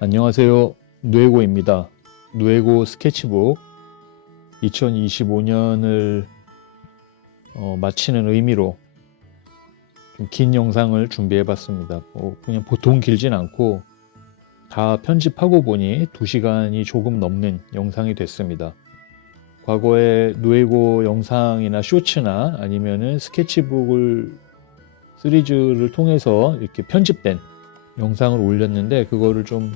안녕하세요. 누에고입니다. 누에고 스케치북 2025년을 마치는 의미로 좀 긴 영상을 준비해 봤습니다. 그냥 보통 길진 않고 다 편집하고 보니 2시간이 조금 넘는 영상이 됐습니다. 과거에 누에고 영상이나 쇼츠나 아니면은 스케치북을 시리즈를 통해서 이렇게 편집된 영상을 올렸는데 그거를 좀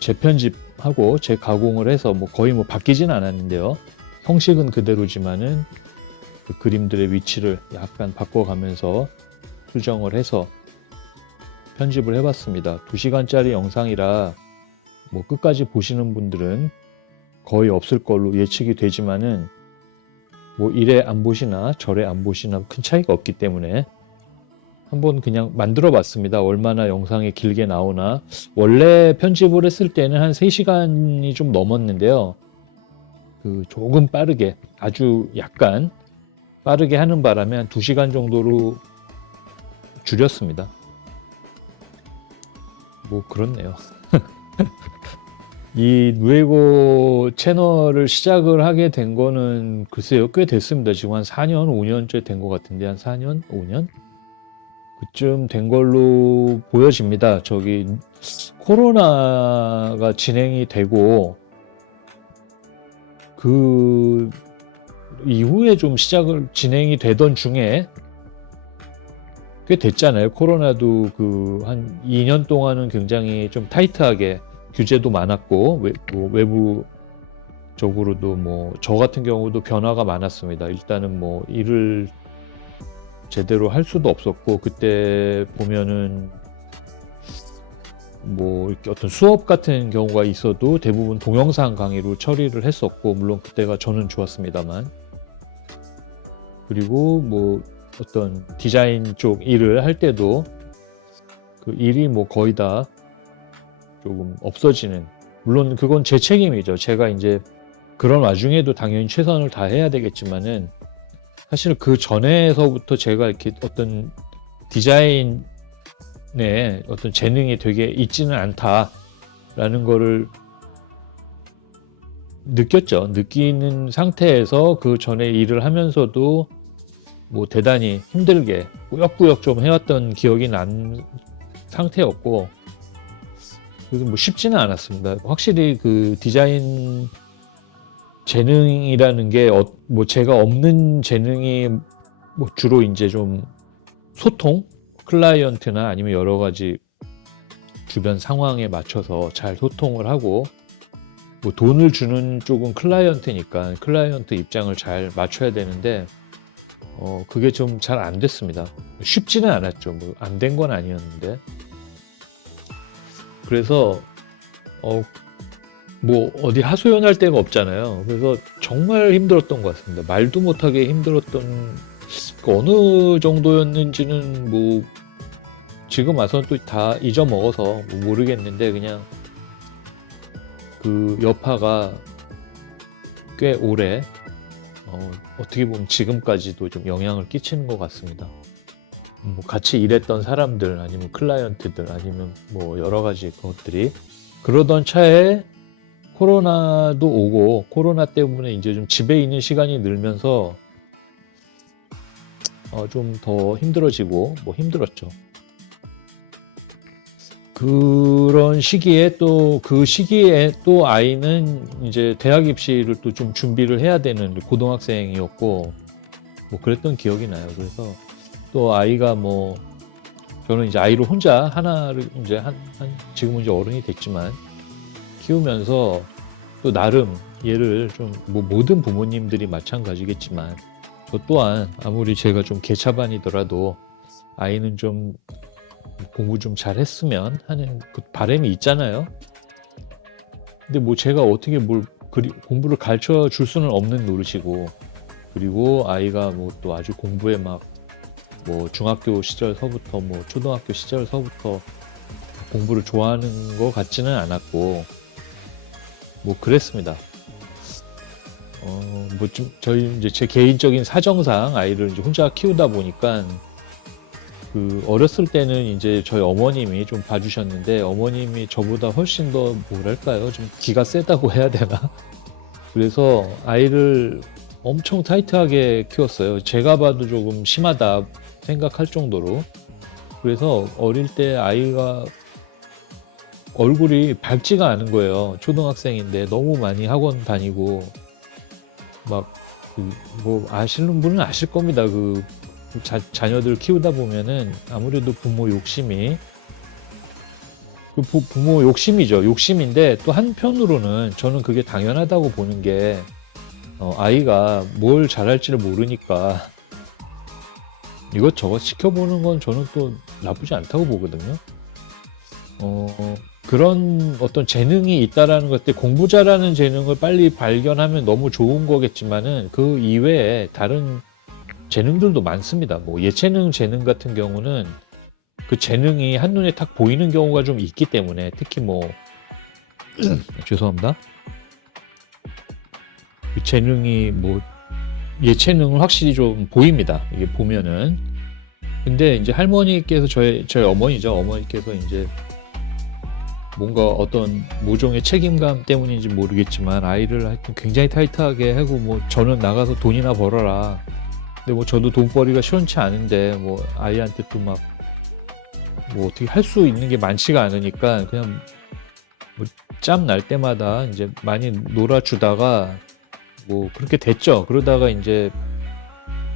재편집하고 재가공을 해서 거의 바뀌진 않았는데요. 형식은 그대로지만은 그 그림들의 위치를 약간 바꿔가면서 수정을 해서 편집을 해봤습니다. 2시간짜리 영상이라 끝까지 보시는 분들은 거의 없을 걸로 예측이 되지만은 이래 안 보시나 저래 안 보시나 큰 차이가 없기 때문에 한번 그냥 만들어 봤습니다. 얼마나 영상이 길게 나오나. 원래 편집을 했을 때는 한 3시간이 좀 넘었는데요. 조금 빠르게, 아주 약간 빠르게 하는 바람에 한 2시간 정도로 줄였습니다. 그렇네요. 이 누에고 채널을 시작을 하게 된 거는 글쎄요, 꽤 됐습니다. 지금 한 4년, 5년째 된 것 같은데, 한 4년, 5년? 그쯤 된 걸로 보여집니다. 코로나가 진행이 되고 그 이후에 좀 진행이 되던 중에 꽤 됐잖아요. 코로나도 한 2년 동안은 굉장히 좀 타이트하게 규제도 많았고 외부적으로도 저 같은 경우도 변화가 많았습니다. 일단은 일을 제대로 할 수도 없었고, 그때 보면은 이렇게 어떤 수업 같은 경우가 있어도 대부분 동영상 강의로 처리를 했었고, 물론 그때가 저는 좋았습니다만, 그리고 어떤 디자인 쪽 일을 할 때도 그 일이 거의 다 조금 없어지는, 물론 그건 제 책임이죠. 제가 이제 그런 와중에도 당연히 최선을 다해야 되겠지만은, 사실 그 전에서부터 제가 이렇게 어떤 디자인에 어떤 재능이 되게 있지는 않다라는 거를 느꼈죠. 느끼는 상태에서 그 전에 일을 하면서도 대단히 힘들게 꾸역꾸역 좀 해왔던 기억이 난 상태였고, 그래서 쉽지는 않았습니다. 확실히 그 디자인 재능이라는 게 제가 없는 재능이 주로 이제 좀 소통, 클라이언트나 아니면 여러 가지 주변 상황에 맞춰서 잘 소통을 하고, 돈을 주는 쪽은 클라이언트니까 클라이언트 입장을 잘 맞춰야 되는데 그게 좀 잘 안 됐습니다. 쉽지는 않았죠. 안 된 건 아니었는데. 그래서 어디 하소연할 데가 없잖아요. 그래서 정말 힘들었던 것 같습니다. 말도 못하게 힘들었던, 어느 정도였는지는 지금 와서는 또 다 잊어먹어서 모르겠는데, 그냥 그 여파가 꽤 오래, 어떻게 보면 지금까지도 좀 영향을 끼치는 것 같습니다. 같이 일했던 사람들, 아니면 클라이언트들, 아니면 여러 가지 것들이, 그러던 차에 코로나도 오고, 코로나 때문에 이제 좀 집에 있는 시간이 늘면서 좀 더 힘들어지고 힘들었죠. 그런 시기에 그 시기에 또 아이는 이제 대학 입시를 또 좀 준비를 해야 되는 고등학생이었고, 그랬던 기억이 나요. 그래서 또 아이가 저는 이제 아이를 혼자 하나를 이제 지금은 이제 어른이 됐지만 키우면서 또 나름 얘를 좀 모든 부모님들이 마찬가지겠지만 저 또한 아무리 제가 좀 개차반이더라도 아이는 좀 공부 좀 잘했으면 하는 그 바람이 있잖아요. 근데 제가 어떻게 공부를 가르쳐 줄 수는 없는 노릇이고, 그리고 아이가 또 아주 공부에 중학교 시절서부터 초등학교 시절서부터 공부를 좋아하는 것 같지는 않았고, 그랬습니다. 저희 이제 제 개인적인 사정상 아이를 이제 혼자 키우다 보니까 그 어렸을 때는 이제 저희 어머님이 좀 봐주셨는데 어머님이 저보다 훨씬 더 뭐랄까요? 좀 기가 세다고 해야 되나? 그래서 아이를 엄청 타이트하게 키웠어요. 제가 봐도 조금 심하다 생각할 정도로. 그래서 어릴 때 아이가 얼굴이 밝지가 않은 거예요. 초등학생인데 너무 많이 학원 다니고 막 뭐 아시는 분은 아실 겁니다. 그 자녀들 키우다 보면은 아무래도 부모 욕심이 부모 욕심이죠. 욕심인데 또 한편으로는 저는 그게 당연하다고 보는 게 아이가 뭘 잘할지를 모르니까 이것저것 시켜보는 건 저는 또 나쁘지 않다고 보거든요. 그런 어떤 재능이 있다라는 것들, 공부 잘하는 재능을 빨리 발견하면 너무 좋은 거겠지만은 그 이외에 다른 재능들도 많습니다. 뭐 예체능 재능 같은 경우는 그 재능이 한눈에 딱 보이는 경우가 좀 있기 때문에 특히 뭐 죄송합니다. 그 재능이 뭐 예체능은 확실히 좀 보입니다. 이게 보면은. 근데 이제 할머니께서 저희 어머니죠. 어머니께서 이제 뭔가 어떤 모종의 책임감 때문인지 모르겠지만 아이를 하여튼 굉장히 타이트하게 하고 뭐 저는 나가서 돈이나 벌어라. 근데 뭐 저도 돈벌이가 시원치 않은데 뭐 아이한테 또 막 뭐 어떻게 할 수 있는 게 많지가 않으니까 그냥 뭐 짬 날 때마다 이제 많이 놀아주다가 뭐 그렇게 됐죠. 그러다가 이제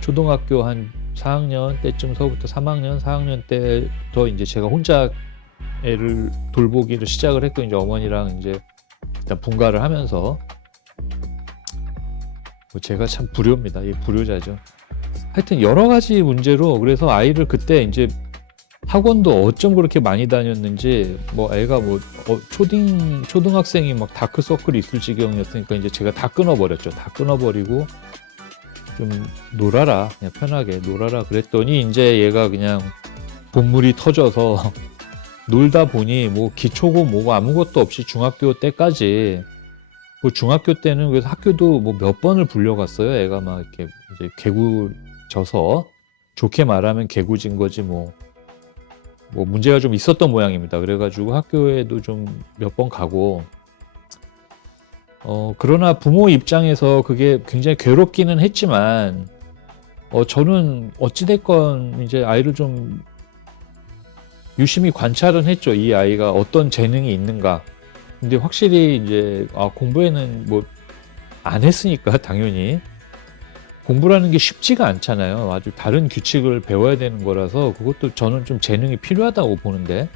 초등학교 한 4학년 때쯤서부터 3학년, 4학년 때부터 이제 제가 혼자 애를 돌보기를 시작을 했고 이제 어머니랑 이제 일단 분가를 하면서 뭐 제가 참 불효입니다. 이 불효자죠. 하여튼 여러 가지 문제로 그래서 아이를 그때 이제 학원도 어쩜 그렇게 많이 다녔는지 뭐 애가 뭐 초등학생이 막 다크서클이 있을 지경이었으니까 이제 제가 다 끊어버렸죠. 다 끊어버리고 좀 놀아라, 그냥 편하게 놀아라 그랬더니 이제 얘가 그냥 본물이 터져서 놀다 보니 뭐 기초고 뭐고 아무것도 없이 중학교 때까지 뭐 중학교 때는 그래서 학교도 뭐 몇 번을 불려갔어요. 애가 막 이렇게 이제 개구져서 좋게 말하면 개구진 거지 뭐 문제가 좀 있었던 모양입니다. 그래가지고 학교에도 좀 몇 번 가고 그러나 부모 입장에서 그게 굉장히 괴롭기는 했지만 저는 어찌됐건 이제 아이를 좀 유심히 관찰은 했죠. 이 아이가 어떤 재능이 있는가. 근데 확실히 이제 공부에는 뭐 안 했으니까 당연히 공부라는 게 쉽지가 않잖아요. 아주 다른 규칙을 배워야 되는 거라서 그것도 저는 좀 재능이 필요하다고 보는데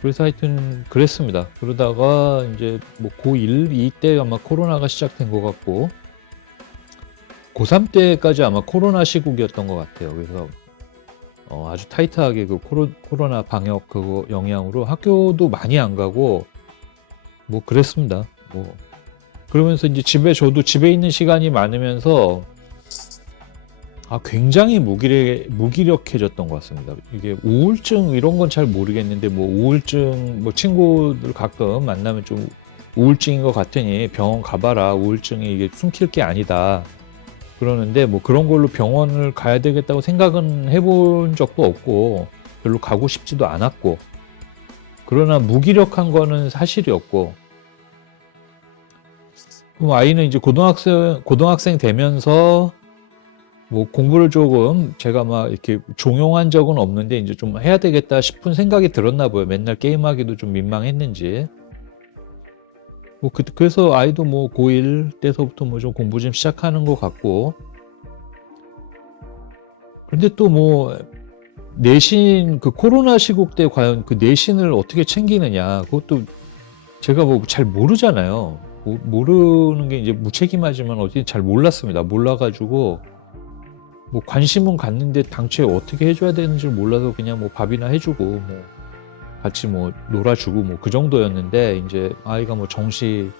그래서 하여튼 그랬습니다. 그러다가 이제 뭐 고1, 2 때 아마 코로나가 시작된 것 같고 고3 때까지 아마 코로나 시국이었던 것 같아요. 그래서 아주 타이트하게 그 코로나 방역 그거 영향으로 학교도 많이 안 가고 뭐 그랬습니다. 뭐 그러면서 이제 저도 집에 있는 시간이 많으면서 굉장히 무기력해졌던 것 같습니다. 이게 우울증 이런 건 잘 모르겠는데 뭐 우울증 뭐 친구들 가끔 만나면 좀 우울증인 것 같으니 병원 가봐라. 우울증이 이게 숨길 게 아니다. 그러는데 뭐 그런 걸로 병원을 가야 되겠다고 생각은 해본 적도 없고 별로 가고 싶지도 않았고 그러나 무기력한 거는 사실이었고 그럼 아이는 이제 고등학생 되면서 뭐 공부를 조금 제가 막 이렇게 종용한 적은 없는데 이제 좀 해야 되겠다 싶은 생각이 들었나 봐요. 맨날 게임하기도 좀 민망했는지. 뭐 그래서 아이도 뭐 고1 때서부터 뭐 좀 공부 좀 시작하는 것 같고. 그런데 또 뭐 내신 그 코로나 시국 때 과연 그 내신을 어떻게 챙기느냐 그것도 제가 뭐 잘 모르잖아요. 모르는 게 이제 무책임하지만 어쨌든 잘 몰랐습니다. 몰라가지고 뭐 관심은 갔는데 당초에 어떻게 해줘야 되는지 몰라서 그냥 뭐 밥이나 해주고 뭐 같이 뭐 놀아주고 뭐 그 정도였는데 이제 아이가 뭐 정시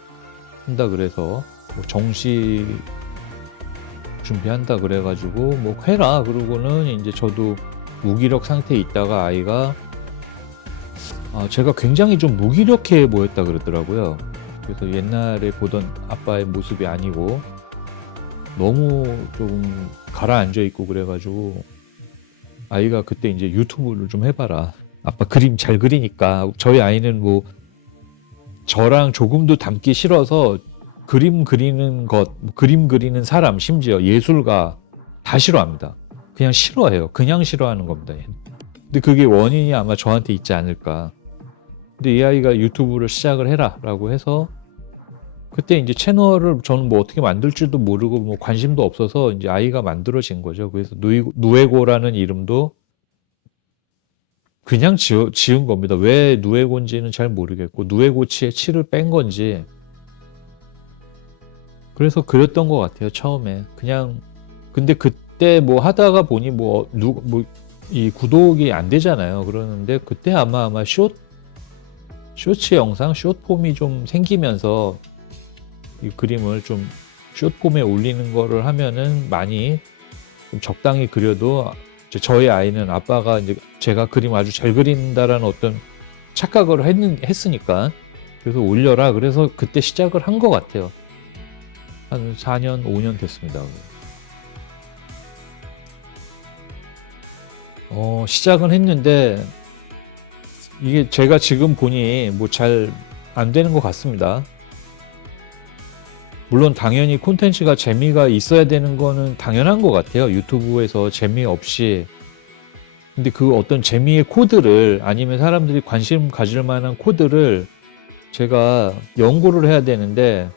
한다 그래서 뭐 정시 준비한다 그래가지고 뭐 해라 그러고는 이제 저도 무기력 상태에 있다가 아이가 제가 굉장히 좀 무기력해 보였다 그러더라고요. 그래서 옛날에 보던 아빠의 모습이 아니고 너무 좀 가라앉아 있고 그래가지고 아이가 그때 이제 유튜브를 좀 해봐라. 아빠 그림 잘 그리니까. 저희 아이는 뭐 저랑 조금도 닮기 싫어서 그림 그리는 것, 그림 그리는 사람, 심지어 예술가 다 싫어합니다. 그냥 싫어해요. 그냥 싫어하는 겁니다. 근데 그게 원인이 아마 저한테 있지 않을까. 근데 이 아이가 유튜브를 시작을 해라라고 해서 그때 이제 채널을 저는 뭐 어떻게 만들 줄도 모르고 뭐 관심도 없어서 이제 아이가 만들어진 거죠. 그래서 누에고라는 이름도 그냥 지은 겁니다. 왜 누에고인지는 잘 모르겠고 누에고치에 치를 뺀 건지 그래서 그렸던 것 같아요. 처음에 그냥 근데 그때 뭐 하다가 보니 뭐 이 구독이 안 되잖아요. 그러는데 그때 아마 쇼츠 영상 숏폼이 좀 생기면서 이 그림을 좀 숏폼에 올리는 거를 하면은 많이 좀 적당히 그려도 저희 아이는 아빠가 이제 제가 그림 아주 잘 그린다라는 어떤 착각을 했으니까 그래서 올려라. 그래서 그때 시작을 한 것 같아요. 한 4년, 5년 됐습니다. 시작은 했는데 이게 제가 지금 보니 뭐 잘 안 되는 것 같습니다. 물론 당연히 콘텐츠가 재미가 있어야 되는 거는 당연한 것 같아요. 유튜브에서 재미없이. 근데 그 어떤 재미의 코드를 아니면 사람들이 관심 가질 만한 코드를 제가 연구를 해야 되는데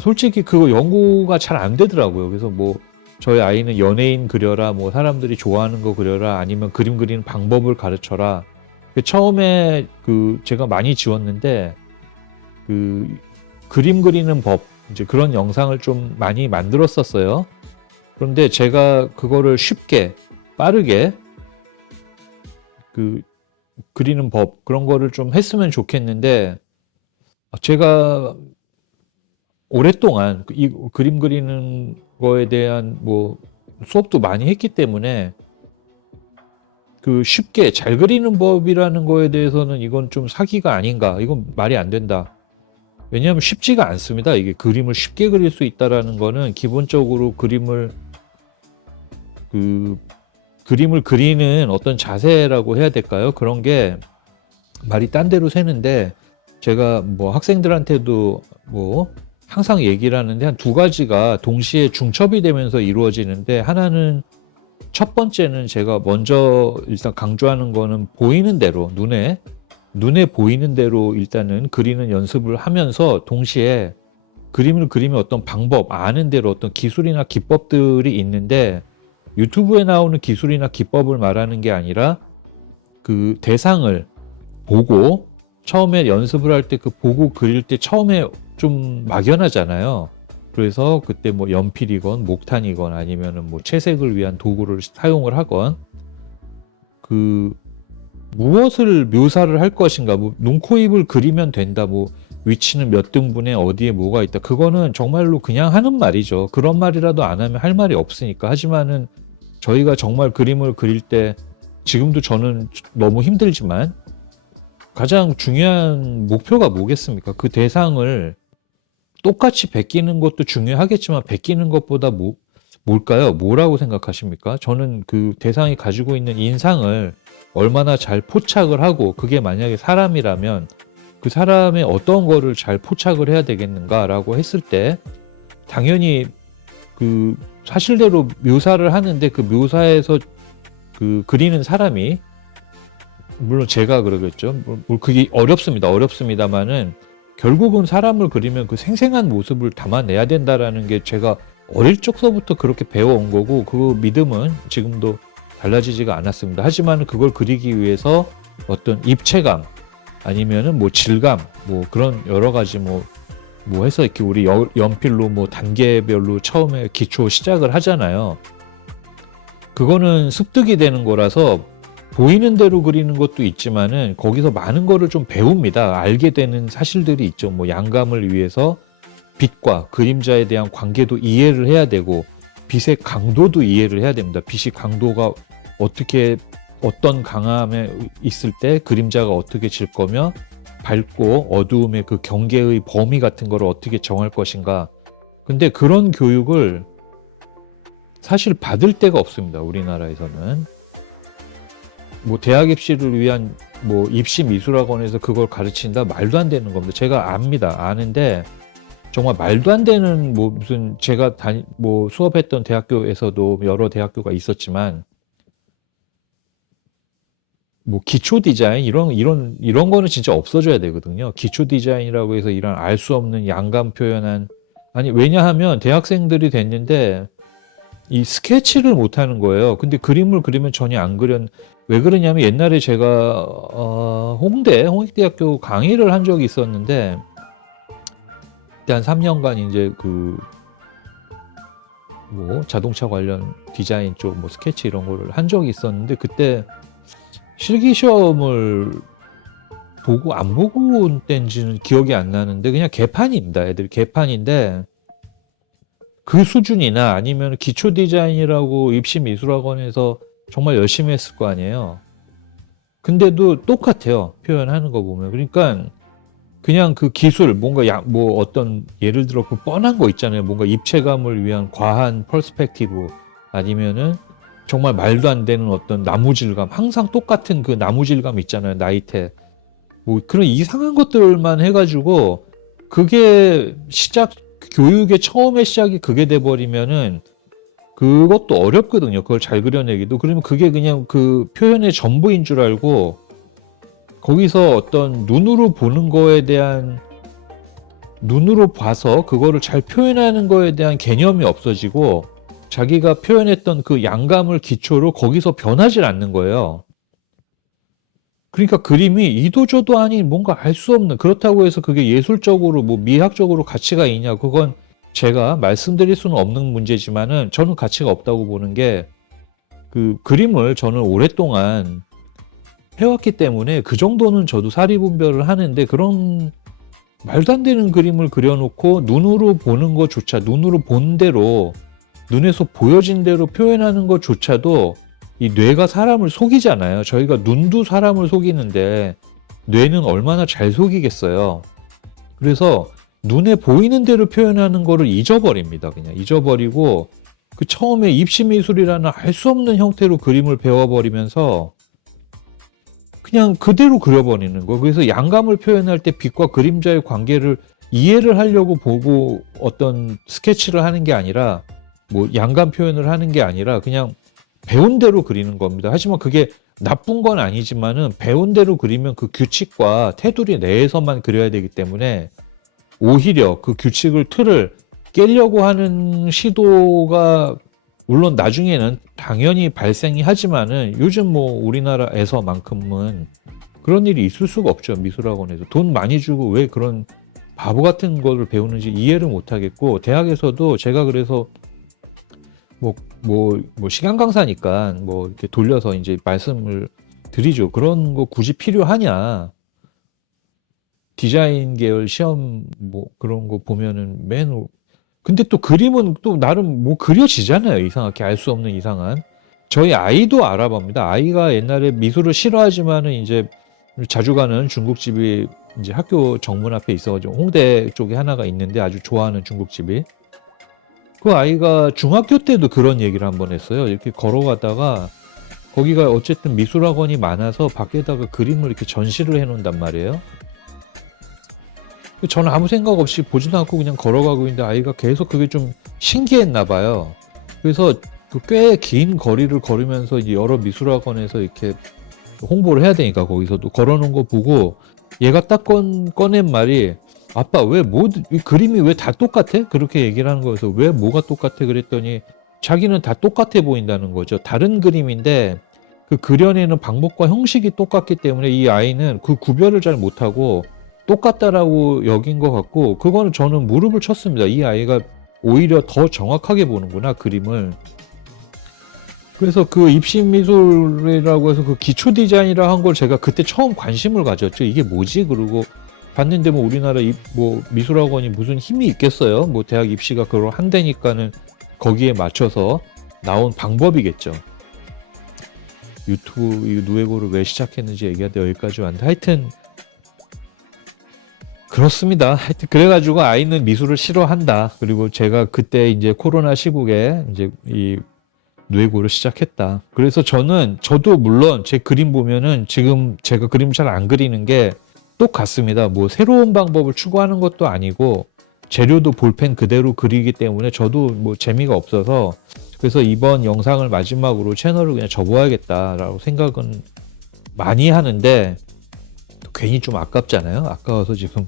솔직히 그거 연구가 잘 안 되더라고요. 그래서 뭐 저희 아이는 연예인 그려라, 뭐 사람들이 좋아하는 거 그려라, 아니면 그림 그리는 방법을 가르쳐라. 처음에 제가 많이 지웠는데 그림 그리는 법 이제 그런 영상을 좀 많이 만들었었어요. 그런데 제가 그거를 쉽게 빠르게 그리는 법 그런 거를 좀 했으면 좋겠는데 제가 오랫동안 이 그림 그리는 거에 대한 뭐 수업도 많이 했기 때문에 쉽게 잘 그리는 법이라는 거에 대해서는 이건 좀 사기가 아닌가. 이건 말이 안 된다. 왜냐하면 쉽지가 않습니다. 이게 그림을 쉽게 그릴 수 있다라는 거는 기본적으로 그림을 그리는 어떤 자세라고 해야 될까요? 그런 게 말이 딴 데로 새는데 제가 뭐 학생들한테도 뭐 항상 얘기를 하는데 한 두 가지가 동시에 중첩이 되면서 이루어지는데 하나는 첫 번째는 제가 먼저 일단 강조하는 거는 보이는 대로 눈에 보이는 대로 일단은 그리는 연습을 하면서 동시에 그림을 그리면 어떤 방법 아는 대로 어떤 기술이나 기법들이 있는데 유튜브에 나오는 기술이나 기법을 말하는 게 아니라 그 대상을 보고 처음에 연습을 할 때 보고 그릴 때 처음에 좀 막연하잖아요. 그래서 그때 뭐 연필이건 목탄이건 아니면은 뭐 채색을 위한 도구를 사용을 하건 무엇을 묘사를 할 것인가, 뭐 눈, 코, 입을 그리면 된다, 뭐 위치는 몇 등분에 어디에 뭐가 있다. 그거는 정말로 그냥 하는 말이죠. 그런 말이라도 안 하면 할 말이 없으니까. 하지만은 저희가 정말 그림을 그릴 때 지금도 저는 너무 힘들지만 가장 중요한 목표가 뭐겠습니까? 그 대상을 똑같이 베끼는 것도 중요하겠지만 베끼는 것보다 뭘까요? 뭐라고 생각하십니까? 저는 그 대상이 가지고 있는 인상을 얼마나 잘 포착을 하고 그게 만약에 사람이라면 그 사람의 어떤 거를 잘 포착을 해야 되겠는가라고 했을 때 당연히 사실대로 묘사를 하는데 그 묘사에서 그리는 사람이 물론 제가 그러겠죠. 그게 어렵습니다만은 결국은 사람을 그리면 그 생생한 모습을 담아내야 된다라는 게 제가 어릴 적서부터 그렇게 배워온 거고 그 믿음은 지금도 달라지지가 않았습니다. 하지만 그걸 그리기 위해서 어떤 입체감 아니면은 뭐 질감 뭐 그런 여러 가지 뭐 해서 이렇게 우리 연필로 뭐 단계별로 처음에 기초 시작을 하잖아요. 그거는 습득이 되는 거라서 보이는 대로 그리는 것도 있지만은 거기서 많은 거를 좀 배웁니다. 알게 되는 사실들이 있죠. 뭐 양감을 위해서 빛과 그림자에 대한 관계도 이해를 해야 되고 빛의 강도도 이해를 해야 됩니다. 빛이 강도가 어떤 강함에 있을 때 그림자가 어떻게 질 거며 밝고 어두움의 그 경계의 범위 같은 거를 어떻게 정할 것인가. 근데 그런 교육을 사실 받을 데가 없습니다. 우리나라에서는. 뭐 대학 입시를 위한 뭐 입시 미술학원에서 그걸 가르친다? 말도 안 되는 겁니다. 제가 압니다. 아는데 정말 말도 안 되는 뭐 무슨 제가 뭐 수업했던 대학교에서도 여러 대학교가 있었지만 뭐 기초 디자인 이런 거는 진짜 없어져야 되거든요. 기초 디자인이라고 해서 이런 알 수 없는 양감 표현한 아니 왜냐하면 대학생들이 됐는데 이 스케치를 못 하는 거예요. 근데 그림을 그리면 전혀 안 그려. 왜 그러냐면 옛날에 제가 홍익대학교 강의를 한 적이 있었는데 그때 한 3년간 이제 그 뭐 자동차 관련 디자인 쪽 뭐 스케치 이런 거를 한 적이 있었는데 그때 실기 시험을 보고 안 보고 온 때인지는 기억이 안 나는데 그냥 개판입니다. 애들 개판인데 그 수준이나 아니면 기초 디자인이라고 입시 미술학원에서 정말 열심히 했을 거 아니에요. 근데도 똑같아요. 표현하는 거 보면. 그러니까 그냥 그 기술 뭔가 뭐 어떤 예를 들어 그 뻔한 거 있잖아요. 뭔가 입체감을 위한 과한 퍼스펙티브 아니면은 정말 말도 안 되는 어떤 나무질감 항상 똑같은 그 나무질감 있잖아요. 나이테 뭐 그런 이상한 것들만 해가지고 그게 교육의 처음에 시작이 그게 돼버리면은 그것도 어렵거든요. 그걸 잘 그려내기도. 그러면 그게 그냥 그 표현의 전부인 줄 알고 거기서 어떤 눈으로 보는 거에 대한 눈으로 봐서 그거를 잘 표현하는 거에 대한 개념이 없어지고 자기가 표현했던 그 양감을 기초로 거기서 변하질 않는 거예요. 그러니까 그림이 이도저도 아닌 뭔가 알 수 없는 그렇다고 해서 그게 예술적으로 뭐 미학적으로 가치가 있냐 그건 제가 말씀드릴 수는 없는 문제지만은 저는 가치가 없다고 보는 게 그 그림을 저는 오랫동안 해왔기 때문에 그 정도는 저도 사리분별을 하는데 그런 말도 안 되는 그림을 그려놓고 눈으로 보는 것조차 눈으로 본 대로 눈에서 보여진 대로 표현하는 것조차도 이 뇌가 사람을 속이잖아요. 저희가 눈도 사람을 속이는데 뇌는 얼마나 잘 속이겠어요. 그래서 눈에 보이는 대로 표현하는 거를 잊어버립니다. 그냥 잊어버리고 그 처음에 입시미술이라는 알 수 없는 형태로 그림을 배워버리면서 그냥 그대로 그려버리는 거. 그래서 양감을 표현할 때 빛과 그림자의 관계를 이해를 하려고 보고 어떤 스케치를 하는 게 아니라 뭐 양감 표현을 하는 게 아니라 그냥 배운 대로 그리는 겁니다. 하지만 그게 나쁜 건 아니지만은 배운 대로 그리면 그 규칙과 테두리 내에서만 그려야 되기 때문에 오히려 그 규칙을 틀을 깨려고 하는 시도가 물론 나중에는 당연히 발생이 하지만은 요즘 뭐 우리나라에서만큼은 그런 일이 있을 수가 없죠. 미술학원에서 돈 많이 주고 왜 그런 바보 같은 거를 배우는지 이해를 못 하겠고 대학에서도 제가 그래서 뭐 시간 강사니까 뭐 이렇게 돌려서 이제 말씀을 드리죠. 그런 거 굳이 필요하냐? 디자인 계열 시험 뭐 그런 거 보면은 근데 또 그림은 또 나름 뭐 그려지잖아요. 이상하게 알 수 없는 이상한. 저희 아이도 알아봅니다. 아이가 옛날에 미술을 싫어하지만은 이제 자주 가는 중국집이 이제 학교 정문 앞에 있어가지고 홍대 쪽에 하나가 있는데 아주 좋아하는 중국집이. 그 아이가 중학교 때도 그런 얘기를 한번 했어요. 이렇게 걸어가다가 거기가 어쨌든 미술학원이 많아서 밖에다가 그림을 이렇게 전시를 해놓는단 말이에요. 저는 아무 생각 없이 보지도 않고 그냥 걸어가고 있는데 아이가 계속 그게 좀 신기했나 봐요. 그래서 그 꽤 긴 거리를 걸으면서 여러 미술학원에서 이렇게 홍보를 해야 되니까 거기서도 걸어놓은 거 보고 얘가 딱 꺼낸 말이 아빠 이 그림이 왜 다 똑같아? 그렇게 얘기를 하는 거여서 왜 뭐가 똑같아? 그랬더니 자기는 다 똑같아 보인다는 거죠. 다른 그림인데 그 그려내는 방법과 형식이 똑같기 때문에 이 아이는 그 구별을 잘 못하고 똑같다라고 여긴 것 같고 그거는 저는 무릎을 쳤습니다. 이 아이가 오히려 더 정확하게 보는구나 그림을. 그래서 그 입시미술이라고 해서 그 기초 디자인이라 한 걸 제가 그때 처음 관심을 가졌죠. 이게 뭐지? 그러고 봤는데 뭐 우리나라 뭐 미술학원이 무슨 힘이 있겠어요? 뭐 대학 입시가 그걸 한다니까는 거기에 맞춰서 나온 방법이겠죠. 유튜브 이 누에고를 왜 시작했는지 얘기하다 여기까지 왔는데 하여튼 그렇습니다. 하여튼 그래가지고 아이는 미술을 싫어한다. 그리고 제가 그때 이제 코로나 시국에 이제 이 누에고를 시작했다. 그래서 저도 물론 제 그림 보면은 지금 제가 그림 잘 안 그리는 게 똑같습니다. 뭐 새로운 방법을 추구하는 것도 아니고 재료도 볼펜 그대로 그리기 때문에 저도 뭐 재미가 없어서 그래서 이번 영상을 마지막으로 채널을 그냥 접어야겠다라고 생각은 많이 하는데 괜히 좀 아깝잖아요. 아까워서 지금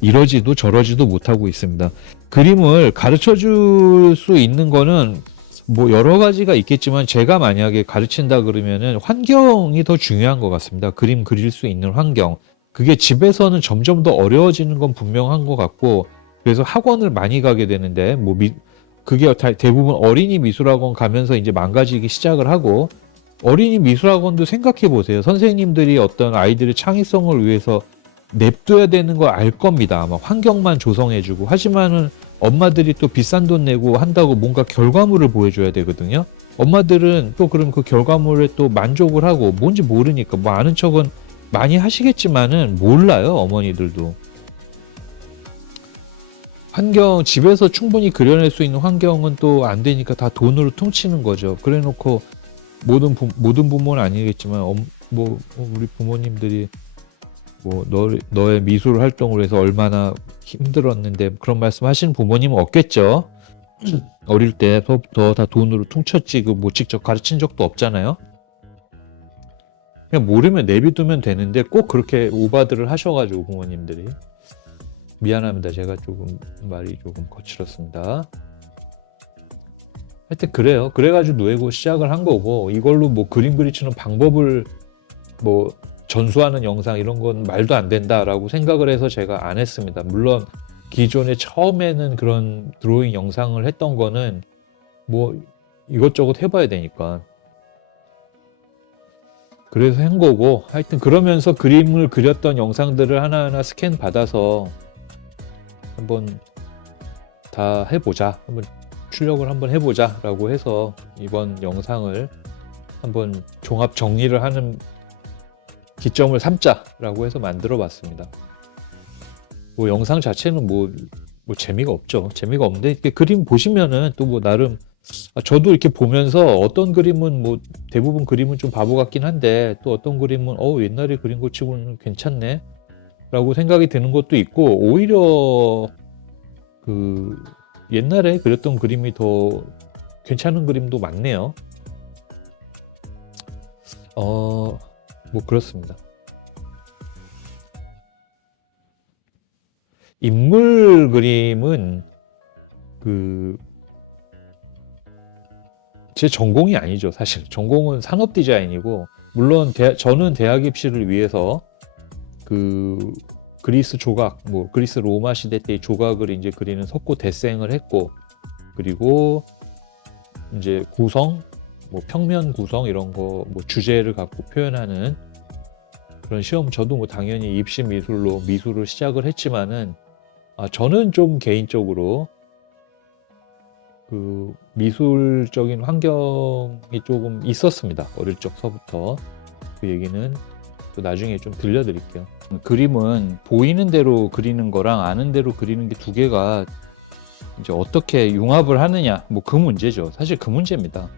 이러지도 저러지도 못하고 있습니다. 그림을 가르쳐 줄 수 있는 거는 뭐 여러 가지가 있겠지만 제가 만약에 가르친다 그러면은 환경이 더 중요한 것 같습니다. 그림 그릴 수 있는 환경. 그게 집에서는 점점 더 어려워지는 건 분명한 것 같고 그래서 학원을 많이 가게 되는데 그게 대부분 어린이 미술학원 가면서 이제 망가지기 시작을 하고 어린이 미술학원도 생각해 보세요. 선생님들이 어떤 아이들의 창의성을 위해서 냅둬야 되는 걸 알 겁니다. 아마 환경만 조성해주고 하지만은 엄마들이 또 비싼 돈 내고 한다고 뭔가 결과물을 보여줘야 되거든요. 엄마들은 또 그럼 그 결과물에 또 만족을 하고 뭔지 모르니까 뭐 아는 척은 많이 하시겠지만은 몰라요. 어머니들도. 환경 집에서 충분히 그려낼 수 있는 환경은 또 안 되니까 다 돈으로 퉁치는 거죠. 그래놓고 모든 부모는 아니겠지만 우리 부모님들이 뭐 너의 미술 활동을 해서 얼마나 힘들었는데 그런 말씀 하시는 부모님은 없겠죠. 어릴 때부터 다 돈으로 퉁쳤지 그 뭐 직접 가르친 적도 없잖아요. 그냥 모르면 내비두면 되는데 꼭 그렇게 오바들을 하셔가지고 부모님들이 미안합니다. 제가 조금 말이 조금 거칠었습니다. 하여튼 그래요. 그래가지고 누에고 시작을 한 거고 이걸로 뭐 그림 그리치는 방법을 뭐 전수하는 영상 이런 건 말도 안 된다라고 생각을 해서 제가 안 했습니다. 물론 기존에 처음에는 그런 드로잉 영상을 했던 거는 뭐 이것저것 해봐야 되니까 그래서 한 거고 하여튼 그러면서 그림을 그렸던 영상들을 하나하나 스캔 받아서 한번 다 해보자. 한번 출력을 한번 해보자 라고 해서 이번 영상을 한번 종합 정리를 하는 기점을 삼자라고 해서 만들어 봤습니다. 뭐 영상 자체는 뭐 재미가 없죠. 재미가 없는데 이렇게 그림 보시면은 또 뭐 나름 저도 이렇게 보면서 어떤 그림은 뭐 대부분 그림은 좀 바보 같긴 한데 또 어떤 그림은 옛날에 그린 거 치고는 괜찮네 라고 생각이 드는 것도 있고 오히려 그 옛날에 그렸던 그림이 더 괜찮은 그림도 많네요. 뭐 그렇습니다. 인물 그림은 제 전공이 아니죠. 사실 전공은 산업 디자인이고 물론 저는 대학 입시를 위해서 그리스 조각, 뭐 그리스 로마 시대 때의 조각을 이제 그리는 석고 대생을 했고 그리고 이제 구성, 뭐 평면 구성 이런 거 뭐 주제를 갖고 표현하는 그런 시험 저도 뭐 당연히 입시 미술로 미술을 시작을 했지만은 저는 좀 개인적으로 그 미술적인 환경이 조금 있었습니다. 어릴 적서부터 그 얘기는 또 나중에 좀 들려드릴게요. 그림은 보이는 대로 그리는 거랑 아는 대로 그리는 게 두 개가 이제 어떻게 융합을 하느냐 뭐 그 문제죠. 사실 그 문제입니다.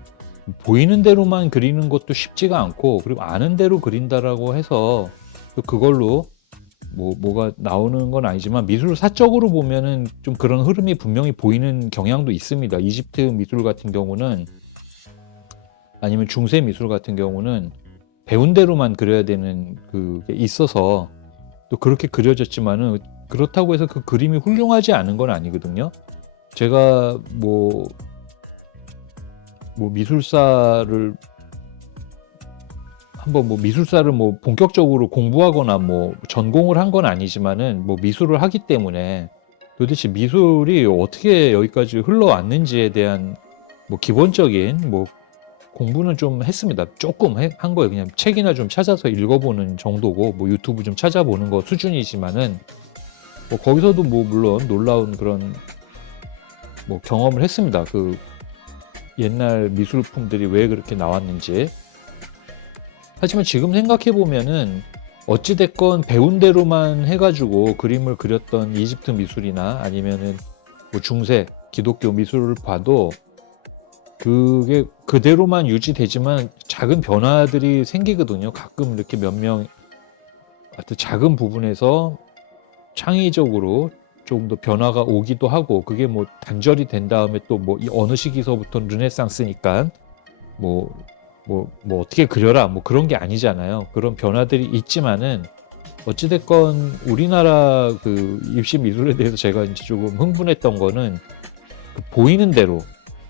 보이는 대로만 그리는 것도 쉽지가 않고 그리고 아는 대로 그린다라고 해서 그걸로 뭐가 나오는 건 아니지만 미술사적으로 보면은 좀 그런 흐름이 분명히 보이는 경향도 있습니다. 이집트 미술 같은 경우는 아니면 중세 미술 같은 경우는 배운 대로만 그려야 되는 그게 있어서 또 그렇게 그려졌지만은 그렇다고 해서 그 그림이 훌륭하지 않은 건 아니거든요. 제가 뭐 미술사를 한번 미술사를 본격적으로 공부하거나 전공을 한 건 아니지만은 미술을 하기 때문에 도대체 미술이 어떻게 여기까지 흘러왔는지에 대한 기본적인 공부는 좀 했습니다. 조금 한 거예요. 그냥 책이나 좀 찾아서 읽어보는 정도고 유튜브 좀 찾아보는 거 수준이지만은 거기서도 물론 놀라운 그런 경험을 했습니다. 그 옛날 미술품들이 왜 그렇게 나왔는지. 하지만 지금 생각해보면은 어찌됐건 배운 대로만 해가지고 그림을 그렸던 이집트 미술이나 아니면은 중세 기독교 미술을 봐도 그게 그대로만 유지되지만 작은 변화들이 생기거든요. 가끔 이렇게 몇 명, 하여튼 작은 부분에서 창의적으로 조금 더 변화가 오기도 하고, 그게 뭐 단절이 된 다음에 또 뭐 어느 시기서부터 르네상스니까 뭐 어떻게 그려라 뭐 그런 게 아니잖아요. 그런 변화들이 있지만은 어찌됐건 우리나라 그 입시 미술에 대해서 제가 이제 조금 흥분했던 거는 그 보이는 대로,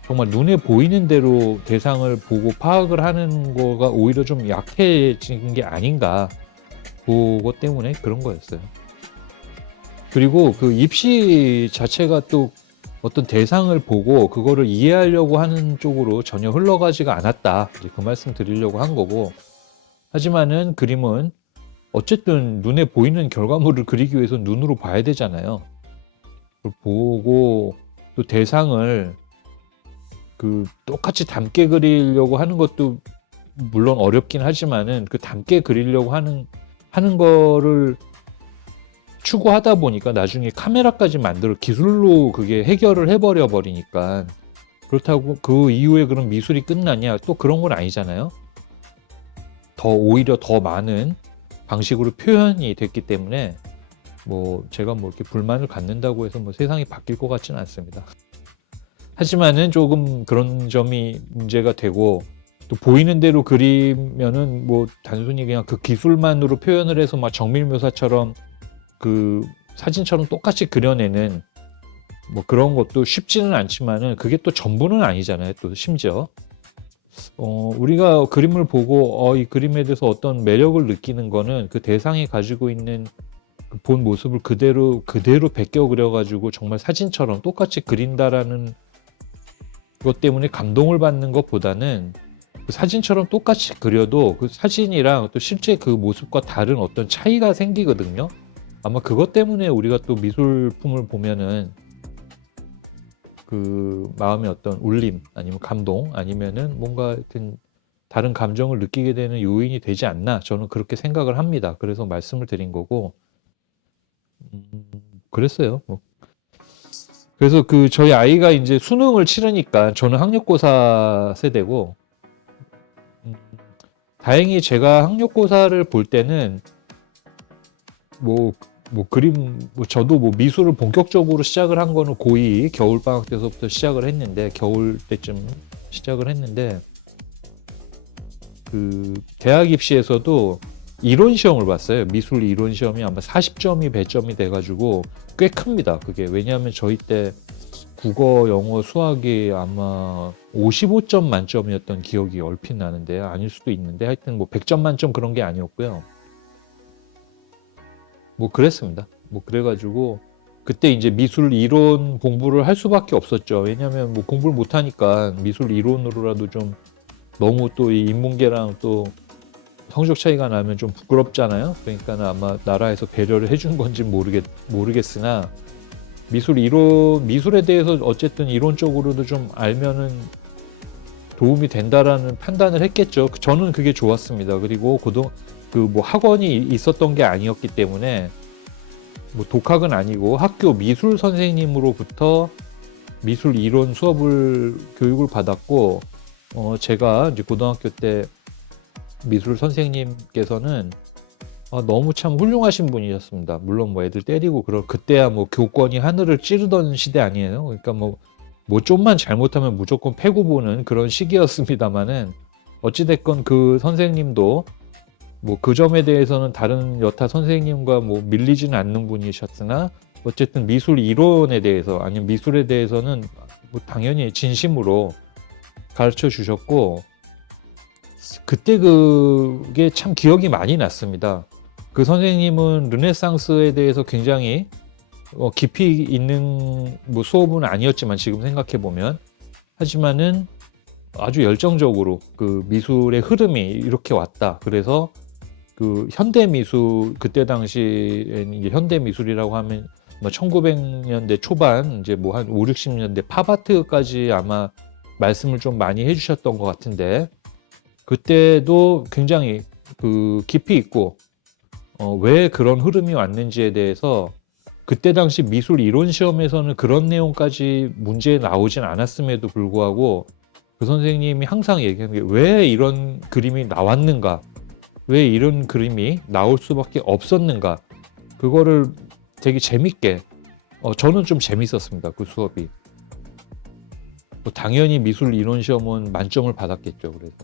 정말 눈에 보이는 대로 대상을 보고 파악을 하는 거가 오히려 좀 약해진 게 아닌가, 그것 때문에 그런 거였어요. 그리고 그 입시 자체가 또 어떤 대상을 보고 그거를 이해하려고 하는 쪽으로 전혀 흘러가지가 않았다, 이제 그 말씀 드리려고 한 거고, 하지만은 그림은 어쨌든 눈에 보이는 결과물을 그리기 위해서 눈으로 봐야 되잖아요. 그걸 보고 또 대상을 그 똑같이 닮게 그리려고 하는 것도 물론 어렵긴 하지만은 그 닮게 그리려고 하는 거를 추구하다 보니까 나중에 카메라까지 만들어 기술로 그게 해결을 해버려 버리니까, 그렇다고 그 이후에 그런 미술이 끝나냐, 또 그런 건 아니잖아요. 오히려 더 많은 방식으로 표현이 됐기 때문에 뭐 제가 뭐 이렇게 불만을 갖는다고 해서 뭐 세상이 바뀔 것 같지는 않습니다. 하지만은 조금 그런 점이 문제가 되고, 또 보이는 대로 그리면은 뭐 단순히 그냥 그 기술만으로 표현을 해서 막 정밀묘사처럼 그 사진처럼 똑같이 그려내는 뭐 그런 것도 쉽지는 않지만은 그게 또 전부는 아니잖아요. 또 심지어 우리가 그림을 보고 이 그림에 대해서 어떤 매력을 느끼는 거는 그 대상이 가지고 있는 그 본 모습을 그대로 베껴 그려가지고 정말 사진처럼 똑같이 그린다라는 것 때문에 감동을 받는 것보다는, 그 사진처럼 똑같이 그려도 그 사진이랑 또 실제 그 모습과 다른 어떤 차이가 생기거든요. 아마 그것 때문에 우리가 또 미술품을 보면은 그 마음의 어떤 울림 아니면 감동 아니면은 뭔가 하여튼 다른 감정을 느끼게 되는 요인이 되지 않나, 저는 그렇게 생각을 합니다. 그래서 말씀을 드린 거고, 그랬어요. 뭐. 그래서 그 저희 아이가 이제 수능을 치르니까, 저는 학력고사 세대고, 다행히 제가 학력고사를 볼 때는 뭐 그림, 저도 뭐 미술을 본격적으로 시작을 한 거는 고2 겨울방학 때서부터 시작을 했는데, 겨울 때쯤 시작을 했는데, 그 대학 입시에서도 이론 시험을 봤어요. 미술 이론 시험이 아마 40점이 배점이 돼가지고 꽤 큽니다. 그게 왜냐하면 저희 때 국어, 영어, 수학이 아마 55점 만점이었던 기억이 얼핏 나는데, 아닐 수도 있는데 하여튼 뭐 100점 만점 그런 게 아니었고요. 뭐 그랬습니다. 뭐 그래가지고 그때 이제 미술 이론 공부를 할 수밖에 없었죠. 왜냐하면 뭐 공부를 못하니까 미술 이론으로라도 좀, 너무 또 이 인문계랑 또 성적 차이가 나면 좀 부끄럽잖아요. 그러니까 아마 나라에서 배려를 해준 건지 모르겠으나, 미술에 대해서 어쨌든 이론적으로도 좀 알면은 도움이 된다라는 판단을 했겠죠. 저는 그게 좋았습니다. 그리고 그 뭐 학원이 있었던 게 아니었기 때문에, 뭐 독학은 아니고 학교 미술 선생님으로부터 미술 이론 교육을 받았고, 제가 이제 고등학교 때 미술 선생님께서는 너무 참 훌륭하신 분이셨습니다. 물론 뭐 애들 때리고 그때야 뭐 교권이 하늘을 찌르던 시대 아니에요. 그러니까 뭐 좀만 잘못하면 무조건 패고 보는 그런 시기였습니다만은, 어찌됐건 그 선생님도 뭐 그 점에 대해서는 다른 여타 선생님과 뭐 밀리지는 않는 분이셨으나, 어쨌든 미술 이론에 대해서 아니면 미술에 대해서는 뭐 당연히 진심으로 가르쳐 주셨고, 그때 그게 참 기억이 많이 났습니다. 그 선생님은 르네상스에 대해서 굉장히 깊이 있는 뭐 수업은 아니었지만 지금 생각해 보면, 하지만은 아주 열정적으로 그 미술의 흐름이 이렇게 왔다. 그래서 그 현대 미술, 그때 당시에 이제 현대 미술이라고 하면 뭐 1900년대 초반 이제 뭐 한 5, 60년대 팝아트까지 아마 말씀을 좀 많이 해주셨던 것 같은데, 그때도 굉장히 그 깊이 있고 왜 그런 흐름이 왔는지에 대해서, 그때 당시 미술 이론 시험에서는 그런 내용까지 문제에 나오진 않았음에도 불구하고 그 선생님이 항상 얘기하는 게 왜 이런 그림이 나왔는가, 왜 이런 그림이 나올 수밖에 없었는가, 그거를 되게 재밌게, 저는 좀 재밌었습니다. 그 수업이. 뭐 당연히 미술 이론 시험은 만점을 받았겠죠. 그래서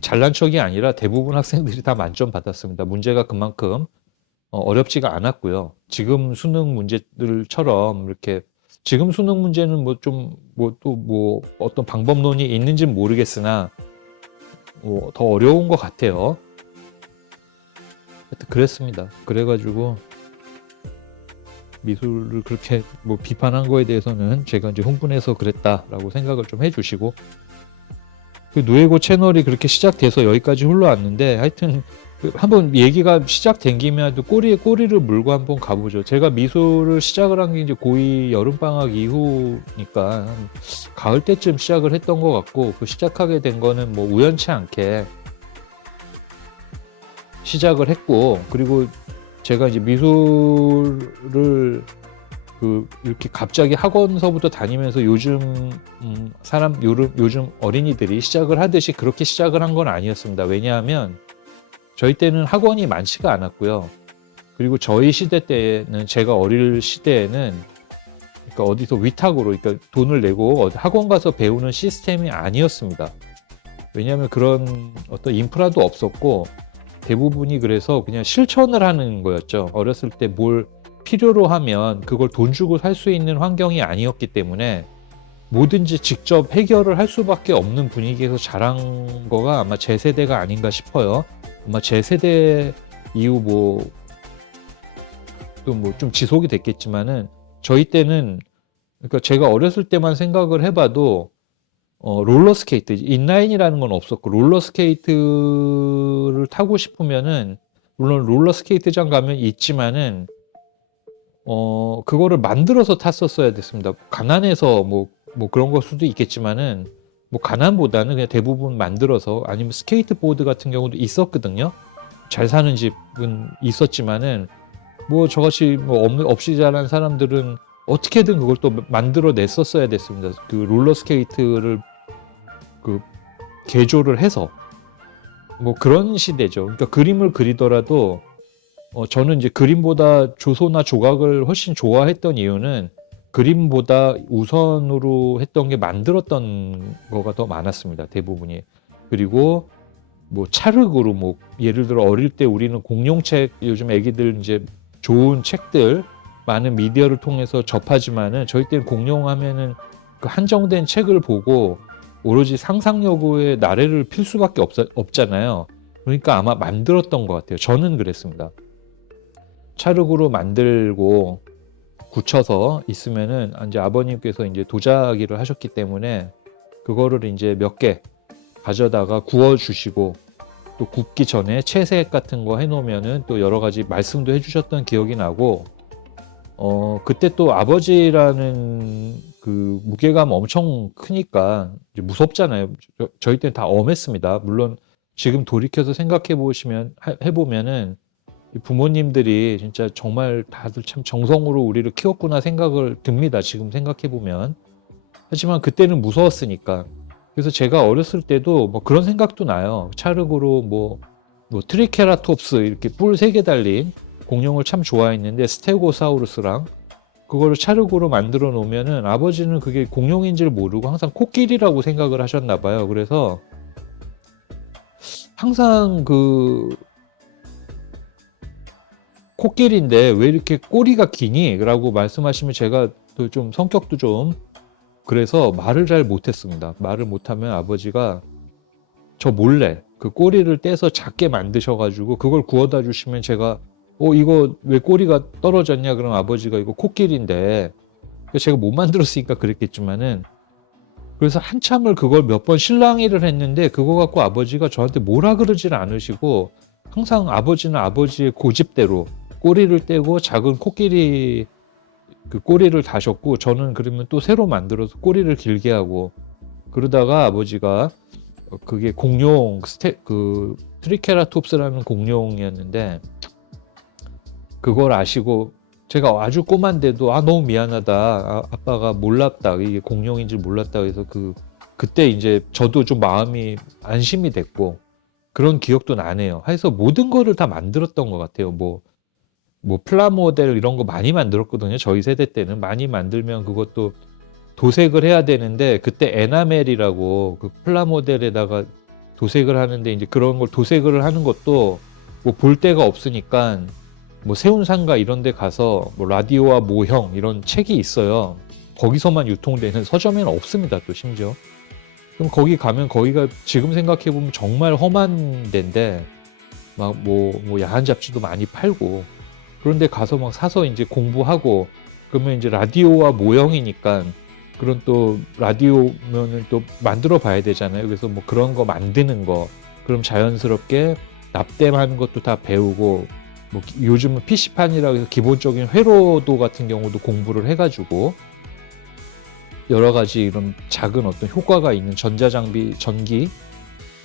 잘난 척이 아니라 대부분 학생들이 다 만점 받았습니다. 문제가 그만큼 어렵지가 않았고요. 지금 수능 문제들처럼 이렇게, 지금 수능 문제는 뭐 좀 뭐 또 뭐 어떤 방법론이 있는지는 모르겠으나 더 어려운 것 같아요. 하여튼 그랬습니다. 그래가지고 미술을 그렇게 뭐 비판한 거에 대해서는 제가 이제 흥분해서 그랬다라고 생각을 좀 해주시고, 그 누에고 채널이 그렇게 시작돼서 여기까지 흘러왔는데, 하여튼 한번 얘기가 시작된 김에 또 꼬리에 꼬리를 물고 한번 가보죠. 제가 미술을 시작을 한 게 이제 고2 여름방학 이후니까 한 가을 때쯤 시작을 했던 것 같고, 그 시작하게 된 거는 뭐 우연치 않게 시작을 했고, 그리고 제가 이제 미술을 이렇게 갑자기 학원서부터 다니면서 요즘 요즘 어린이들이 시작을 하듯이 그렇게 시작을 한 건 아니었습니다. 왜냐하면 저희 때는 학원이 많지가 않았고요. 그리고 저희 시대 때는, 제가 어릴 시대에는 그러니까 어디서 위탁으로, 그러니까 돈을 내고 학원 가서 배우는 시스템이 아니었습니다. 왜냐하면 그런 어떤 인프라도 없었고, 대부분이 그래서 그냥 실천을 하는 거였죠. 어렸을 때 뭘 필요로 하면 그걸 돈 주고 살 수 있는 환경이 아니었기 때문에 뭐든지 직접 해결을 할 수밖에 없는 분위기에서 자란 거가 아마 제 세대가 아닌가 싶어요. 아마 제 세대 이후 뭐 또 뭐 좀 지속이 됐겠지만은, 저희 때는, 그러니까 제가 어렸을 때만 생각을 해봐도 롤러스케이트, 인라인이라는 건 없었고, 롤러스케이트를 타고 싶으면은, 물론 롤러스케이트장 가면 있지만은 그거를 만들어서 탔었어야 됐습니다. 가난해서 뭐 그런 걸 수도 있겠지만은, 뭐 가난보다는 그냥 대부분 만들어서, 아니면 스케이트보드 같은 경우도 있었거든요. 잘 사는 집은 있었지만은, 뭐 저같이 뭐 없이 자란 사람들은 어떻게든 그걸 또 만들어 냈었어야 됐습니다. 그 롤러스케이트를 개조를 해서, 뭐 그런 시대죠. 그러니까 그림을 그리더라도 저는 이제 그림보다 조소나 조각을 훨씬 좋아했던 이유는, 그림보다 우선으로 했던 게 만들었던 거가 더 많았습니다. 대부분이. 그리고 뭐 찰흙으로, 뭐 예를 들어 어릴 때 우리는 공룡책, 요즘 애기들 이제 좋은 책들 많은 미디어를 통해서 접하지만은, 저희 때는 공룡하면은 그 한정된 책을 보고 오로지 상상력의 나래를 필 수밖에 없잖아요. 그러니까 아마 만들었던 것 같아요. 저는 그랬습니다. 찰흙으로 만들고 굳혀서 있으면은, 이제 아버님께서 이제 도자기를 하셨기 때문에 그거를 이제 몇 개 가져다가 구워 주시고, 또 굽기 전에 채색 같은 거 해놓으면은 또 여러 가지 말씀도 해주셨던 기억이 나고, 그때 또 아버지라는 그 무게감 엄청 크니까 이제 무섭잖아요. 저희 때는 다 엄했습니다. 물론 지금 돌이켜서 생각해 보시면, 해보면은 부모님들이 진짜 정말 다들 참 정성으로 우리를 키웠구나 생각을 듭니다. 지금 생각해 보면. 하지만 그때는 무서웠으니까. 그래서 제가 어렸을 때도 뭐 그런 생각도 나요. 찰흙으로 뭐 트리케라톱스, 이렇게 뿔 3개 달린 공룡을 참 좋아했는데, 스테고사우루스랑 그거를 찰흙으로 만들어 놓으면은, 아버지는 그게 공룡인지를 모르고 항상 코끼리라고 생각을 하셨나 봐요. 그래서 항상 코끼리인데 왜 이렇게 꼬리가 기니? 라고 말씀하시면, 제가 또 좀 성격도 좀 그래서 말을 잘 못했습니다. 말을 못하면 아버지가 저 몰래 그 꼬리를 떼서 작게 만드셔가지고 그걸 구워다 주시면, 제가 이거 왜 꼬리가 떨어졌냐? 그럼 아버지가 이거 코끼리인데, 제가 못 만들었으니까 그랬겠지만은, 그래서 한참을 그걸 몇 번 실랑이를 했는데, 그거 갖고 아버지가 저한테 뭐라 그러질 않으시고, 항상 아버지는 아버지의 고집대로 꼬리를 떼고 작은 코끼리 그 꼬리를 다셨고, 저는 그러면 또 새로 만들어서 꼬리를 길게 하고, 그러다가 아버지가 그게 공룡 트리케라톱스라는 공룡이었는데, 그걸 아시고, 제가 아주 꼬만데도 너무 미안하다, 아빠가 몰랐다, 이게 공룡인 줄 몰랐다, 그래서 그때 이제 저도 좀 마음이 안심이 됐고 그런 기억도 나네요. 해서 모든 거를 다 만들었던 것 같아요. 뭐 플라모델 이런 거 많이 만들었거든요. 저희 세대 때는 많이 만들면 그것도 도색을 해야 되는데 그때 에나멜이라고 그 플라모델에다가 도색을 하는데 이제 그런 걸 도색을 하는 것도 뭐 볼 데가 없으니까 뭐 세운상가 이런 데 가서 뭐 라디오와 모형 이런 책이 있어요. 거기서만 유통되는 서점에는 없습니다. 또 심지어. 그럼 거기 가면 거기가 지금 생각해 보면 정말 험한 데인데 막 뭐 야한 잡지도 많이 팔고 그런데 가서 막 사서 이제 공부하고 그러면 이제 라디오와 모형이니까 그런 또 라디오면은 또 만들어 봐야 되잖아요. 그래서 뭐 그런 거 만드는 거 그럼 자연스럽게 납땜하는 것도 다 배우고 뭐 요즘은 PC판이라고 해서 기본적인 회로도 같은 경우도 공부를 해가지고 여러 가지 이런 작은 어떤 효과가 있는 전자장비 전기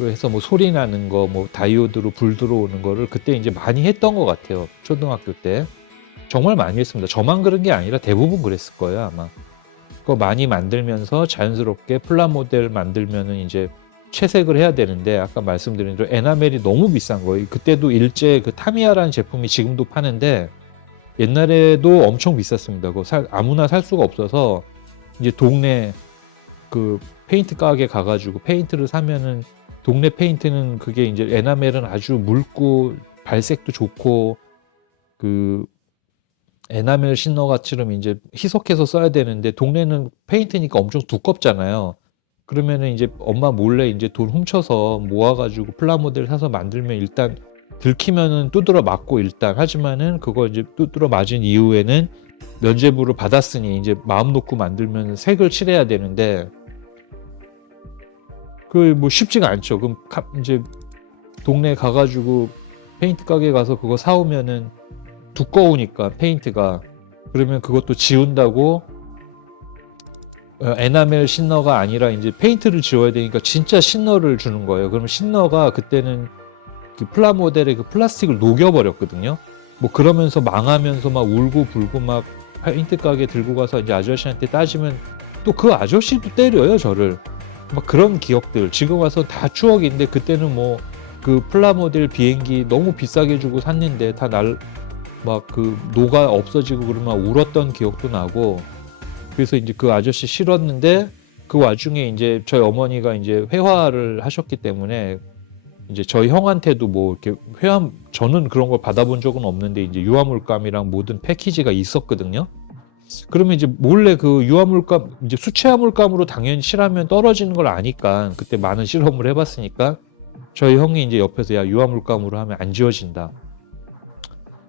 해서 뭐 소리 나는 거 뭐 다이오드로 불 들어오는 거를 그때 이제 많이 했던 것 같아요. 초등학교 때 정말 많이 했습니다. 저만 그런 게 아니라 대부분 그랬을 거예요 아마. 그거 많이 만들면서 자연스럽게 플라모델 만들면은 이제 채색을 해야 되는데 아까 말씀드린 대로 에나멜이 너무 비싼 거예요. 그때도 일제 그 타미야라는 제품이 지금도 파는데 옛날에도 엄청 비쌌습니다. 그거 아무나 살 수가 없어서 이제 동네 그 페인트 가게 가가지고 페인트를 사면은 동네 페인트는 그게 이제 에나멜은 아주 묽고 발색도 좋고 그 에나멜 신너가처럼 이제 희석해서 써야 되는데 동네는 페인트니까 엄청 두껍잖아요. 그러면은 이제 엄마 몰래 이제 돈 훔쳐서 모아가지고 플라모델 사서 만들면 일단 들키면은 두드러 맞고 일단 하지만은 그거 이제 두드러 맞은 이후에는 면죄부를 받았으니 이제 마음 놓고 만들면 색을 칠해야 되는데 그 뭐 쉽지가 않죠. 그럼 이제 동네 가가지고 페인트 가게 가서 그거 사오면은 두꺼우니까 페인트가 그러면 그것도 지운다고 에나멜 신너가 아니라 이제 페인트를 지워야 되니까 진짜 신너를 주는 거예요. 그러면 신너가 그때는 그 플라모델의 그 플라스틱을 녹여버렸거든요. 뭐 그러면서 망하면서 막 울고 불고 막 페인트 가게 들고 가서 이제 아저씨한테 따지면 또 그 아저씨도 때려요 저를. 막 그런 기억들 지금 와서 다 추억인데 그때는 뭐 그 플라모델 비행기 너무 비싸게 주고 샀는데 다 막 그 녹아 없어지고 그러면 울었던 기억도 나고 그래서 이제 그 아저씨 싫었는데 그 와중에 이제 저희 어머니가 이제 회화를 하셨기 때문에 이제 저희 형한테도 뭐 이렇게 저는 그런 걸 받아본 적은 없는데 이제 유화물감이랑 모든 패키지가 있었거든요. 그러면 이제 몰래 그 유화물감 이제 수채화물감으로 당연히 칠하면 떨어지는 걸 아니까 그때 많은 실험을 해봤으니까 저희 형이 이제 옆에서 야 유화물감으로 하면 안 지워진다.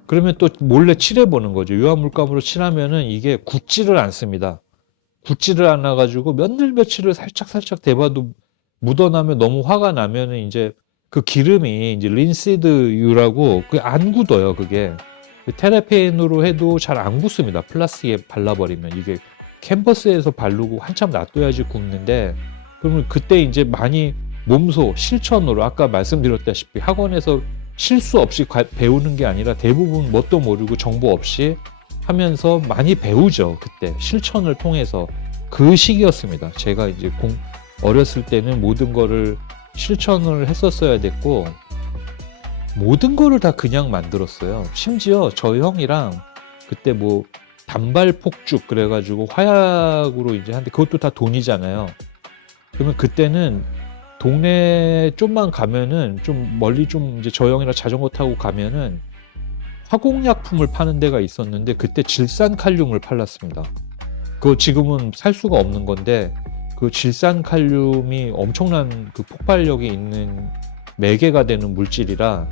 그러면 또 몰래 칠해보는 거죠. 유화물감으로 칠하면은 이게 굳지를 않습니다. 굳지를 않아가지고 며칠을 살짝 대봐도 묻어나면 너무 화가 나면은 이제 그 기름이 이제 린시드유라고 그게 안 굳어요. 그게 테레펜으로 해도 잘 안 굳습니다. 플라스틱에 발라버리면 이게 캔버스에서 바르고 한참 놔둬야지 굳는데 그러면 그때 이제 많이 몸소 실천으로 아까 말씀드렸다시피 학원에서 실수 없이 배우는 게 아니라 대부분 뭣도 모르고 정보 없이 하면서 많이 배우죠. 그때 실천을 통해서 그 시기였습니다. 제가 이제 어렸을 때는 모든 거를 실천을 했었어야 됐고 모든 거를 다 그냥 만들었어요. 심지어 저희 형이랑 그때 뭐 단발 폭죽 그래가지고 화약으로 이제 하는데 그것도 다 돈이잖아요. 그러면 그때는 동네 좀만 가면은 좀 멀리 좀 이제 저 형이랑 자전거 타고 가면은 화공약품을 파는 데가 있었는데 그때 질산칼륨을 팔았습니다. 그거 지금은 살 수가 없는 건데 그 질산칼륨이 엄청난 그 폭발력이 있는 매개가 되는 물질이라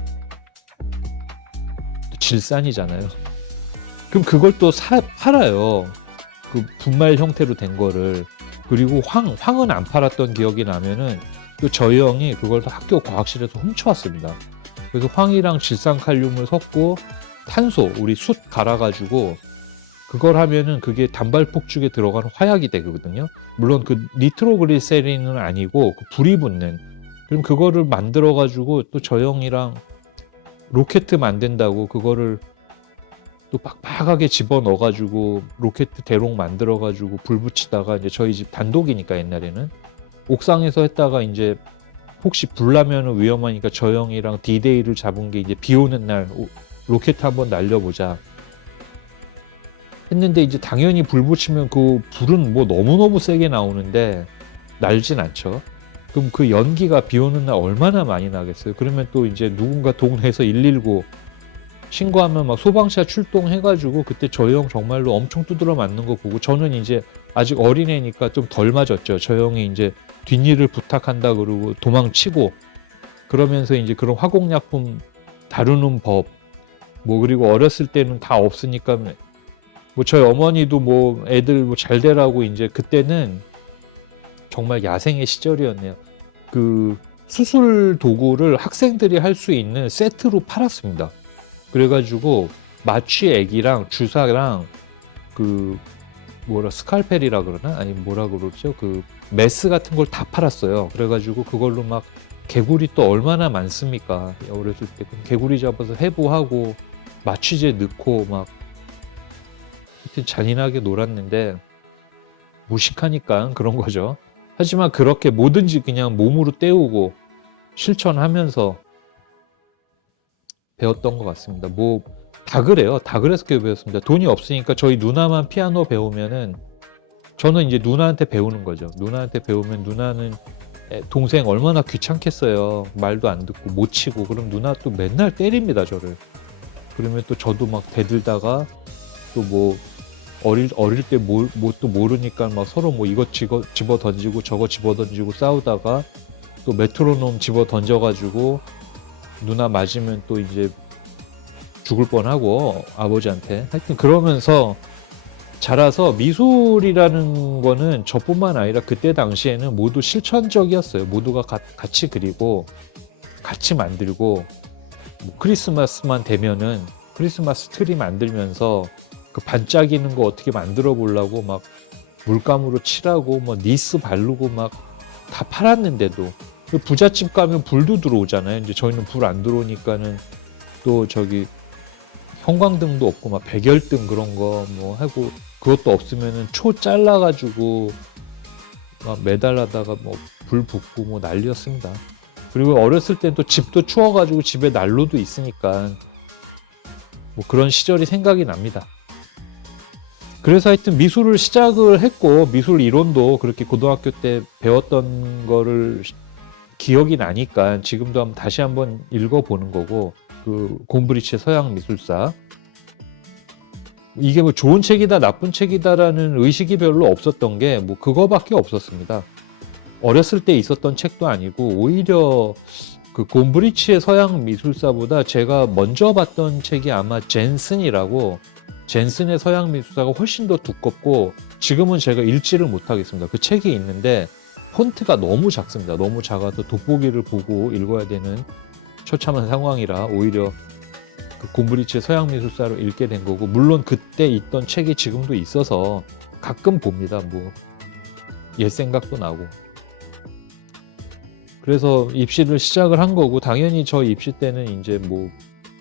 질산이잖아요. 그럼 그걸 또 팔아요. 그 분말 형태로 된 거를. 그리고 황은 안 팔았던 기억이 나면은 또 저희 형이 그걸 학교 과학실에서 훔쳐왔습니다. 그래서 황이랑 질산칼륨을 섞고 탄소, 우리 숯 갈아가지고 그걸 하면은 그게 단발폭죽에 들어가는 화약이 되거든요. 물론 그 니트로글리세린은 아니고 그 불이 붙는. 그럼 그거를 만들어가지고 또 저 형이랑 로켓 만든다고 그거를 또 빡빡하게 집어넣어가지고 로켓 대롱 만들어가지고 불 붙이다가 이제 저희 집 단독이니까 옛날에는 옥상에서 했다가 이제 혹시 불 나면 위험하니까 저 형이랑 D-Day를 잡은 게 이제 비 오는 날 로켓 한번 날려보자 했는데 이제 당연히 불 붙이면 그 불은 뭐 너무너무 세게 나오는데 날진 않죠. 그럼 그 연기가 비 오는 날 얼마나 많이 나겠어요. 그러면 또 이제 누군가 동네에서 119 신고하면 막 소방차 출동해가지고 그때 저 형 정말로 엄청 두드러 맞는 거 보고 저는 이제 아직 어린애니까 좀 덜 맞았죠. 저 형이 이제 뒷일을 부탁한다 그러고 도망치고 그러면서 이제 그런 화공약품 다루는 법 뭐 그리고 어렸을 때는 다 없으니까 뭐 저희 어머니도 뭐 애들 뭐 잘 되라고 이제 그때는 정말 야생의 시절이었네요. 그 수술 도구를 학생들이 할 수 있는 세트로 팔았습니다. 그래가지고 마취액이랑 주사랑 그 뭐라 스칼펠이라 그러나 아니 뭐라 그러죠? 그 메스 같은 걸 다 팔았어요. 그래가지고 그걸로 막 개구리 또 얼마나 많습니까? 어렸을 때 개구리 잡아서 해부하고 마취제 넣고 막 하여튼 잔인하게 놀았는데 무식하니까 그런 거죠. 하지만 그렇게 뭐든지 그냥 몸으로 때우고 실천하면서 배웠던 것 같습니다. 뭐 다 그래요. 다 그래서 배웠습니다. 돈이 없으니까 저희 누나만 피아노 배우면은 저는 이제 누나한테 배우는 거죠. 누나한테 배우면 누나는 동생 얼마나 귀찮겠어요. 말도 안 듣고 못 치고 그럼 누나 또 맨날 때립니다 저를. 그러면 또 저도 막 대들다가 또 뭐 어릴 때 또 모르니까 막 서로 뭐 이거 집어 던지고 저거 집어 던지고 싸우다가 또 메트로놈 집어 던져가지고 누나 맞으면 또 이제 죽을 뻔하고 아버지한테 하여튼 그러면서 자라서 미술이라는 거는 저뿐만 아니라 그때 당시에는 모두 실천적이었어요. 모두가 같이 그리고 같이 만들고 뭐 크리스마스만 되면은 크리스마스 트리 만들면서 그 반짝이는 거 어떻게 만들어 보려고 막 물감으로 칠하고 뭐 니스 바르고 막 다 팔았는데도 부잣집 가면 불도 들어오잖아요. 이제 저희는 불 안 들어오니까는 또 저기 형광등도 없고 막 백열등 그런 거 뭐 하고 그것도 없으면은 초 잘라가지고 막 매달라다가 뭐 불 붙고 뭐 난리였습니다. 그리고 어렸을 땐 또 집도 추워가지고 집에 난로도 있으니까 뭐 그런 시절이 생각이 납니다. 그래서 하여튼 미술을 시작을 했고 미술 이론도 그렇게 고등학교 때 배웠던 거를 기억이 나니까 지금도 한번 다시 한번 읽어보는 거고 그 곰브리치의 서양 미술사 이게 뭐 좋은 책이다 나쁜 책이다라는 의식이 별로 없었던 게 뭐 그거밖에 없었습니다. 어렸을 때 있었던 책도 아니고 오히려 그 곰브리치의 서양 미술사보다 제가 먼저 봤던 책이 아마 젠슨이라고 젠슨의 서양 미술사가 훨씬 더 두껍고 지금은 제가 읽지를 못하겠습니다. 그 책이 있는데 폰트가 너무 작습니다. 너무 작아서 돋보기를 보고 읽어야 되는 처참한 상황이라 오히려 그 곰브리치의 서양 미술사를 읽게 된 거고 물론 그때 있던 책이 지금도 있어서 가끔 봅니다. 뭐 옛 생각도 나고 그래서 입시를 시작을 한 거고 당연히 저 입시 때는 이제 뭐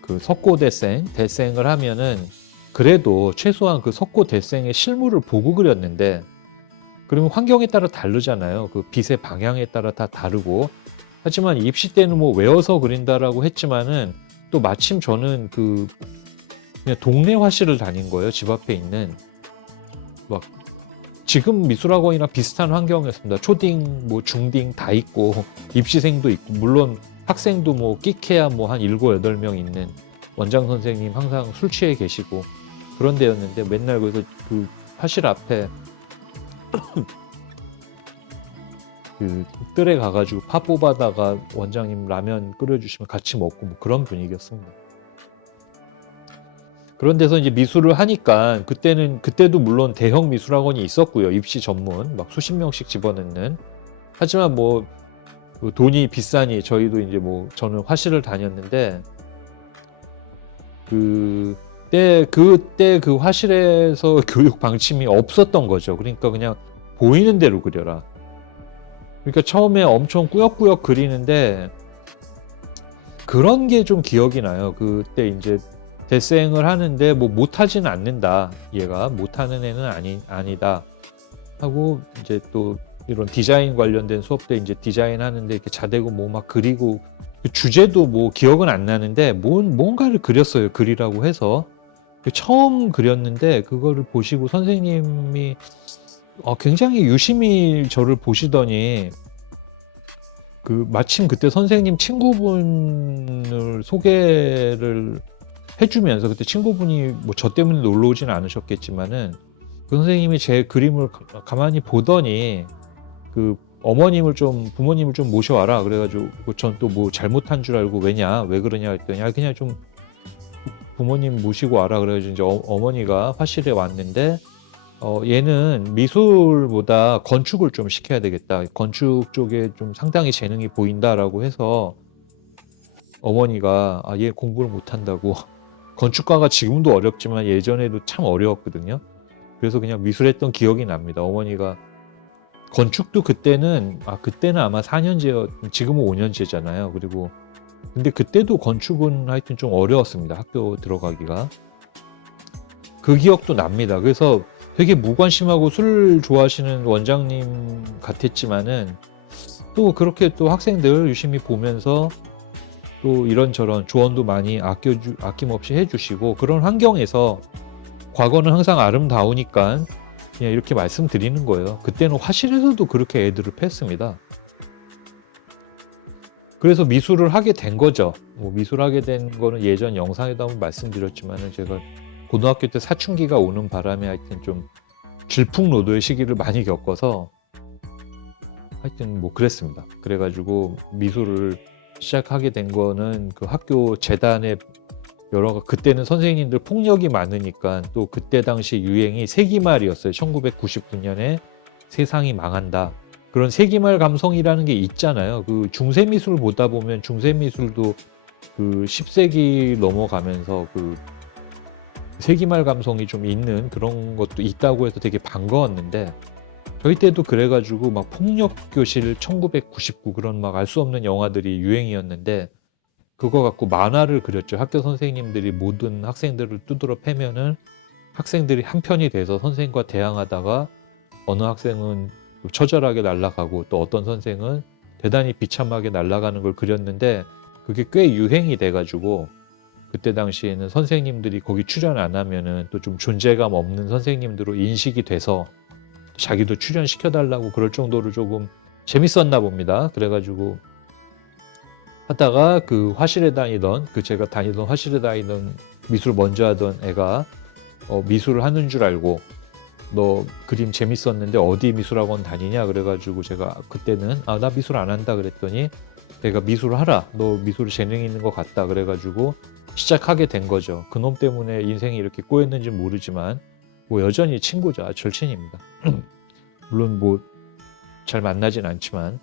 그 석고 대생을 하면은 그래도 최소한 그 석고 대생의 실물을 보고 그렸는데 그러면 환경에 따라 다르잖아요. 그 빛의 방향에 따라 다 다르고 하지만 입시 때는 뭐 외워서 그린다라고 했지만은 또 마침 저는 그 그냥 동네 화실을 다닌 거예요. 집 앞에 있는 막 지금 미술학원이랑 비슷한 환경이었습니다. 초딩, 뭐 중딩 다 있고 입시생도 있고 물론 학생도 뭐 끼케야 뭐 한 7, 8명 있는 원장 선생님 항상 술 취해 계시고 그런 데였는데 맨날 거기서 그 화실 앞에 그 뜰에 가가지고 파 뽑아다가 원장님 라면 끓여주시면 같이 먹고 뭐 그런 분위기였습니다. 그런 데서 이제 미술을 하니까 그때도 물론 대형 미술학원이 있었고요. 입시 전문 막 수십 명씩 집어넣는. 하지만 뭐 돈이 비싸니 저희도 이제 뭐 저는 화실을 다녔는데 그때 그 화실에서 교육 방침이 없었던 거죠. 그러니까 그냥 보이는 대로 그려라. 그러니까 처음에 엄청 꾸역꾸역 그리는데 그런 게 좀 기억이 나요. 그때 이제 대생을 하는데 뭐 못하지는 않는다. 얘가 못하는 애는 아니다. 하고 이제 또 이런 디자인 관련된 수업 때 이제 디자인 하는데 이렇게 자대고 뭐 막 그리고 그 주제도 뭐 기억은 안 나는데 뭔가를 그렸어요. 그리라고 해서 처음 그렸는데 그거를 보시고 선생님이 굉장히 유심히 저를 보시더니 그 마침 그때 선생님 친구분을 소개를 해주면서 그때 친구분이 뭐 저 때문에 놀러 오지는 않으셨겠지만은 그 선생님이 제 그림을 가만히 보더니 그 부모님을 좀 모셔와라 그래가지고 전 또 뭐 잘못한 줄 알고 왜 그러냐 했더니 그냥 좀 부모님 모시고 와라 그래가지고 이제 어머니가 화실에 왔는데 얘는 미술보다 건축을 좀 시켜야 되겠다. 건축 쪽에 좀 상당히 재능이 보인다라고 해서 어머니가 얘 공부를 못한다고 건축과가 지금도 어렵지만 예전에도 참 어려웠거든요. 그래서 그냥 미술했던 기억이 납니다. 어머니가 건축도 그때는 아마 4년제 지금은 5년제잖아요. 그리고 근데 그때도 건축은 하여튼 좀 어려웠습니다. 학교 들어가기가. 그 기억도 납니다. 그래서 되게 무관심하고 술 좋아하시는 원장님 같았지만은 또 그렇게 또 학생들 유심히 보면서 또 이런저런 조언도 많이 아낌없이 해주시고 그런 환경에서 과거는 항상 아름다우니까 그냥 이렇게 말씀드리는 거예요. 그때는 화실에서도 그렇게 애들을 팼습니다. 그래서 미술을 하게 된 거죠. 뭐 미술을 하게 된 거는 예전 영상에도 한번 말씀드렸지만은 제가 고등학교 때 사춘기가 오는 바람에 하여튼 좀 질풍노도의 시기를 많이 겪어서 하여튼 뭐 그랬습니다. 그래가지고 미술을 시작하게 된 거는 그 학교 재단에 그때는 선생님들 폭력이 많으니까 또 그때 당시 유행이 세기말이었어요. 1999년에 세상이 망한다. 그런 세기말 감성이라는 게 있잖아요. 그 중세미술 보다 보면 중세미술도 그 10세기 넘어가면서 그 세기말 감성이 좀 있는 그런 것도 있다고 해서 되게 반가웠는데 저희 때도 그래가지고 막 폭력교실 1999 그런 막 알 수 없는 영화들이 유행이었는데 그거 갖고 만화를 그렸죠. 학교 선생님들이 모든 학생들을 두드러 패면은 학생들이 한편이 돼서 선생님과 대항하다가 어느 학생은 처절하게 날아가고 또 어떤 선생은 대단히 비참하게 날아가는 걸 그렸는데 그게 꽤 유행이 돼가지고 그때 당시에는 선생님들이 거기 출연 안 하면은 또 좀 존재감 없는 선생님들로 인식이 돼서 자기도 출연시켜달라고 그럴 정도로 조금 재밌었나 봅니다. 그래가지고 하다가 그 화실에 다니던 제가 다니던 화실에 다니던 미술 먼저 하던 애가 미술을 하는 줄 알고 너 그림 재밌었는데 어디 미술학원 다니냐 그래가지고 제가 그때는 나 미술 안 한다 그랬더니 내가 미술을 하라 너 미술에 재능이 있는 것 같다 그래가지고 시작하게 된 거죠. 그놈 때문에 인생이 이렇게 꼬였는지 모르지만 뭐 여전히 친구죠. 절친입니다. 물론 뭐 잘 만나진 않지만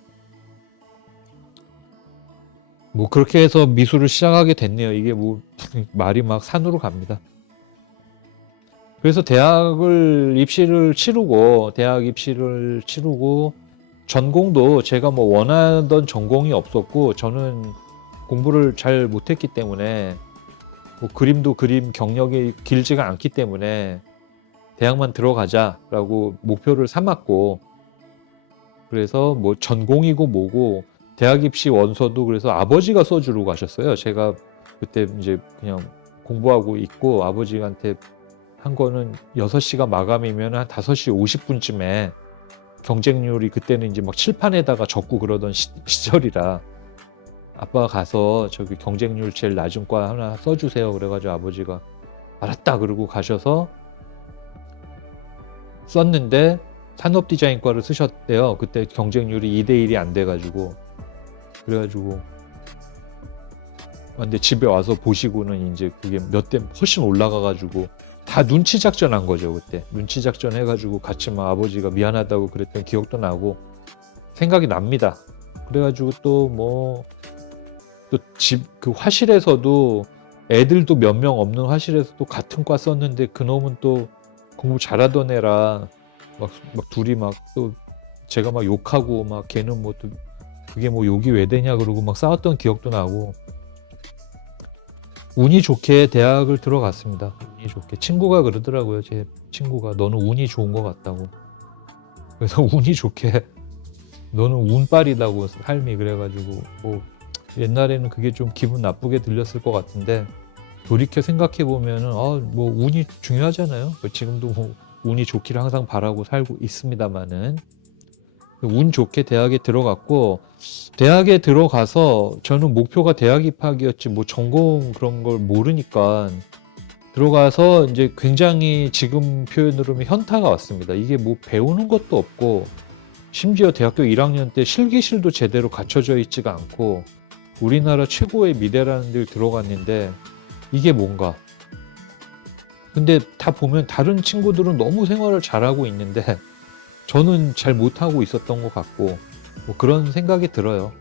뭐 그렇게 해서 미술을 시작하게 됐네요. 이게 뭐 말이 막 산으로 갑니다. 그래서 대학 입시를 치르고 전공도 제가 뭐 원하던 전공이 없었고 저는 공부를 잘 못했기 때문에 뭐 그림 경력이 길지가 않기 때문에 대학만 들어가자라고 목표를 삼았고 그래서 뭐 전공이고 뭐고 대학 입시 원서도 그래서 아버지가 써주러 가셨어요. 제가 그때 이제 그냥 공부하고 있고 아버지한테 한 거는 6시가 마감이면 한 5시 50분쯤에 경쟁률이 그때는 이제 막 칠판에다가 적고 그러던 시절이라 아빠가 가서 저기 경쟁률 제일 낮은 과 하나 써주세요. 그래가지고 아버지가 알았다 그러고 가셔서 썼는데 산업디자인과를 쓰셨대요. 그때 경쟁률이 2대1이 안 돼가지고 그래가지고 근데 집에 와서 보시고는 이제 그게 몇 대 훨씬 올라가가지고 다 눈치 작전한 거죠. 그때 눈치 작전 해가지고 같이 막 아버지가 미안하다고 그랬던 기억도 나고 생각이 납니다. 그래가지고 또 뭐 또 그 화실에서도 애들도 몇 명 없는 화실에서 또 같은 과 썼는데 그놈은 또 공부 잘하던 애라 막 둘이 막 또 제가 막 욕하고 막 걔는 뭐 또 그게 뭐 욕이 왜 되냐 그러고 막 싸웠던 기억도 나고 운이 좋게 대학을 들어갔습니다. 운이 좋게 친구가 그러더라고요. 제 친구가 너는 운이 좋은 것 같다고. 그래서 운이 좋게 너는 운빨이다고 삶이. 그래가지고 뭐 옛날에는 그게 좀 기분 나쁘게 들렸을 것 같은데 돌이켜 생각해 보면은 뭐 운이 중요하잖아요. 지금도 뭐 운이 좋기를 항상 바라고 살고 있습니다만은 운 좋게 대학에 들어갔고, 대학에 들어가서 저는 목표가 대학 입학이었지 뭐 전공 그런 걸 모르니까 들어가서 이제 굉장히 지금 표현으로 하면 현타가 왔습니다. 이게 뭐 배우는 것도 없고 심지어 대학교 1학년 때 실기실도 제대로 갖춰져 있지가 않고 우리나라 최고의 미대라는 데를 들어갔는데 이게 뭔가. 근데 다 보면 다른 친구들은 너무 생활을 잘하고 있는데 저는 잘 못하고 있었던 것 같고 뭐 그런 생각이 들어요.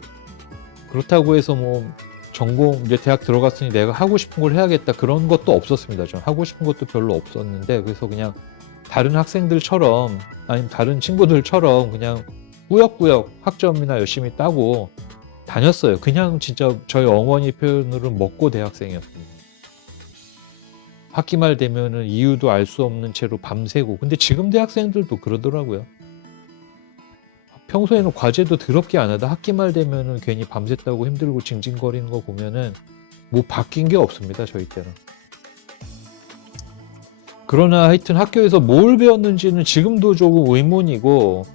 그렇다고 해서 뭐 전공 이제 대학 들어갔으니 내가 하고 싶은 걸 해야겠다 그런 것도 없었습니다. 전 하고 싶은 것도 별로 없었는데 그래서 그냥 다른 학생들처럼 아니면 다른 친구들처럼 그냥 꾸역꾸역 학점이나 열심히 따고 다녔어요. 그냥 진짜 저희 어머니 표현으로 먹고 대학생이었습니다. 학기 말 되면은 이유도 알 수 없는 채로 밤새고. 근데 지금 대학생들도 그러더라고요. 평소에는 과제도 더럽게 안 하다 학기 말 되면은 괜히 밤샜다고 힘들고 징징거리는 거 보면은 뭐 바뀐 게 없습니다. 저희 때는. 그러나 하여튼 학교에서 뭘 배웠는지는 지금도 조금 의문이고,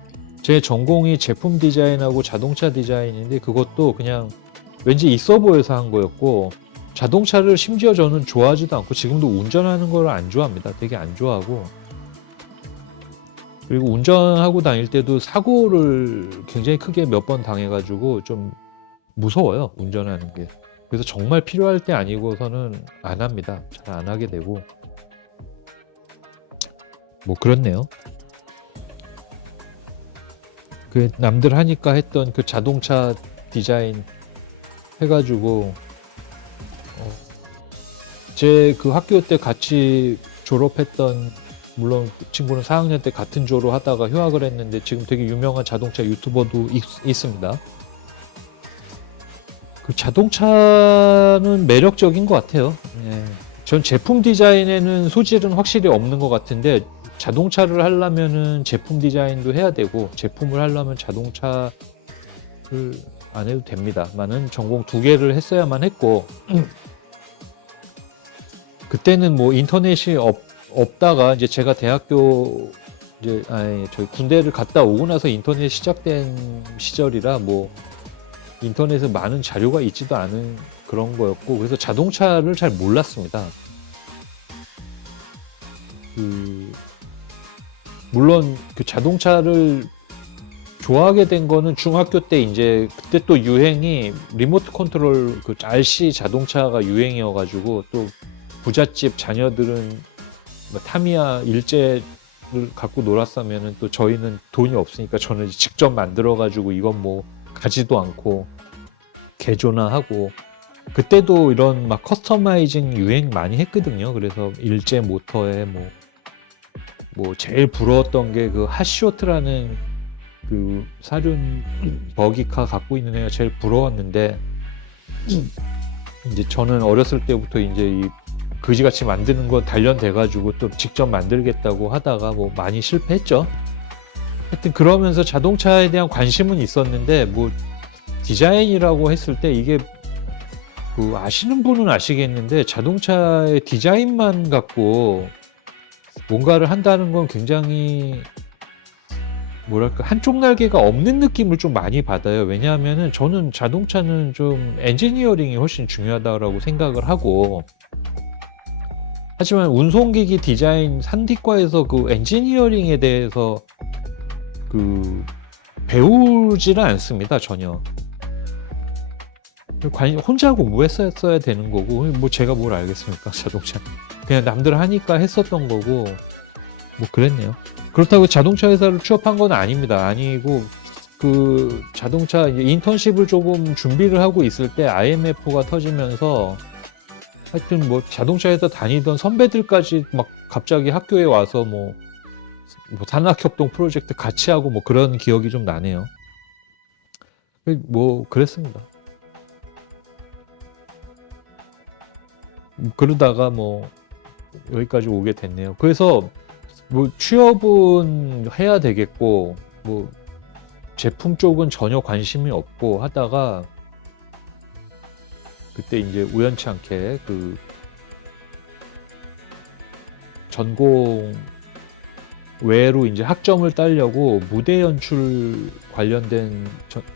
제 전공이 제품 디자인하고 자동차 디자인인데 그것도 그냥 왠지 있어 보여서 한 거였고, 자동차를 심지어 저는 좋아하지도 않고 지금도 운전하는 걸 안 좋아합니다. 되게 안 좋아하고, 그리고 운전하고 다닐 때도 사고를 굉장히 크게 몇 번 당해가지고 좀 무서워요. 운전하는 게. 그래서 정말 필요할 때 아니고서는 안 합니다. 잘 안 하게 되고 뭐 그렇네요. 그 남들 하니까 했던 그 자동차 디자인 해가지고 제 그 학교 때 같이 졸업했던, 물론 그 친구는 4학년 때 같은 조로 하다가 휴학을 했는데 지금 되게 유명한 자동차 유튜버도 있습니다. 그 자동차는 매력적인 것 같아요. 예. 전 제품 디자인에는 소질은 확실히 없는 것 같은데 자동차를 하려면은 제품 디자인도 해야 되고 제품을 하려면 자동차를 안 해도 됩니다만은 전공 2개를 했어야만 했고 그때는 뭐 인터넷이 없다가 이제 제가 대학교 저희 군대를 갔다 오고 나서 인터넷 시작된 시절이라 뭐 인터넷에 많은 자료가 있지도 않은 그런 거였고 그래서 자동차를 잘 몰랐습니다. 물론 그 자동차를 좋아하게 된 거는 중학교 때 이제 그때 또 유행이 리모트 컨트롤 그 RC 자동차가 유행이어가지고 또 부잣집 자녀들은 뭐 타미야 일제를 갖고 놀았으면은 또 저희는 돈이 없으니까 저는 직접 만들어가지고 이건 뭐 가지도 않고 개조나 하고 그때도 이런 막 커스터마이징 유행 많이 했거든요. 그래서 일제 모터에 뭐 제일 부러웠던 게 그 핫쇼트라는 그 사륜 버기카 갖고 있는 애가 제일 부러웠는데 이제 저는 어렸을 때부터 이제 이 그지같이 만드는 거 단련돼가지고 또 직접 만들겠다고 하다가 뭐 많이 실패했죠. 하여튼 그러면서 자동차에 대한 관심은 있었는데 뭐 디자인이라고 했을 때 이게 그 아시는 분은 아시겠는데 자동차의 디자인만 갖고 뭔가를 한다는 건 굉장히 뭐랄까 한쪽 날개가 없는 느낌을 좀 많이 받아요. 왜냐하면은 저는 자동차는 좀 엔지니어링이 훨씬 중요하다고 생각을 하고 하지만 운송기기 디자인 산디과에서 그 엔지니어링에 대해서 그 배우지는 않습니다. 전혀. 혼자 공부했어야 되는 거고 뭐 제가 뭘 알겠습니까. 자동차 그냥 남들 하니까 했었던 거고 뭐 그랬네요. 그렇다고 자동차 회사를 취업한 건 아닙니다. 아니고 그 자동차 인턴십을 조금 준비를 하고 있을 때 IMF가 터지면서 하여튼 뭐 자동차 회사 다니던 선배들까지 막 갑자기 학교에 와서 뭐 산학협동 프로젝트 같이 하고 뭐 그런 기억이 좀 나네요. 뭐 그랬습니다. 그러다가 뭐 여기까지 오게 됐네요. 그래서 뭐 취업은 해야 되겠고 뭐 제품 쪽은 전혀 관심이 없고 하다가 그때 이제 우연치 않게 그 전공 외로 이제 학점을 따려고 무대 연출 관련된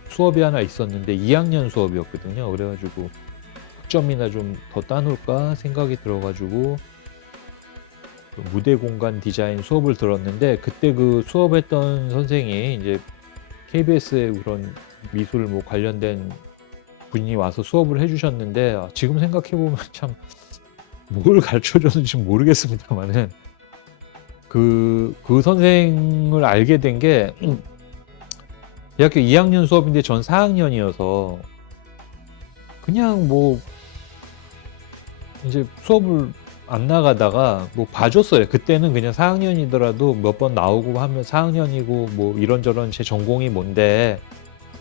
수업이 하나 있었는데 2학년 수업이었거든요. 그래가지고 학점이나 좀 더 따놓을까 생각이 들어가지고 그 무대 공간 디자인 수업을 들었는데 그때 그 수업했던 선생이 이제 KBS의 그런 미술 뭐 관련된 분이 와서 수업을 해주셨는데 지금 생각해보면 참 뭘 가르쳐줬는지 모르겠습니다만은 그 선생을 알게 된 게 대학교 2학년 수업인데 전 4학년이어서 그냥 뭐 이제 수업을 안 나가다가 뭐 봐줬어요. 그때는 그냥 4학년이더라도 몇 번 나오고 하면 4학년이고 뭐 이런저런 제 전공이 뭔데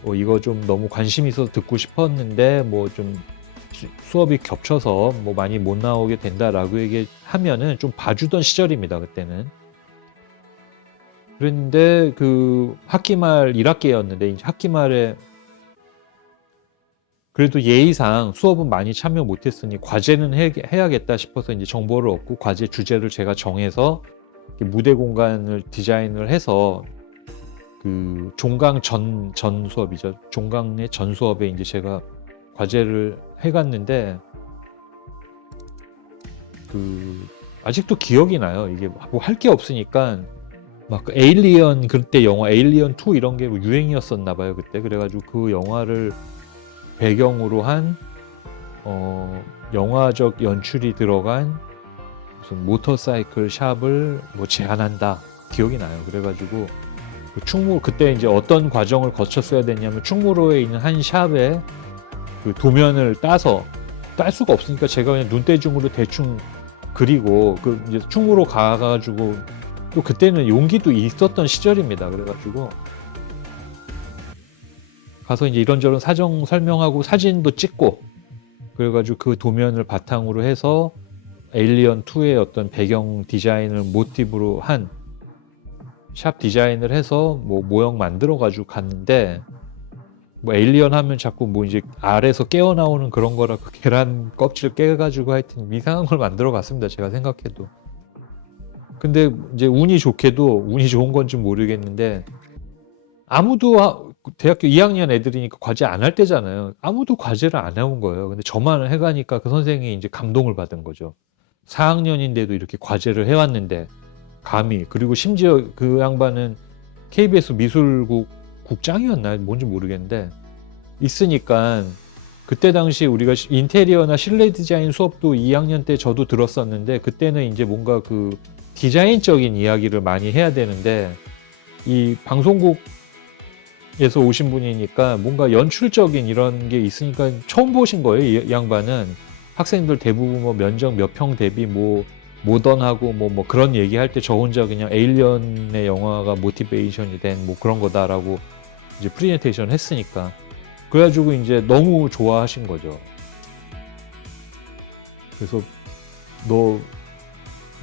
뭐 이거 좀 너무 관심 있어서 듣고 싶었는데 뭐 좀 수업이 겹쳐서 뭐 많이 못 나오게 된다라고 얘기하면은 좀 봐주던 시절입니다. 그때는. 그런데 그 학기 말 1학기였는데 이제 학기 말에 그래도 예의상 수업은 많이 참여 못했으니 과제는 해야겠다 싶어서 이제 정보를 얻고 과제 주제를 제가 정해서 무대 공간을 디자인을 해서 그 종강 전 수업이죠. 종강의 전 수업에 이제 제가 과제를 해갔는데 그 아직도 기억이 나요. 이게 뭐 할 게 없으니까 막 그 에일리언 그때 영화 에일리언 2 이런 게 뭐 유행이었었나 봐요 그때. 그래가지고 그 영화를 배경으로 한 영화적 연출이 들어간 무슨 모터사이클 샵을 뭐 제안한다 기억이 나요. 그래가지고 그 충무 그때 이제 어떤 과정을 거쳤어야 됐냐면 충무로에 있는 한 샵에 그 도면을 따서 딸 수가 없으니까 제가 그냥 눈대중으로 대충 그리고 그 이제 충무로 가가지고 또 그때는 용기도 있었던 시절입니다. 그래가지고 가서 이제 이런저런 사정 설명하고 사진도 찍고 그래가지고 그 도면을 바탕으로 해서 에일리언 2의 어떤 배경 디자인을 모티브로 한 샵 디자인을 해서 뭐 모형 만들어 가지고 갔는데 뭐 에일리언 하면 자꾸 뭐 이제 알에서 깨어 나오는 그런 거라 그 계란 껍질 깨가지고 하여튼 이상한 걸 만들어 갔습니다. 제가 생각해도. 근데 이제 운이 좋은 건지 모르겠는데 아무도 대학교 2학년 애들이니까 과제 안 할 때잖아요. 아무도 과제를 안 해온 거예요. 근데 저만 해가니까 그 선생이 이제 감동을 받은 거죠. 4학년인데도 이렇게 과제를 해왔는데 감히 그리고 심지어 그 양반은 KBS 미술국 국장이었나 뭔지 모르겠는데 있으니까 그때 당시 우리가 인테리어나 실내 디자인 수업도 2학년 때 저도 들었었는데 그때는 이제 뭔가 그 디자인적인 이야기를 많이 해야 되는데 이 방송국에서 오신 분이니까 뭔가 연출적인 이런 게 있으니까 처음 보신 거예요. 이 양반은 학생들 대부분 뭐 면적 몇 평 대비 뭐 모던하고 뭐 그런 얘기할 때 저 혼자 그냥 에일리언의 영화가 모티베이션이 된 뭐 그런 거다라고 이제 프리젠테이션 했으니까 그래가지고 이제 너무 좋아하신 거죠. 그래서 너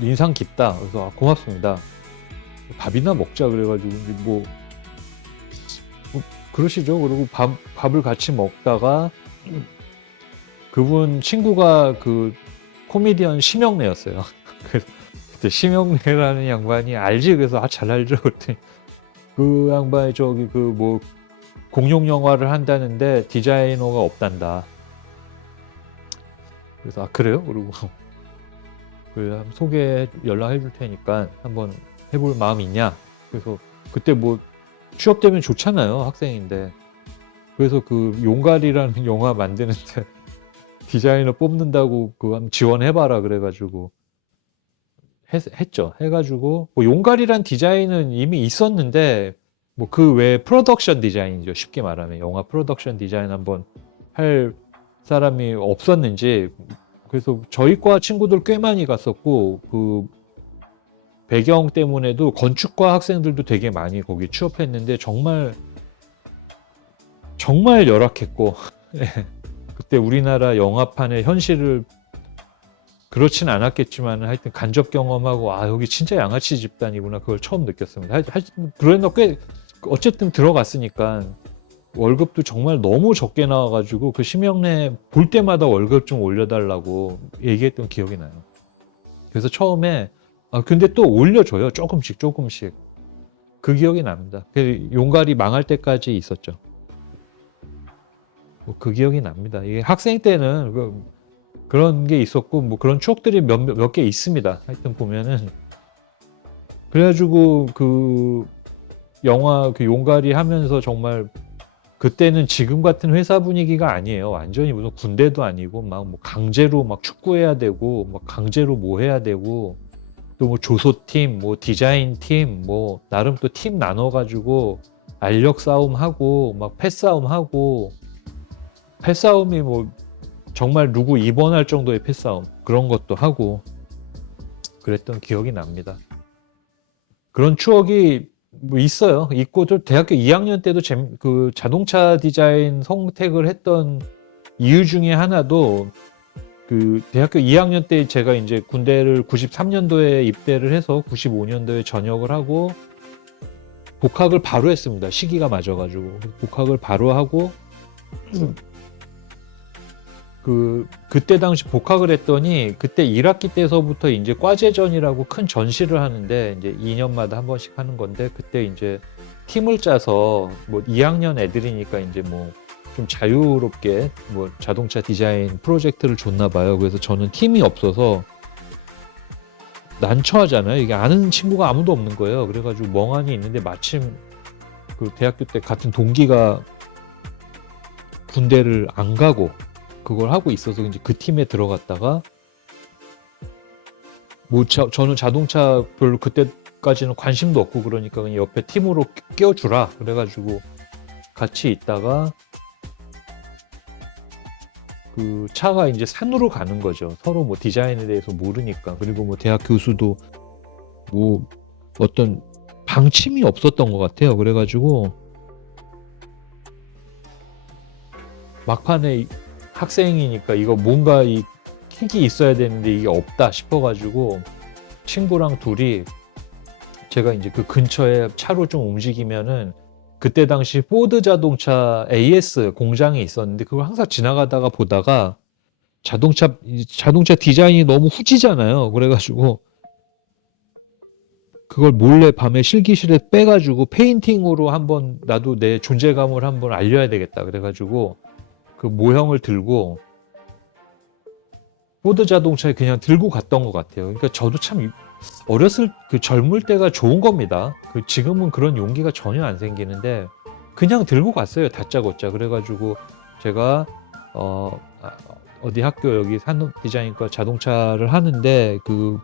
인상 깊다. 그래서 고맙습니다. 밥이나 먹자 그래가지고 이제 뭐 그러시죠. 그리고 밥을 같이 먹다가 그분 친구가 그 코미디언 심영래였어요. 그때 심영래라는 양반이 알지? 그래서 잘 알죠. 그랬더니 그 양반이 저기 그 뭐 공룡 영화를 한다는데 디자이너가 없단다. 그래서 그래요? 그리고 그래 소개 연락해 줄 테니까 한번 해볼 마음 있냐? 그래서 그때 뭐 취업되면 좋잖아요. 학생인데. 그래서 그 용갈이라는 영화 만드는데 디자이너 뽑는다고 그 한번 지원해봐라 그래가지고 했죠. 해가지고 뭐 용갈이란 디자인은 이미 있었는데 뭐 그 외에 프로덕션 디자인이죠. 쉽게 말하면 영화 프로덕션 디자인 한번 할 사람이 없었는지 그래서 저희 과 친구들 꽤 많이 갔었고 그 배경 때문에도 건축과 학생들도 되게 많이 거기 취업했는데 정말 열악했고 그때 우리나라 영화판의 현실을 그렇진 않았겠지만 하여튼 간접 경험하고 여기 진짜 양아치 집단이구나 그걸 처음 느꼈습니다. 하여튼 그러나 꽤 어쨌든 들어갔으니까 월급도 정말 너무 적게 나와가지고 그 심형래 볼 때마다 월급 좀 올려달라고 얘기했던 기억이 나요. 그래서 처음에 근데 또 올려줘요. 조금씩 조금씩. 그 기억이 납니다. 그 용갈이 망할 때까지 있었죠. 뭐 그 기억이 납니다. 이게 학생 때는 그런 게 있었고 뭐 그런 추억들이 몇 개 있습니다. 하여튼 보면은 그래가지고 그 영화 그 용갈이 하면서 정말 그때는 지금 같은 회사 분위기가 아니에요. 완전히 무슨 군대도 아니고 막 뭐 강제로 막 축구해야 되고 막 강제로 뭐 해야 되고 또 뭐 조소팀, 뭐 디자인팀, 뭐 나름 또 팀 나눠가지고 알력 싸움 하고 막 패싸움 하고 패싸움이 뭐 정말 누구 입원할 정도의 패싸움 그런 것도 하고 그랬던 기억이 납니다. 그런 추억이 뭐 있어요. 있고 또 대학교 2학년 때도 그 자동차 디자인 선택을 했던 이유 중에 하나도 그 대학교 2학년 때 제가 이제 군대를 93년도에 입대를 해서 95년도에 전역을 하고 복학을 바로 했습니다. 시기가 맞아가지고 복학을 바로 하고 그때 당시 복학을 했더니 그때 1학기 때서부터 이제 과제전이라고 큰 전시를 하는데 이제 2년마다 한 번씩 하는 건데 그때 이제 팀을 짜서 뭐 2학년 애들이니까 이제 뭐 좀 자유롭게 뭐 자동차 디자인 프로젝트를 줬나 봐요. 그래서 저는 팀이 없어서 난처하잖아요. 이게 아는 친구가 아무도 없는 거예요. 그래가지고 멍하니 있는데 마침 그 대학교 때 같은 동기가 군대를 안 가고 그걸 하고 있어서 이제 그 팀에 들어갔다가 뭐 저는 자동차 별로 그때까지는 관심도 없고 그러니까 그냥 옆에 팀으로 껴주라 그래가지고 같이 있다가 그 차가 이제 산으로 가는 거죠. 서로 뭐 디자인에 대해서 모르니까. 그리고 뭐 대학 교수도 뭐 어떤 방침이 없었던 것 같아요. 그래가지고 막판에 학생이니까 이거 뭔가 이 킥이 있어야 되는데 이게 없다 싶어가지고 친구랑 둘이 제가 이제 그 근처에 차로 좀 움직이면은 그때 당시 포드 자동차 AS 공장이 있었는데 그걸 항상 지나가다가 보다가 자동차 디자인이 너무 후지잖아요. 그래가지고 그걸 몰래 밤에 실기실에 빼가지고 페인팅으로 한번 나도 내 존재감을 한번 알려야 되겠다. 그래가지고 그 모형을 들고 포드 자동차에 그냥 들고 갔던 것 같아요. 그러니까 저도 참 어렸을 그 젊을 때가 좋은 겁니다. 그 지금은 그런 용기가 전혀 안 생기는데 그냥 들고 갔어요. 다짜고짜. 그래가지고 제가 어디 학교 여기 산업 디자인과 자동차를 하는데 그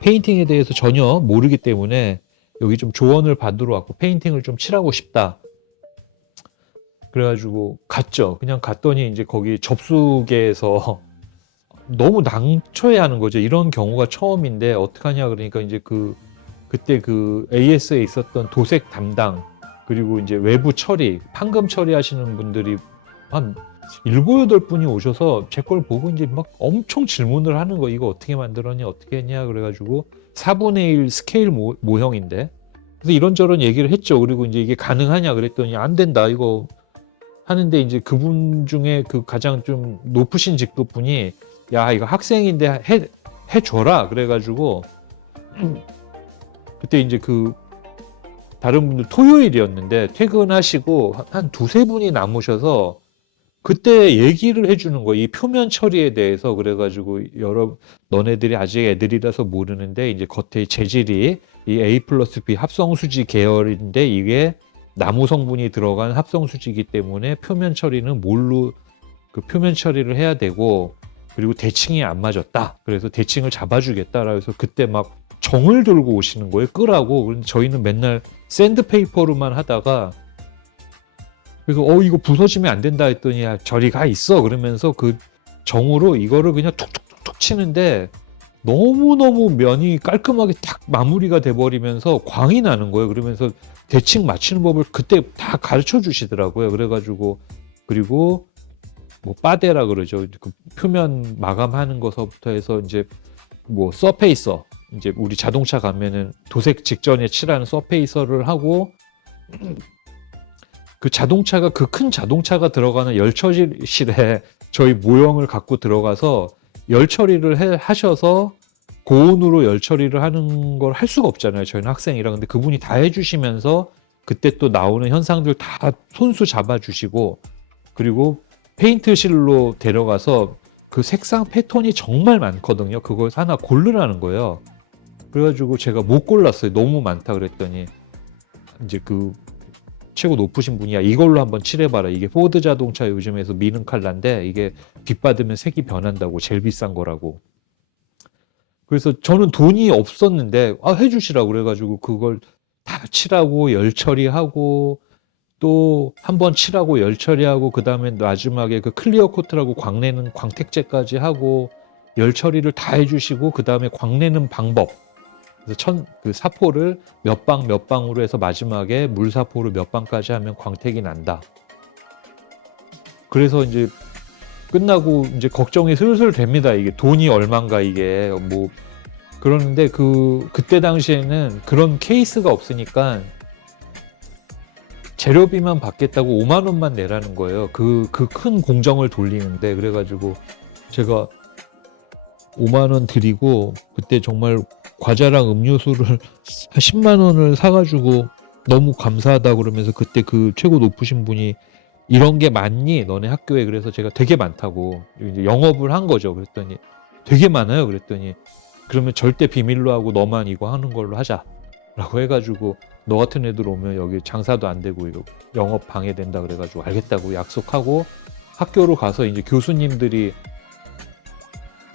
페인팅에 대해서 전혀 모르기 때문에 여기 좀 조언을 받으러 왔고 페인팅을 좀 칠하고 싶다. 그래가지고 갔죠. 그냥 갔더니 이제 거기 접수계에서 너무 난처해하는 거죠. 이런 경우가 처음인데 어떡하냐 그러니까 이제 그때 그 AS에 있었던 도색 담당 그리고 이제 외부 처리, 판금 처리하시는 분들이 한 7, 8분이 오셔서 제 걸 보고 이제 막 엄청 질문을 하는 거. 이거 어떻게 만들었냐, 어떻게 했냐 그래가지고 4분의 1 스케일 모형인데 그래서 이런저런 얘기를 했죠. 그리고 이제 이게 가능하냐 그랬더니 안 된다 이거 하는데 이제 그분 중에 그 가장 좀 높으신 직급 분이 야 이거 학생인데 해줘라 그래가지고 그때 이제 그 다른 분들 토요일이었는데 퇴근하시고 한 두세 분이 남으셔서 그때 얘기를 해주는 거예요. 이 표면 처리에 대해서. 그래가지고 너네들이 아직 애들이라서 모르는데 이제 겉에 재질이 이 A 플러스 B 합성수지 계열인데 이게 나무 성분이 들어간 합성수지이기 때문에 표면 처리는 뭘로 그 표면 처리를 해야 되고 그리고 대칭이 안 맞았다. 그래서 대칭을 잡아주겠다라 해서 그때 막 정을 들고 오시는 거예요. 끄라고. 그런데 저희는 맨날 샌드페이퍼로만 하다가 그래서 이거 부서지면 안 된다 했더니 야, 저리 가 있어. 그러면서 그 정으로 이거를 그냥 툭툭툭툭 치는데 너무너무 면이 깔끔하게 딱 마무리가 돼버리면서 광이 나는 거예요. 그러면서 대칭 맞추는 법을 그때 다 가르쳐 주시더라고요. 그래가지고 그리고 뭐 빠데라 그러죠. 그 표면 마감하는 것서부터 해서 이제 뭐 서페이서 이제 우리 자동차 가면은 도색 직전에 칠하는 서페이서를 하고 그 자동차가 그 큰 자동차가 들어가는 열처리실에 저희 모형을 갖고 들어가서 열 처리를 하셔서 고온으로 열 처리를 하는 걸 할 수가 없잖아요. 저희는 학생이라. 근데 그분이 다 해주시면서 그때 또 나오는 현상들 다 손수 잡아주시고, 그리고 페인트실로 데려가서 그 색상 패턴이 정말 많거든요. 그걸 하나 고르라는 거예요. 그래가지고 제가 못 골랐어요. 너무 많다 그랬더니 이제 그 최고 높으신 분이 야 이걸로 한번 칠해봐라. 이게 포드 자동차 요즘에서 미는 컬러인데 이게 빛 받으면 색이 변한다고. 제일 비싼 거라고. 그래서 저는 돈이 없었는데 해주시라고 그래가지고 그걸 다 칠하고 열 처리하고 또 한 번 칠하고 열 처리하고 그 다음에 마지막에 그 클리어 코트라고 광내는 광택제까지 하고 열 처리를 다 해주시고 그 다음에 광내는 방법. 그래서 그 사포를 몇 방 몇 방으로 해서 마지막에 물사포를 몇 방까지 하면 광택이 난다. 그래서 이제 끝나고 이제 걱정이 슬슬 됩니다. 이게 돈이 얼만가 이게 뭐 그러는데 그때 당시에는 그런 케이스가 없으니까 재료비만 받겠다고 5만 원만 내라는 거예요. 그 큰 공정을 돌리는데. 그래가지고 제가 5만 원 드리고 그때 정말 과자랑 음료수를 한 10만 원을 사가지고 너무 감사하다 그러면서 그때 그 최고 높으신 분이 이런 게 많니? 너네 학교에. 그래서 제가 되게 많다고 이제 영업을 한 거죠. 그랬더니 되게 많아요. 그랬더니 그러면 절대 비밀로 하고 너만 이거 하는 걸로 하자 라고 해가지고 너 같은 애들 오면 여기 장사도 안 되고 이거 영업 방해된다 그래가지고 알겠다고 약속하고 학교로 가서 이제 교수님들이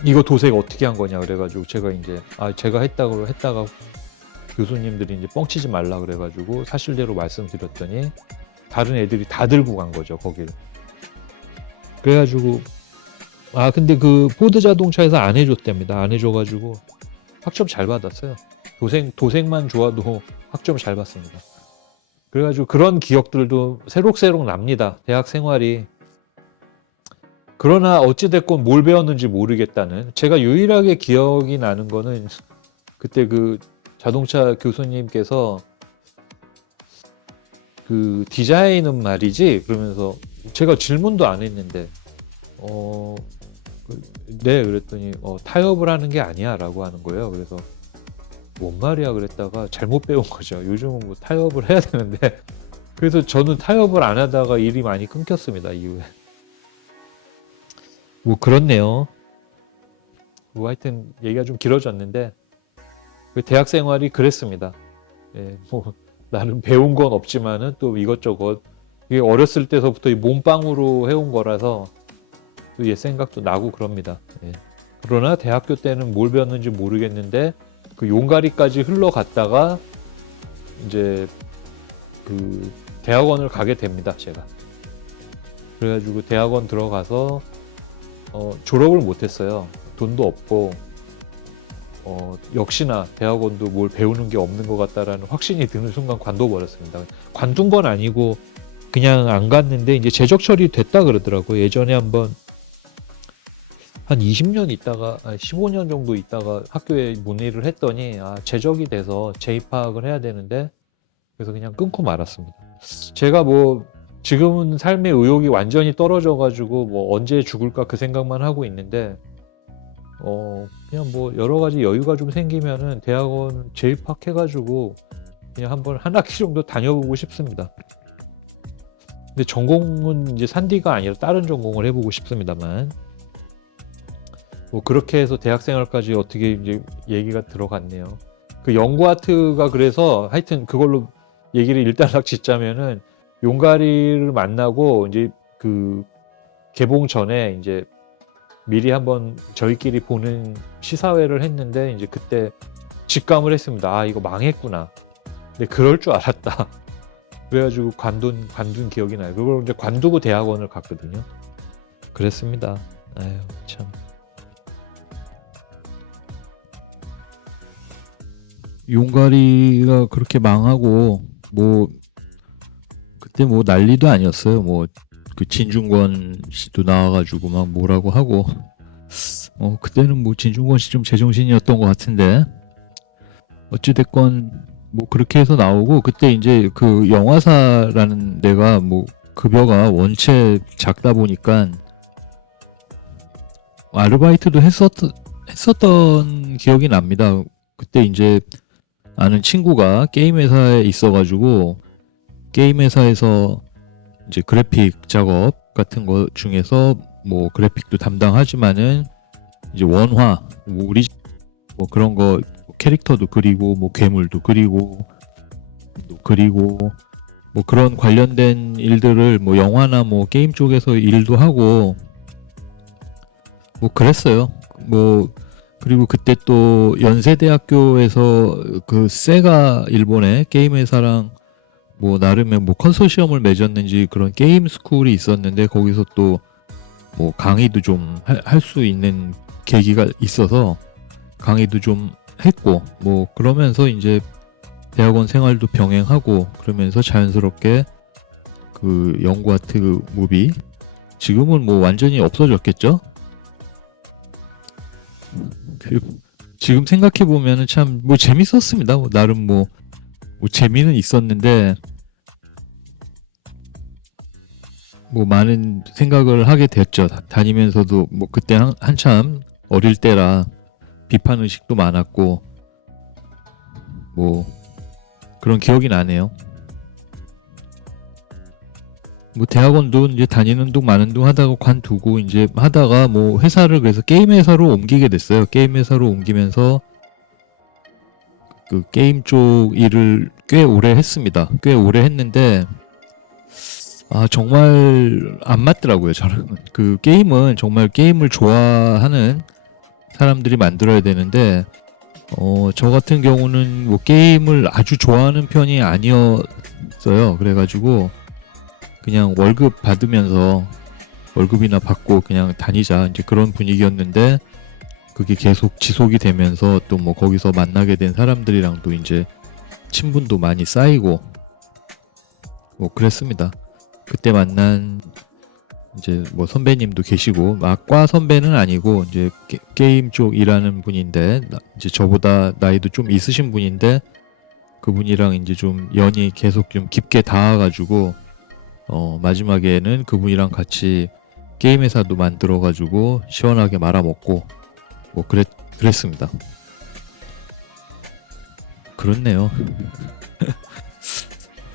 이거 도색 어떻게 한 거냐 그래가지고 제가 이제 제가 했다가 교수님들이 이제 뻥치지 말라 그래가지고 사실대로 말씀드렸더니 다른 애들이 다 들고 간 거죠 거길. 그래가지고 근데 그 포드 자동차에서 안 해줬답니다. 안 해줘가지고 학점 잘 받았어요. 도색만 좋아도 학점 잘 받습니다. 그래가지고 그런 기억들도 새록새록 납니다. 대학 생활이. 그러나 어찌됐건 뭘 배웠는지 모르겠다는, 제가 유일하게 기억이 나는 거는 그때 그 자동차 교수님께서 그 디자인은 말이지 그러면서 제가 질문도 안 했는데 네 그랬더니 타협을 하는 게 아니야 라고 하는 거예요. 그래서 뭔 말이야 그랬다가 잘못 배운 거죠. 요즘은 뭐 타협을 해야 되는데. 그래서 저는 타협을 안 하다가 일이 많이 끊겼습니다 이후에. 뭐 그렇네요. 뭐 하여튼 얘기가 좀 길어졌는데 그 대학 생활이 그랬습니다. 예, 뭐 나는 배운 건 없지만은 또 이것저것 이게 어렸을 때서부터 이 몸빵으로 해온 거라서 또 옛 생각도 나고 그럽니다. 예. 그러나 대학교 때는 뭘 배웠는지 모르겠는데 그 용가리까지 흘러갔다가 이제 그 대학원을 가게 됩니다. 제가. 그래가지고 대학원 들어가서 졸업을 못했어요. 돈도 없고 역시나 대학원도 뭘 배우는 게 없는 것 같다라는 확신이 드는 순간 관둬버렸습니다. 관둔 건 아니고 그냥 안 갔는데 이제 재적 처리 됐다 그러더라고요. 예전에 한번 한 20년 있다가 15년 정도 있다가 학교에 문의를 했더니 재적이 돼서 재입학을 해야 되는데 그래서 그냥 끊고 말았습니다. 제가 뭐 지금은 삶의 의욕이 완전히 떨어져가지고 뭐 언제 죽을까 그 생각만 하고 있는데 그냥 뭐 여러 가지 여유가 좀 생기면은 대학원 재입학해가지고 그냥 한번 한 학기 정도 다녀보고 싶습니다. 근데 전공은 이제 산디가 아니라 다른 전공을 해보고 싶습니다만 뭐 그렇게 해서 대학생활까지 어떻게 이제 얘기가 들어갔네요. 그 연구아트가 그래서 하여튼 그걸로 얘기를 일단락 짓자면은 용가리를 만나고 이제 그 개봉 전에 이제 미리 한번 저희끼리 보는 시사회를 했는데 이제 그때 직감을 했습니다. 이거 망했구나. 근데 그럴 줄 알았다. 그래가지고 관둔 기억이 나요. 그걸 이제 관두고 대학원을 갔거든요. 그랬습니다. 아유 참. 용가리가 그렇게 망하고 뭐 그때 뭐 난리도 아니었어요. 뭐 그 진중권 씨도 나와가지고 막 뭐라고 하고 그때는 뭐 진중권 씨 좀 제정신이었던 것 같은데 어찌됐건 뭐 그렇게 해서 나오고, 그때 이제 그 영화사라는 데가 뭐 급여가 원체 작다 보니까 아르바이트도 했었던 기억이 납니다. 그때 이제 아는 친구가 게임 회사에 있어가지고 게임 회사에서 이제 그래픽 작업 같은 거 중에서 뭐 그래픽도 담당하지만은 이제 원화 뭐 우리 뭐 그런 거 캐릭터도 그리고 뭐 괴물도 그리고 뭐 그런 관련된 일들을 뭐 영화나 뭐 게임 쪽에서 일도 하고 뭐 그랬어요. 뭐 그리고 그때 또 연세대학교에서 그 세가 일본의 게임 회사랑 뭐 나름의 뭐 컨소시엄을 맺었는지 그런 게임 스쿨이 있었는데 거기서 또 뭐 강의도 좀 할 수 있는 계기가 있어서 강의도 좀 했고 뭐 그러면서 이제 대학원 생활도 병행하고 그러면서 자연스럽게 그 영구 아트 무비 지금은 뭐 완전히 없어졌겠죠? 그리고 지금 생각해 보면은 참 뭐 재밌었습니다. 뭐 나름 뭐 재미는 있었는데 뭐 많은 생각을 하게 됐죠. 다니면서도 뭐 그때 한참 어릴 때라 비판 의식도 많았고 뭐 그런 기억이 나네요. 뭐 대학원도 이제 다니는 둥 마는 둥 하다가 관두고 이제 하다가 뭐 회사를 그래서 게임 회사로 옮기게 됐어요. 게임 회사로 옮기면서 그 게임 쪽 일을 꽤 오래 했습니다. 꽤 오래 했는데 아 정말 안 맞더라고요. 저는 그 게임은 정말 게임을 좋아하는 사람들이 만들어야 되는데 저 같은 경우는 뭐 게임을 아주 좋아하는 편이 아니었어요. 그래가지고 그냥 월급 받으면서 월급이나 받고 그냥 다니자 이제 그런 분위기였는데 그게 계속 지속이 되면서 또 뭐 거기서 만나게 된 사람들이랑도 이제 친분도 많이 쌓이고 뭐 그랬습니다. 그때 만난 이제 뭐 선배님도 계시고 막과 선배는 아니고 이제 게임 쪽 일하는 분인데 이제 저보다 나이도 좀 있으신 분인데 그분이랑 이제 좀 연이 계속 좀 깊게 닿아가지고 마지막에는 그분이랑 같이 게임 회사도 만들어가지고 시원하게 말아먹고 뭐 그랬습니다. 그렇네요.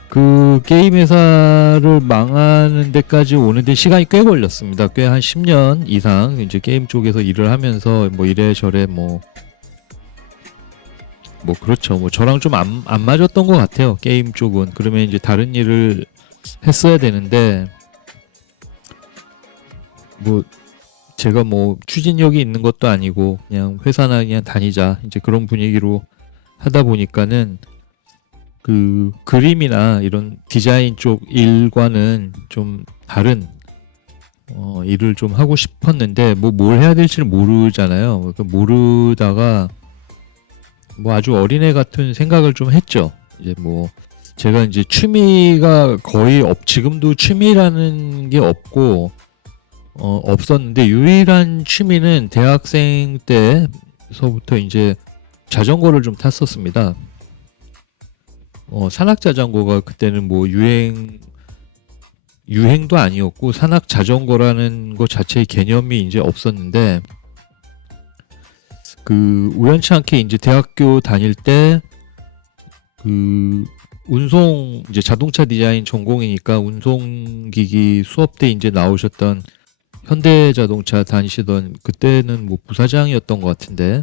그 게임 회사를 망하는 데까지 오는데 시간이 꽤 걸렸습니다. 꽤 한 10년 이상 이제 게임 쪽에서 일을 하면서 뭐 이래저래 뭐 그렇죠. 뭐 저랑 좀 안 맞았던 것 같아요. 게임 쪽은. 그러면 이제 다른 일을 했어야 되는데 뭐 제가 뭐 추진력이 있는 것도 아니고 그냥 회사나 그냥 다니자 이제 그런 분위기로 하다 보니까는 그 그림이나 이런 디자인 쪽 일과는 좀 다른 일을 좀 하고 싶었는데 뭐 뭘 해야 될지를 모르잖아요. 그러니까 모르다가 뭐 아주 어린애 같은 생각을 좀 했죠. 이제 뭐 제가 이제 취미가 거의 지금도 취미라는 게 없고 없었는데 유일한 취미는 대학생 때서부터 이제 자전거를 좀 탔었습니다. 산악 자전거가 그때는 뭐 유행도 아니었고 산악 자전거라는 것 자체의 개념이 이제 없었는데 그 우연치 않게 이제 대학교 다닐 때 그 운송 이제 자동차 디자인 전공이니까 운송기기 수업 때 이제 나오셨던 현대자동차 다니시던 그때는 뭐 부사장이었던 것 같은데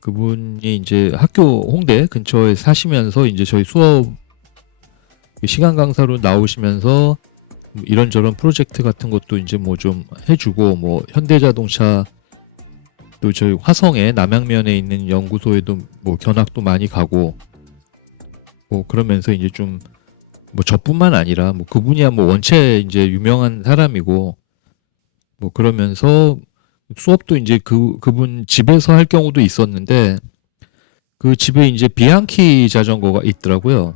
그분이 이제 학교 홍대 근처에 사시면서 이제 저희 수업 시간 강사로 나오시면서 이런저런 프로젝트 같은 것도 이제 뭐 좀 해주고 뭐 현대자동차 또 저희 화성에 남양면에 있는 연구소에도 뭐 견학도 많이 가고 뭐 그러면서 이제 좀 뭐 저뿐만 아니라 뭐 그분이야 뭐 원체 이제 유명한 사람이고 뭐 그러면서 수업도 이제 그분 집에서 할 경우도 있었는데 그 집에 이제 비앙키 자전거가 있더라고요.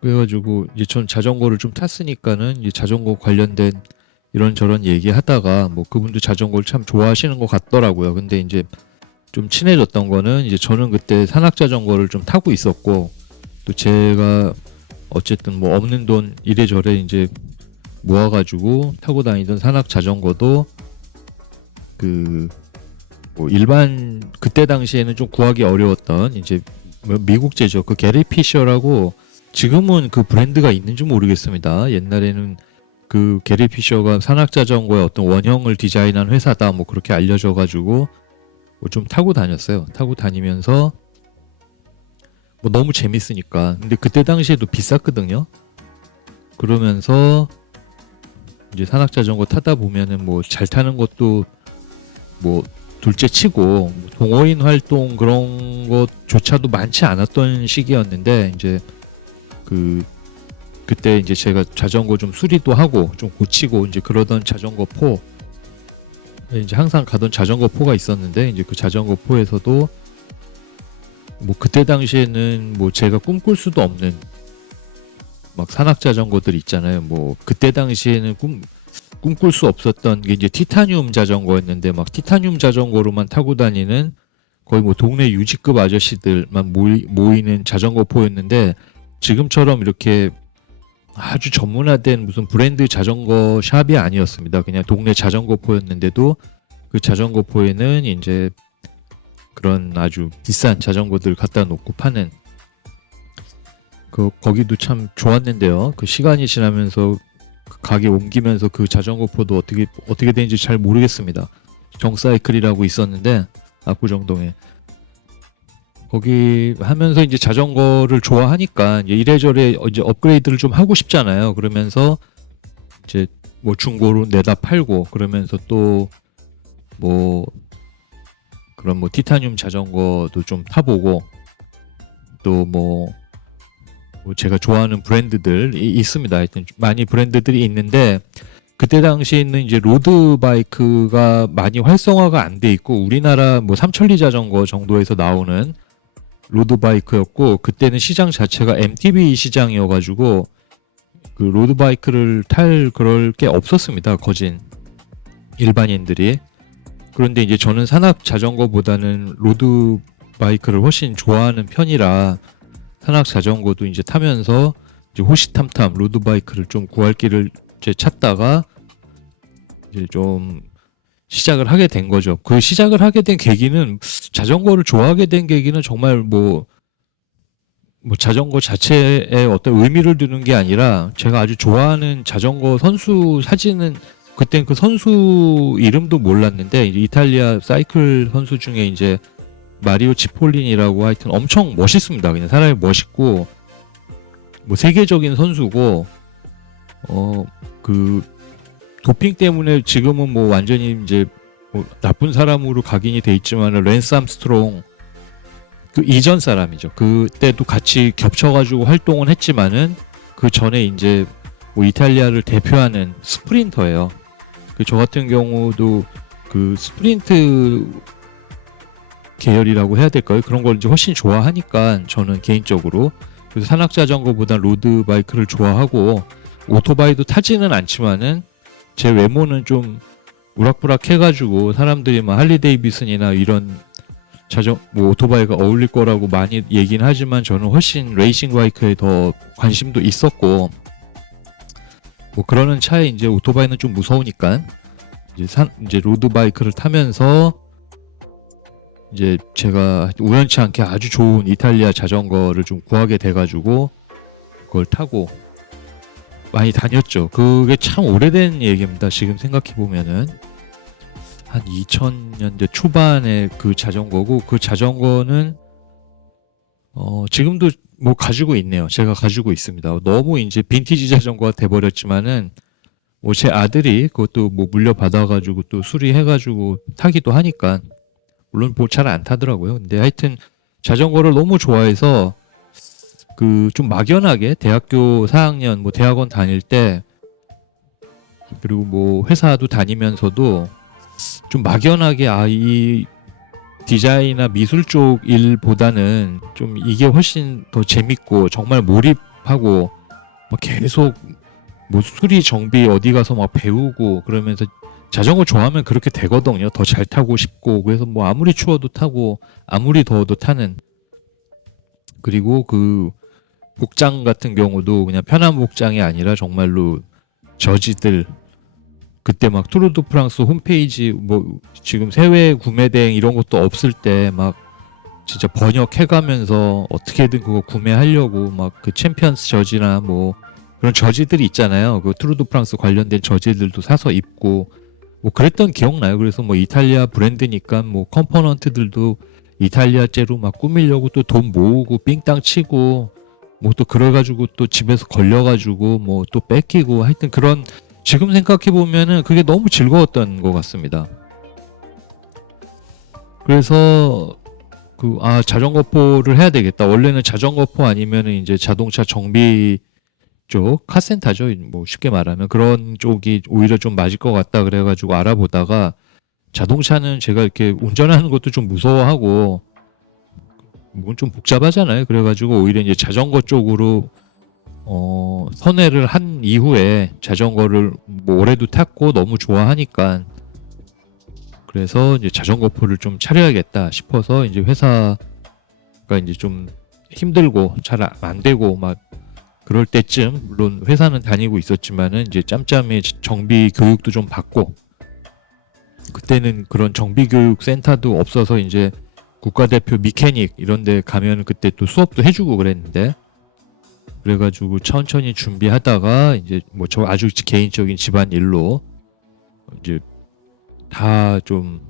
그래가지고 이제 전 자전거를 좀 탔으니까는 이제 자전거 관련된 이런저런 얘기하다가 뭐 그분도 자전거를 참 좋아하시는 것 같더라고요. 근데 이제 좀 친해졌던 거는 이제 저는 그때 산악자전거를 좀 타고 있었고 또 제가 어쨌든 뭐 없는 돈 이래저래 이제 모아가지고 타고 다니던 산악자전거도 그 뭐 일반 그때 당시에는 좀 구하기 어려웠던 이제 미국제죠. 그 게리 피셔라고 지금은 그 브랜드가 있는지 모르겠습니다. 옛날에는 그 게리 피셔가 산악자전거의 어떤 원형을 디자인한 회사다 뭐 그렇게 알려져가지고 뭐 좀 타고 다녔어요. 타고 다니면서 뭐 너무 재밌으니까. 근데 그때 당시에도 비쌌거든요. 그러면서 이제 산악자전거 타다 보면은 뭐 잘 타는 것도 뭐 둘째 치고 동호인 활동 그런 것조차도 많지 않았던 시기였는데 이제 그때 이제 제가 자전거 좀 수리도 하고 좀 고치고 이제 그러던 자전거포 이제 항상 가던 자전거포가 있었는데 이제 그 자전거포에서도 뭐 그때 당시에는 뭐 제가 꿈꿀 수도 없는 막 산악자전거들 있잖아요. 뭐 그때 당시에는 꿈꿀 수 없었던 게 이제 티타늄 자전거였는데 막 티타늄 자전거로만 타고 다니는 거의 뭐 동네 유지급 아저씨들만 모이는 자전거포였는데 지금처럼 이렇게 아주 전문화된 무슨 브랜드 자전거 샵이 아니었습니다. 그냥 동네 자전거포였는데도 그 자전거포에는 이제 그런 아주 비싼 자전거들 갖다 놓고 파는 거기도 참 좋았는데요. 그 시간이 지나면서 그 가게 옮기면서 그 자전거포도 어떻게 되는지 잘 모르겠습니다. 정사이클이라고 있었는데 압구정동에 거기 하면서 이제 자전거를 좋아하니까 이제 이래저래 이제 업그레이드를 좀 하고 싶잖아요. 그러면서 이제 뭐 중고로 내다 팔고 그러면서 또 뭐 그런 뭐 티타늄 자전거도 좀 타보고 또 뭐 제가 좋아하는 브랜드들이 있습니다. 하여튼 많이 브랜드들이 있는데 그때 당시에는 이제 로드 바이크가 많이 활성화가 안 돼 있고 우리나라 뭐 삼천리 자전거 정도에서 나오는 로드 바이크였고 그때는 시장 자체가 MTB 시장이어가지고 그 로드 바이크를 탈 그럴 게 없었습니다. 거진 일반인들이. 그런데 이제 저는 산악 자전거보다는 로드 바이크를 훨씬 좋아하는 편이라 산악 자전거도 이제 타면서 이제 호시탐탐 로드 바이크를 좀 구할 길을 이제 찾다가 이제 좀 시작을 하게 된 거죠. 그 시작을 하게 된 계기는 자전거를 좋아하게 된 계기는 정말 뭐 자전거 자체에 어떤 의미를 두는 게 아니라 제가 아주 좋아하는 자전거 선수 사진은 그땐 그 선수 이름도 몰랐는데 이탈리아 사이클 선수 중에 이제 마리오 치폴린이라고 하여튼 엄청 멋있습니다. 그냥 사람이 멋있고 뭐 세계적인 선수고 그 도핑 때문에 지금은 뭐 완전히 이제 뭐 나쁜 사람으로 각인이 돼 있지만 랜스 암스트롱 그 이전 사람이죠. 그때도 같이 겹쳐가지고 활동을 했지만은 그 전에 이제 뭐 이탈리아를 대표하는 스프린터예요. 저 같은 경우도 그 스프린트 계열이라고 해야 될까요? 그런 걸 이제 훨씬 좋아하니까 저는 개인적으로 그래서 산악자전거보다 로드 바이크를 좋아하고 오토바이도 타지는 않지만은 제 외모는 좀 우락부락 해가지고 사람들이 막 할리 데이비슨이나 이런 뭐 오토바이가 어울릴 거라고 많이 얘기는 하지만 저는 훨씬 레이싱 바이크에 더 관심도 있었고 뭐 그러는 차에 이제 오토바이는 좀 무서우니까 이제 로드 바이크를 타면서 이제 제가 우연치 않게 아주 좋은 이탈리아 자전거를 좀 구하게 돼가지고 그걸 타고 많이 다녔죠. 그게 참 오래된 얘기입니다. 지금 생각해 보면은 한 2000년대 초반에 그 자전거고 그 자전거는 지금도 뭐 가지고 있네요. 제가 가지고 있습니다. 너무 이제 빈티지 자전거가 돼버렸지만은 뭐 제 아들이 그것도 뭐 물려받아가지고 또 수리해가지고 타기도 하니까 물론 뭐 잘 안 타더라고요. 근데 하여튼 자전거를 너무 좋아해서 그 좀 막연하게 대학교 4학년 뭐 대학원 다닐 때 그리고 뭐 회사도 다니면서도 좀 막연하게 이 디자인이나 미술 쪽 일보다는 좀 이게 훨씬 더 재밌고 정말 몰입하고 막 계속 뭐 수리 정비 어디 가서 막 배우고 그러면서 자전거 좋아하면 그렇게 되거든요. 더 잘 타고 싶고. 그래서 뭐 아무리 추워도 타고 아무리 더워도 타는. 그리고 그 복장 같은 경우도 그냥 편한 복장이 아니라 정말로 저지들, 그때 막 투르 드 프랑스 홈페이지 뭐 지금 해외 구매 대행 이런 것도 없을 때 막 진짜 번역해가면서 어떻게든 그거 구매하려고 막 그 챔피언스 저지나 뭐 그런 저지들이 있잖아요. 그 투르 드 프랑스 관련된 저지들도 사서 입고 뭐 그랬던 기억나요. 그래서 뭐 이탈리아 브랜드니까 뭐 컴포넌트들도 이탈리아제로 막 꾸미려고 또 돈 모으고 삥땅 치고 뭐 또 그래가지고 또 집에서 걸려가지고 뭐 또 뺏기고 하여튼 그런, 지금 생각해 보면은 그게 너무 즐거웠던 것 같습니다. 그래서 자전거포를 해야 되겠다. 원래는 자전거포 아니면은 이제 자동차 정비 쪽 카센터죠. 뭐 쉽게 말하면 그런 쪽이 오히려 좀 맞을 것 같다 그래가지고 알아보다가, 자동차는 제가 이렇게 운전하는 것도 좀 무서워하고 뭔 좀 복잡하잖아요. 그래가지고 오히려 이제 자전거 쪽으로 선회를 한 이후에 자전거를 뭐 올해도 탔고 너무 좋아하니까, 그래서 이제 자전거포를 좀 차려야겠다 싶어서 이제 회사가 이제 좀 힘들고 잘 안 되고 막 그럴 때쯤, 물론 회사는 다니고 있었지만은 이제 짬짬이 정비 교육도 좀 받고, 그때는 그런 정비 교육 센터도 없어서 이제 국가대표 미케닉 이런 데 가면 그때 또 수업도 해주고 그랬는데, 그래가지고 천천히 준비하다가 이제 뭐 저 아주 개인적인 집안 일로 이제 다 좀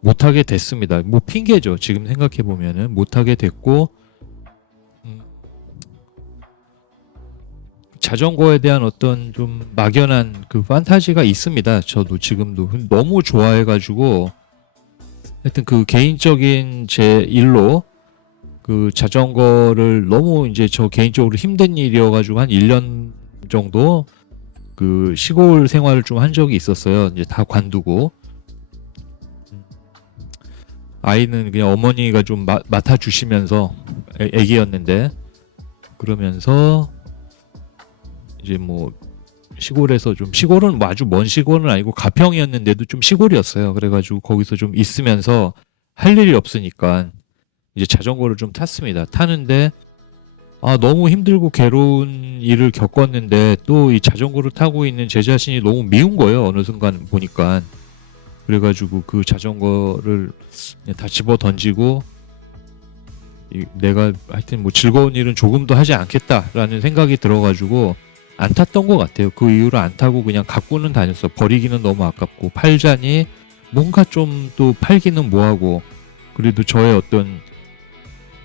못하게 됐습니다. 뭐 핑계죠. 지금 생각해 보면은 못하게 됐고, 자전거에 대한 어떤 좀 막연한 그 판타지가 있습니다. 저도 지금도 너무 좋아해가지고, 하여튼 그 개인적인 제 일로 그 자전거를 너무 이제 저 개인적으로 힘든 일이어가지고 한 1년 정도 그 시골 생활을 좀 한 적이 있었어요. 이제 다 관두고. 아이는 그냥 어머니가 좀 맡아주시면서, 애기였는데, 그러면서 이제 뭐 시골에서 좀, 시골은 뭐 아주 먼 시골은 아니고 가평이었는데도 좀 시골이었어요. 그래가지고 거기서 좀 있으면서 할 일이 없으니까 이제 자전거를 좀 탔습니다. 타는데 너무 힘들고 괴로운 일을 겪었는데 또 이 자전거를 타고 있는 제 자신이 너무 미운 거예요. 어느 순간 보니까. 그래가지고 그 자전거를 그냥 다 집어 던지고, 내가 하여튼 뭐 즐거운 일은 조금도 하지 않겠다라는 생각이 들어가지고 안 탔던 것 같아요. 그 이후로 안 타고 그냥 갖고는 다녔어. 버리기는 너무 아깝고, 팔자니 뭔가 좀 또 팔기는 뭐하고, 그래도 저의 어떤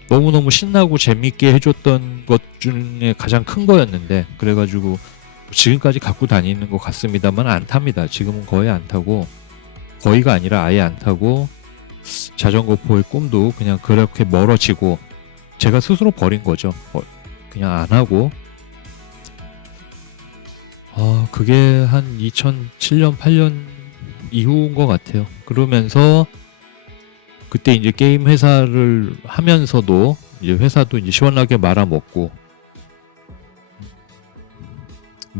너무너무 신나고 재밌게 해줬던 것 중에 가장 큰 거였는데, 그래가지고 지금까지 갖고 다니는 것 같습니다만 안 탑니다. 지금은 거의 안 타고, 거의가 아니라 아예 안 타고, 자전거포의 꿈도 그냥 그렇게 멀어지고 제가 스스로 버린 거죠. 그냥 안 하고. 그게 한 2007년 8년 이후인 것 같아요. 그러면서 그때 이제 게임 회사를 하면서도 이제 회사도 이제 시원하게 말아먹고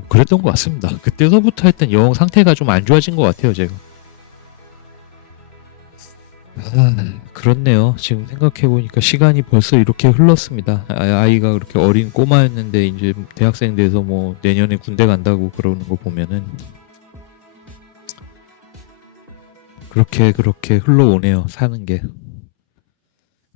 그랬던 것 같습니다. 그때서부터 했던 영 상태가 좀 안 좋아진 것 같아요, 제가. 그렇네요. 지금 생각해보니까 시간이 벌써 이렇게 흘렀습니다. 아이가 그렇게 어린 꼬마였는데 이제 대학생 돼서 뭐 내년에 군대 간다고 그러는 거 보면은 그렇게 흘러오네요, 사는 게.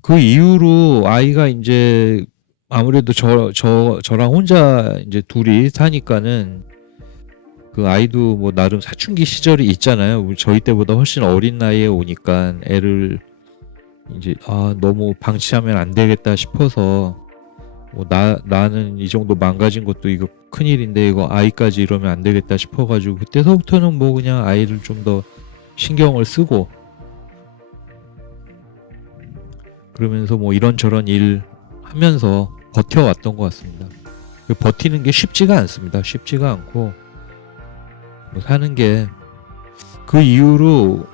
그 이후로 아이가 이제 아무래도 저랑 혼자 이제 둘이 사니까는, 그 아이도 뭐 나름 사춘기 시절이 있잖아요. 저희 때보다 훨씬 어린 나이에 오니까 애를 이제 너무 방치하면 안 되겠다 싶어서, 뭐 나는 이 정도 망가진 것도 이거 큰일인데 이거 아이까지 이러면 안 되겠다 싶어가지고, 그때서부터는 뭐 그냥 아이를 좀 더 신경을 쓰고, 그러면서 뭐 이런저런 일 하면서 버텨왔던 것 같습니다. 버티는 게 쉽지가 않습니다. 쉽지가 않고, 뭐 사는 게, 그 이후로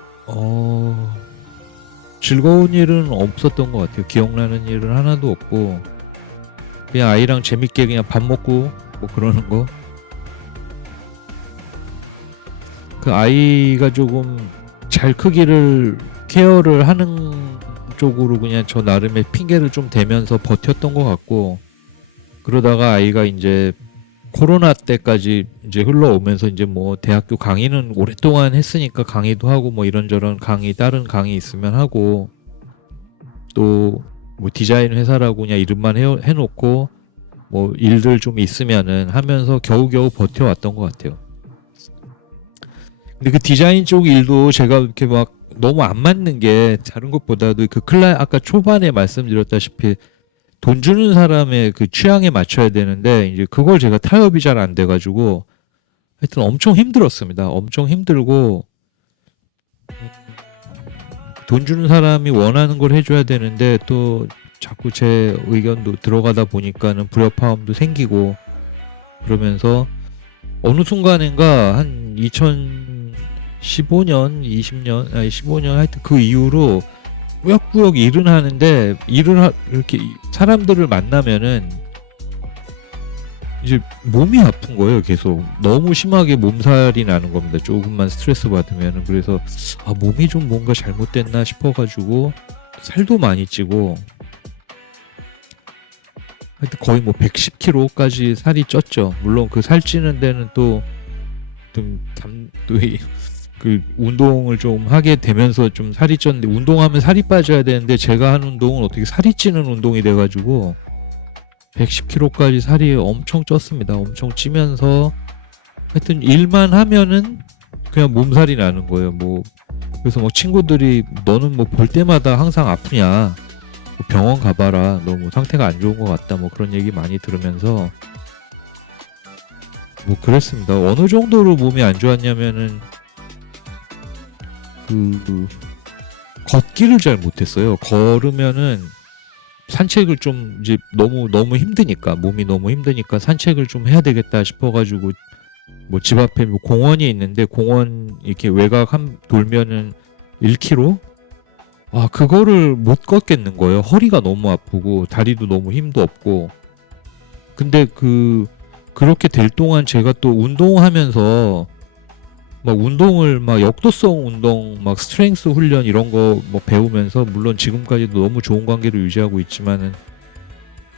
즐거운 일은 없었던 것 같아요. 기억나는 일은 하나도 없고, 그냥 아이랑 재밌게 그냥 밥 먹고 뭐 그러는 거. 그 아이가 조금 잘 크기를 케어를 하는 쪽으로 그냥 저 나름의 핑계를 좀 대면서 버텼던 것 같고, 그러다가 아이가 이제 코로나 때까지 이제 흘러오면서 이제 뭐 대학교 강의는 오랫동안 했으니까 강의도 하고 뭐 이런저런 강의 다른 강의 있으면 하고, 또 뭐 디자인 회사라고 그냥 이름만 해놓고 뭐 일들 좀 있으면은 하면서 겨우겨우 버텨왔던 것 같아요. 근데 그 디자인 쪽 일도 제가 이렇게 막 너무 안 맞는 게 다른 것보다도 그 아까 초반에 말씀드렸다시피 돈 주는 사람의 그 취향에 맞춰야 되는데 이제 그걸 제가 타협이 잘 안 돼가지고 하여튼 엄청 힘들었습니다. 엄청 힘들고, 돈 주는 사람이 원하는 걸 해줘야 되는데 또 자꾸 제 의견도 들어가다 보니까는 불협화음도 생기고, 그러면서 어느 순간인가 한 2015년, 20년, 아니 15년 하여튼 그 이후로 꾸역꾸역 일은 하는데 이렇게 사람들을 만나면은 이제 몸이 아픈 거예요. 계속 너무 심하게 몸살이 나는 겁니다. 조금만 스트레스 받으면은. 그래서 몸이 좀 뭔가 잘못됐나 싶어가지고 살도 많이 찌고, 하여튼 거의 뭐 110kg까지 살이 쪘죠. 물론 그 살 찌는 데는 또 그 운동을 좀 하게 되면서 좀 살이 쪘는데, 운동하면 살이 빠져야 되는데 제가 한 운동은 어떻게 살이 찌는 운동이 돼가지고 110kg까지 살이 엄청 쪘습니다. 엄청 찌면서 하여튼 일만 하면은 그냥 몸살이 나는 거예요. 뭐 그래서 막 친구들이 너는 뭐 볼 때마다 항상 아프냐, 뭐 병원 가봐라, 너 뭐 상태가 안 좋은 것 같다, 뭐 그런 얘기 많이 들으면서 뭐 그랬습니다. 어느 정도로 몸이 안 좋았냐면은 걷기를 잘 못했어요. 걸으면은 산책을 좀 이제 너무 힘드니까, 몸이 너무 힘드니까 산책을 좀 해야 되겠다 싶어가지고 뭐 집 앞에 뭐 공원이 있는데 공원 이렇게 외곽 돌면은 1km? 그거를 못 걷겠는 거예요. 허리가 너무 아프고 다리도 너무 힘도 없고. 근데 그렇게 될 동안 제가 또 운동하면서 막 운동을 막 역도성 운동, 막 스트렝스 훈련 이런 거 뭐 배우면서, 물론 지금까지도 너무 좋은 관계를 유지하고 있지만은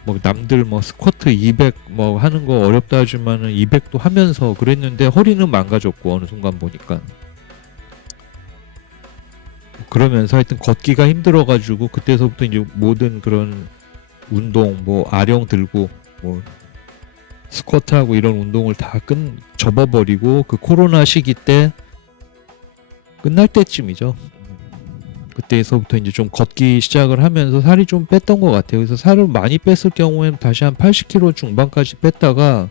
뭐 남들 뭐 스쿼트 200 뭐 하는 거 어렵다 하지만은 200도 하면서 그랬는데 허리는 망가졌고, 어느 순간 보니까. 그러면서 하여튼 걷기가 힘들어가지고 그때서부터 이제 모든 그런 운동, 뭐 아령 들고 뭐 스쿼트하고 이런 운동을 다 접어버리고, 그 코로나 시기 때 끝날 때쯤이죠. 그때서부터 이제 좀 걷기 시작을 하면서 살이 좀 뺐던 것 같아요. 그래서 살을 많이 뺐을 경우에는 다시 한 80kg 중반까지 뺐다가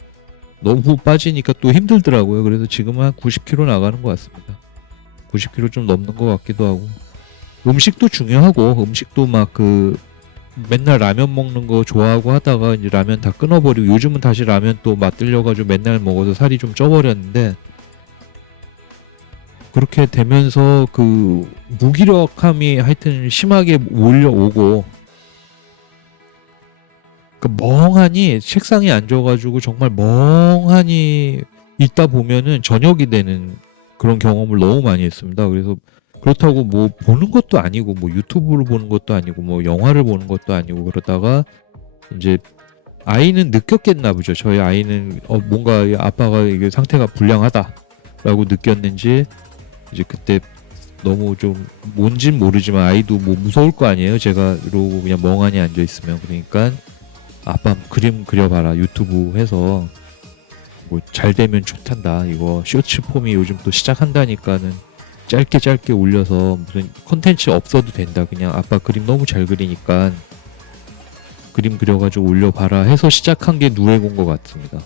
너무 빠지니까 또 힘들더라고요. 그래서 지금은 한 90kg 나가는 것 같습니다. 90kg 좀 넘는 것 같기도 하고. 음식도 중요하고, 음식도 막 맨날 라면 먹는 거 좋아하고 하다가 이제 라면 다 끊어버리고, 요즘은 다시 라면 또 맛들려가지고 맨날 먹어서 살이 좀 쪄버렸는데, 그렇게 되면서 그 무기력함이 하여튼 심하게 몰려오고, 멍하니 책상에 앉아가지고 정말 멍하니 있다 보면은 저녁이 되는 그런 경험을 너무 많이 했습니다. 그래서 그렇다고 뭐 보는 것도 아니고, 뭐 유튜브를 보는 것도 아니고, 뭐 영화를 보는 것도 아니고, 그러다가 이제 아이는 느꼈겠나 보죠. 저희 아이는 뭔가 아빠가 이게 상태가 불량하다라고 느꼈는지, 이제 그때 너무 좀 뭔진 모르지만 아이도 뭐 무서울 거 아니에요. 제가 이러고 그냥 멍하니 앉아 있으면. 그러니까 아빠 그림 그려봐라, 유튜브 해서 뭐 잘 되면 좋단다, 이거 쇼츠 폼이 요즘 또 시작한다니까는 짧게 올려서 무슨 컨텐츠 없어도 된다, 그냥 아빠 그림 너무 잘 그리니까 그림 그려가지고 올려봐라 해서 시작한 게 누에곤 것 같습니다.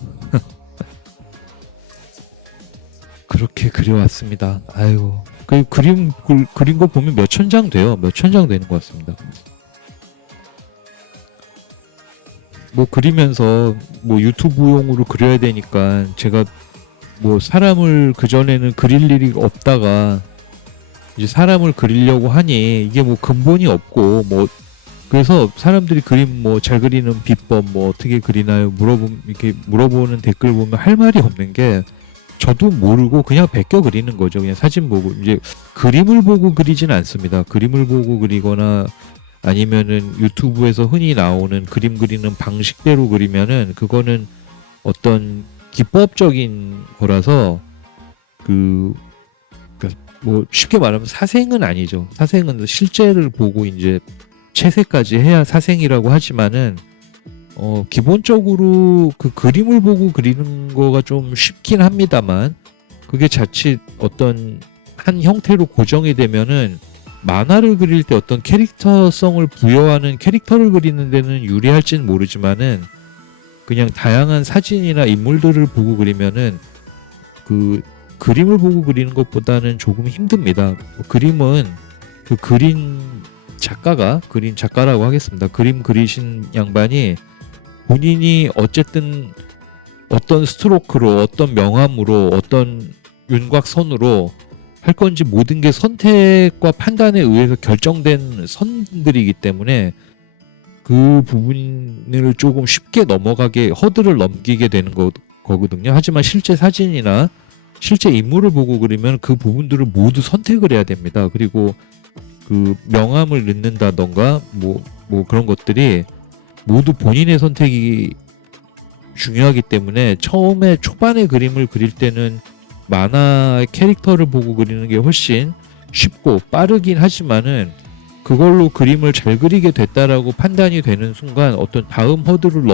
그렇게 그려왔습니다. 아이고, 그린 거 보면 몇천 장 돼요. 몇천 장 되는 것 같습니다. 뭐 그리면서 뭐 유튜브용으로 그려야 되니까 제가 뭐 사람을 그전에는 그릴 일이 없다가 이제 사람을 그리려고 하니 이게 뭐 근본이 없고, 뭐 그래서 사람들이 그림 뭐 잘 그리는 비법 뭐 어떻게 그리나요 이렇게 물어보는 댓글 보면 할 말이 없는 게, 저도 모르고 그냥 베껴 그리는 거죠. 그냥 사진 보고 이제 그림을 보고 그리진 않습니다. 그림을 보고 그리거나 아니면은 유튜브에서 흔히 나오는 그림 그리는 방식대로 그리면은 그거는 어떤 기법적인 거라서 그 뭐 쉽게 말하면 사생은 아니죠. 사생은 실제를 보고 이제 채색까지 해야 사생이라고 하지만은 기본적으로 그 그림을 보고 그리는 거가 좀 쉽긴 합니다만 그게 자칫 어떤 한 형태로 고정이 되면은 만화를 그릴 때 어떤 캐릭터성을 부여하는 캐릭터를 그리는 데는 유리할지는 모르지만은 그냥 다양한 사진이나 인물들을 보고 그리면은 그 그림을 보고 그리는 것보다는 조금 힘듭니다. 그림은 그 그린 작가라고 하겠습니다. 그림 그리신 양반이 본인이 어쨌든 어떤 스트로크로 어떤 명암으로 어떤 윤곽선으로 할 건지 모든 게 선택과 판단에 의해서 결정된 선들이기 때문에 그 부분을 조금 쉽게 넘어가게 허들을 넘기게 되는 거거든요. 하지만 실제 사진이나 실제 인물을 보고 그리면 그 부분들을 모두 선택을 해야 됩니다. 그리고 그 명암을 넣는다던가 뭐 그런 것들이 모두 본인의 선택이 중요하기 때문에 처음에 초반에 그림을 그릴 때는 만화의 캐릭터를 보고 그리는 게 훨씬 쉽고 빠르긴 하지만은 그걸로 그림을 잘 그리게 됐다라고 판단이 되는 순간 어떤 다음 허들을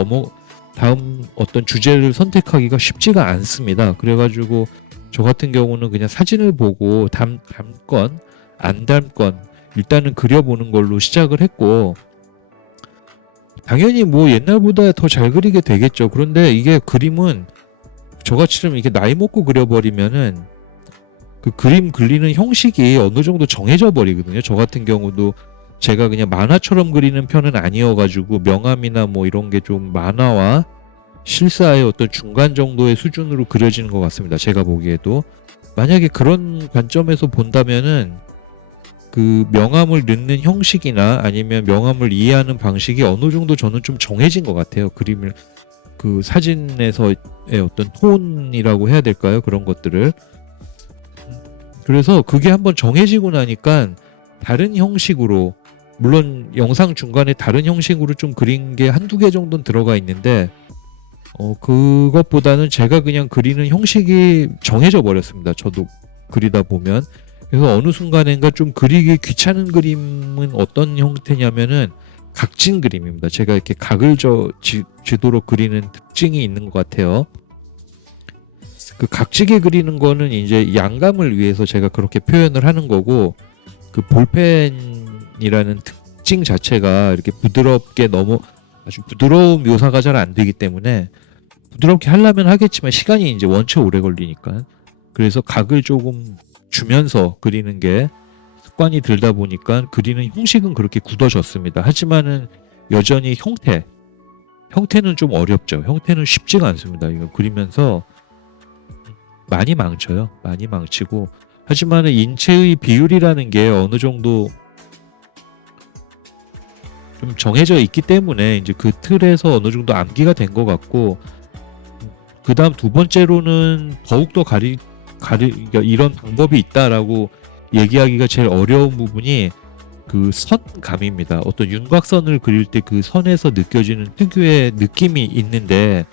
다음 어떤 주제를 선택하기가 쉽지가 않습니다. 그래가지고 저 같은 경우는 그냥 사진을 보고 담건 안 담건 일단은 그려보는 걸로 시작을 했고 당연히 뭐 옛날보다 더 잘 그리게 되겠죠. 그런데 이게 그림은 저같이는 이게 나이 먹고 그려버리면은 그 그림 그리는 형식이 어느 정도 정해져 버리거든요. 저 같은 경우도 제가 그냥 만화처럼 그리는 편은 아니어가지고 명암이나 뭐 이런 게 좀 만화와 실사의 어떤 중간 정도의 수준으로 그려지는 것 같습니다. 제가 보기에도 만약에 그런 관점에서 본다면은 그 명암을 넣는 형식이나 아니면 명암을 이해하는 방식이 어느 정도 저는 좀 정해진 것 같아요. 그림을 그 사진에서의 어떤 톤이라고 해야 될까요? 그런 것들을. 그래서 그게 한번 정해지고 나니까 다른 형식으로 물론 영상 중간에 다른 형식으로 좀 그린 게 한두 개 정도는 들어가 있는데 그것보다는 제가 그냥 그리는 형식이 정해져 버렸습니다. 저도 그리다 보면. 그래서 어느 순간인가 좀 그리기 귀찮은 그림은 어떤 형태냐면은 각진 그림입니다. 제가 이렇게 각을 지도록 그리는 특징이 있는 것 같아요. 그 각지게 그리는 거는 이제 양감을 위해서 제가 그렇게 표현을 하는 거고 그 볼펜이라는 특징 자체가 이렇게 부드럽게 아주 부드러운 묘사가 잘 안 되기 때문에 부드럽게 하려면 하겠지만 시간이 이제 원체 오래 걸리니까 그래서 각을 조금 주면서 그리는 게 습관이 들다 보니까 그리는 형식은 그렇게 굳어졌습니다. 하지만은 여전히 형태는 좀 어렵죠. 형태는 쉽지가 않습니다. 이거 그리면서 많이 망쳐요. 많이 망치고 하지만은 인체의 비율이라는 게 어느 정도 좀 정해져 있기 때문에 이제 그 틀에서 어느 정도 암기가 된 것 같고 그 다음 두 번째로는 더욱더 그러니까 이런 방법이 있다라고 얘기하기가 제일 어려운 부분이 그 선감입니다. 어떤 윤곽선을 그릴 때 그 선에서 느껴지는 특유의 느낌이 있는데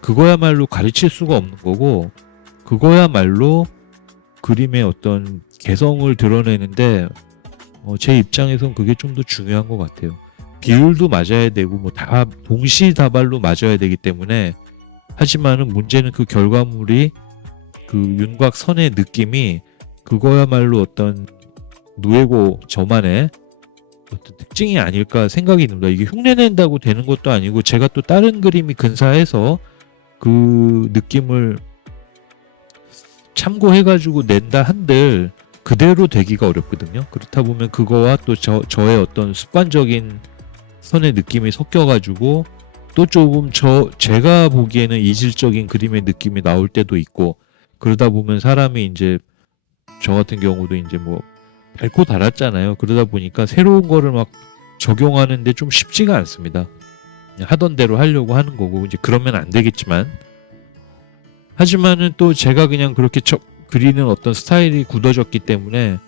그거야말로 가르칠 수가 없는 거고 그거야말로 그림의 어떤 개성을 드러내는데 제 입장에선 그게 좀 더 중요한 것 같아요. 비율도 맞아야 되고 뭐 다 동시다발로 맞아야 되기 때문에 하지만은 문제는 그 결과물이 그 윤곽선의 느낌이 그거야말로 어떤 누에고 저만의 어떤 특징이 아닐까 생각이 듭니다. 이게 흉내낸다고 되는 것도 아니고 제가 또 다른 그림이 근사해서 그 느낌을 참고해가지고 낸다 한들 그대로 되기가 어렵거든요. 그렇다 보면 그거와 또 저의 어떤 습관적인 선의 느낌이 섞여가지고 또 조금 제가 보기에는 이질적인 그림의 느낌이 나올 때도 있고 그러다 보면 사람이 이제 저 같은 경우도 이제 뭐 닳고 닳았잖아요. 그러다 보니까 새로운 거를 막 적용하는데 좀 쉽지가 않습니다. 그냥 하던 대로 하려고 하는 거고 이제 그러면 안 되겠지만 하지만은 또 제가 그냥 그렇게 그리는 어떤 스타일이 굳어졌기 때문에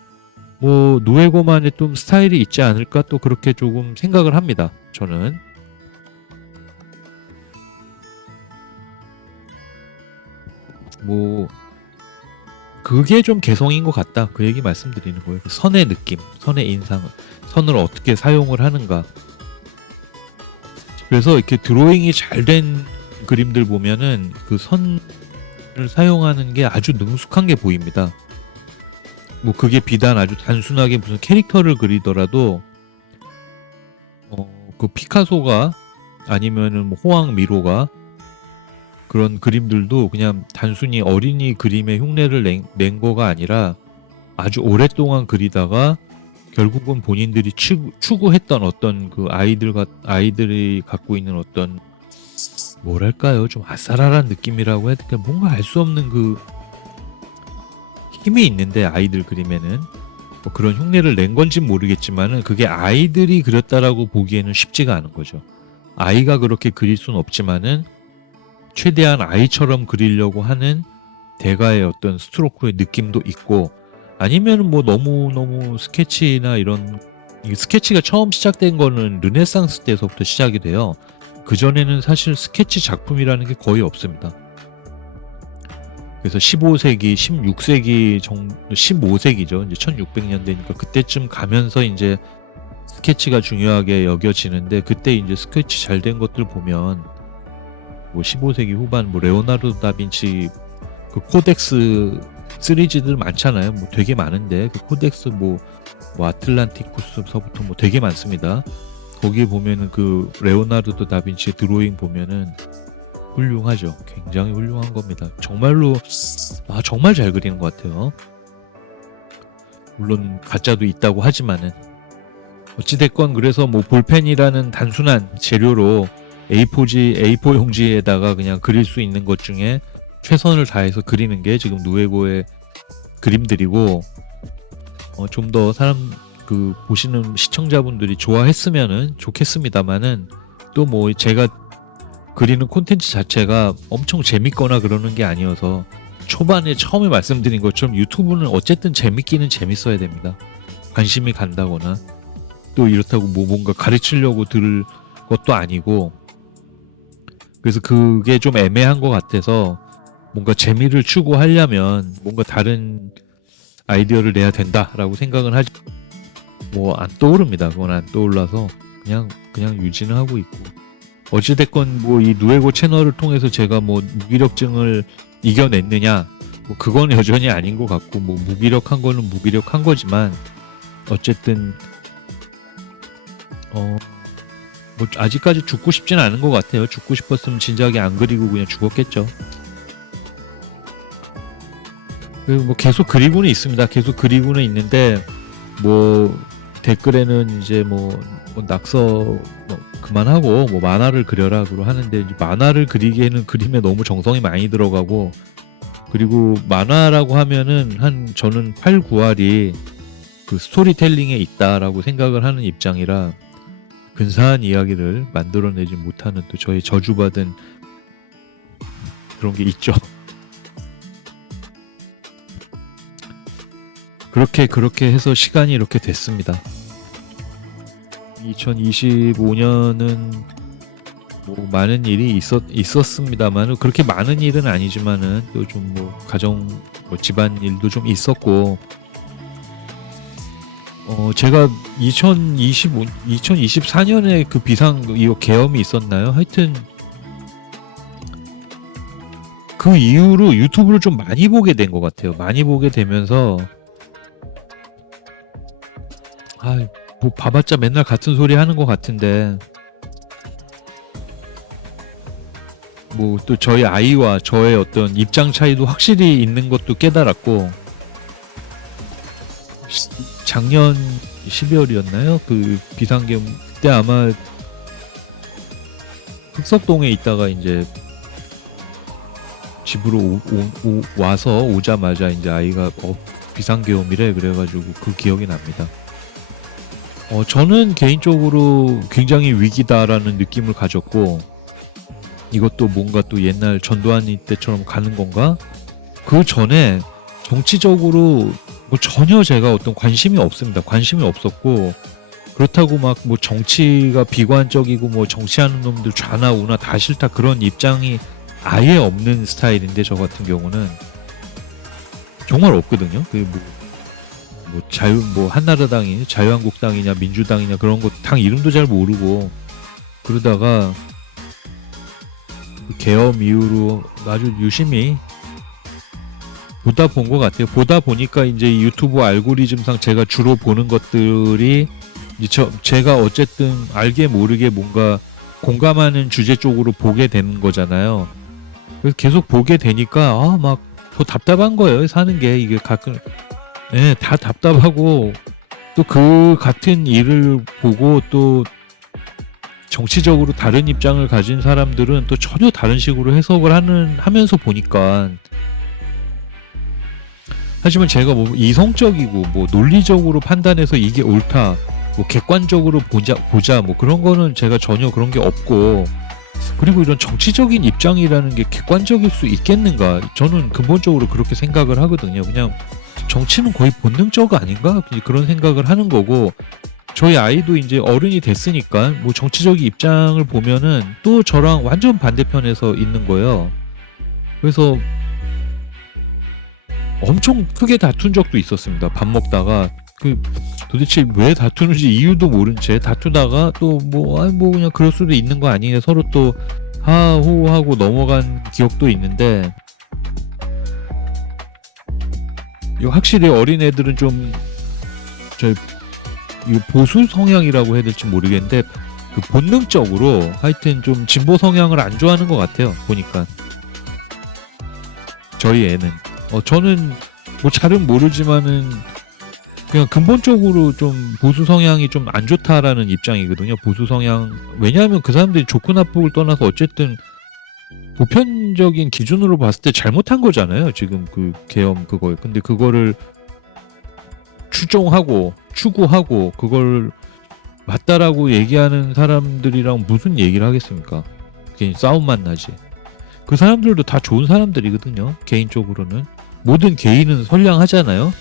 뭐 누에고만의 좀 스타일이 있지 않을까 또 그렇게 조금 생각을 합니다. 저는. 뭐 그게 좀 개성인 것 같다. 그 얘기 말씀드리는 거예요. 그 선의 느낌, 선의 인상, 선을 어떻게 사용을 하는가. 그래서 이렇게 드로잉이 잘 된 그림들 보면은 그 선을 사용하는 게 아주 능숙한 게 보입니다. 뭐 그게 비단 아주 단순하게 무슨 캐릭터를 그리더라도 그 피카소가 아니면은 뭐 호황 미로가 그런 그림들도 그냥 단순히 어린이 그림의 흉내를 낸 거가 아니라 아주 오랫동안 그리다가 결국은 본인들이 추구했던 어떤 그 아이들이 갖고 있는 어떤 뭐랄까요, 좀 아싸라란 느낌이라고 해야 될까, 뭔가 알 수 없는 그 힘이 있는데 아이들 그림에는 뭐 그런 흉내를 낸 건진 모르겠지만은 그게 아이들이 그렸다라고 보기에는 쉽지가 않은 거죠. 아이가 그렇게 그릴 수는 없지만은 최대한 아이처럼 그리려고 하는 대가의 어떤 스트로크의 느낌도 있고, 아니면 뭐 너무 스케치나 이런, 이 스케치가 처음 시작된 거는 르네상스 때서부터 시작이 돼요. 그전에는 사실 스케치 작품이라는 게 거의 없습니다. 그래서 15세기, 16세기 정도, 15세기죠. 이제 1600년대니까 그때쯤 가면서 이제 스케치가 중요하게 여겨지는데, 그때 이제 스케치 잘 된 것들 보면 뭐 15세기 후반 뭐 레오나르도 다빈치 그 코덱스 시리즈들 많잖아요. 뭐 되게 많은데 그 코덱스 뭐 아틀란티쿠스서부터 뭐 되게 많습니다. 거기에 보면은 그 레오나르도 다빈치 드로잉 보면은 훌륭하죠. 굉장히 훌륭한 겁니다. 정말로 정말 잘 그리는 것 같아요. 물론 가짜도 있다고 하지만은 어찌됐건 그래서 뭐 볼펜이라는 단순한 재료로 A4 용지에다가 그냥 그릴 수 있는 것 중에 최선을 다해서 그리는 게 지금 누에고의 그림들이고, 좀 더 그 보시는 시청자분들이 좋아했으면은 좋겠습니다만은, 또 뭐 제가 그리는 콘텐츠 자체가 엄청 재밌거나 그러는 게 아니어서, 초반에 처음에 말씀드린 것처럼 유튜브는 어쨌든 재밌기는 재밌어야 됩니다. 관심이 간다거나 또 이렇다고 뭐 뭔가 가르치려고 들을 것도 아니고, 그래서 그게 좀 애매한 것 같아서 뭔가 재미를 추구하려면 뭔가 다른 아이디어를 내야 된다라고 생각은 하지, 뭐 안 떠오릅니다. 그건 안 떠올라서 그냥 유지는 하고 있고, 어찌됐건 뭐 이 누에고 채널을 통해서 제가 뭐 무기력증을 이겨냈느냐, 뭐 그건 여전히 아닌 것 같고, 뭐 무기력한 거는 무기력한 거지만 어쨌든 뭐 아직까지 죽고 싶진 않은 것 같아요. 죽고 싶었으면 진작에 안 그리고 그냥 죽었겠죠. 그리고 뭐 계속 그리고는 있습니다. 계속 그리고는 있는데, 뭐 댓글에는 이제 뭐 낙서 뭐 그만하고 뭐 만화를 그려라 그러 하는데, 만화를 그리기에는 그림에 너무 정성이 많이 들어가고, 그리고 만화라고 하면은 저는 8, 9알이 그 스토리텔링에 있다라고 생각을 하는 입장이라 근사한 이야기를 만들어내지 못하는 또 저의 저주받은 그런 게 있죠. 그렇게 해서 시간이 이렇게 됐습니다. 2025년은 뭐 많은 일이 있었습니다만, 그렇게 많은 일은 아니지만은 또 좀 뭐 가정 뭐 집안 일도 좀 있었고, 제가 2024년에 그 이거 계엄이 있었나요? 하여튼 그 이후로 유튜브를 좀 많이 보게 된 것 같아요. 많이 보게 되면서 뭐 봐봤자 맨날 같은 소리 하는 것 같은데, 뭐 또 저희 아이와 저의 어떤 입장 차이도 확실히 있는 것도 깨달았고, 작년 12월이었나요? 그 비상계엄 때 아마 흑석동에 있다가 이제 집으로 오자마자 이제 아이가 비상계엄이래 그래가지고 그 기억이 납니다. 저는 개인적으로 굉장히 위기다라는 느낌을 가졌고, 이것도 뭔가 또 옛날 전두환이 때처럼 가는 건가? 그 전에 정치적으로 뭐 전혀 제가 어떤 관심이 없습니다. 관심이 없었고, 그렇다고 막 뭐 정치가 비관적이고 뭐 정치하는 놈들 좌나 우나 다 싫다 그런 입장이 아예 없는 스타일인데, 저 같은 경우는 정말 없거든요. 뭐 자유 뭐 한나라당이 자유한국당이냐 민주당이냐 그런 거 당 이름도 잘 모르고, 그러다가 그 계엄 이후로 아주 유심히 보다 본 것 같아요. 보다 보니까 이제 이 유튜브 알고리즘상 제가 주로 보는 것들이 제가 어쨌든 알게 모르게 뭔가 공감하는 주제 쪽으로 보게 되는 거잖아요. 그래서 계속 보게 되니까 막 더 답답한 거예요. 사는 게 이게 가끔 다 답답하고, 또 그 같은 일을 보고 또 정치적으로 다른 입장을 가진 사람들은 또 전혀 다른 식으로 해석을 하면서 보니까, 하지만 제가 뭐 이성적이고 뭐 논리적으로 판단해서 이게 옳다, 뭐 객관적으로 보자 뭐 그런 거는 제가 전혀 그런 게 없고, 그리고 이런 정치적인 입장이라는 게 객관적일 수 있겠는가? 저는 근본적으로 그렇게 생각을 하거든요. 그냥 정치는 거의 본능적 아닌가? 그런 생각을 하는 거고, 저희 아이도 이제 어른이 됐으니까 뭐 정치적인 입장을 보면은 또 저랑 완전 반대편에서 있는 거예요. 그래서 엄청 크게 다툰 적도 있었습니다. 밥 먹다가 도대체 왜 다투는지 이유도 모른 채 다투다가 또 뭐 그냥 그럴 수도 있는 거 아니냐 서로 또 하호하고 넘어간 기억도 있는데, 확실히 어린애들은 좀 보수 성향이라고 해야 될지 모르겠는데, 그 본능적으로 하여튼 좀 진보 성향을 안 좋아하는 것 같아요. 보니까 저희 애는 저는 뭐 잘은 모르지만은 그냥 근본적으로 좀 보수 성향이 좀 안 좋다라는 입장이거든요. 보수 성향. 왜냐하면 그 사람들이 좋고 나쁘고를 떠나서 어쨌든 보편적인 기준으로 봤을 때 잘못한 거잖아요. 지금 그 계엄 그걸. 근데 그거를 추종하고 추구하고 그걸 맞다라고 얘기하는 사람들이랑 무슨 얘기를 하겠습니까? 괜히 싸움만 나지. 그 사람들도 다 좋은 사람들이거든요. 개인적으로는. 모든 개인은 선량하잖아요.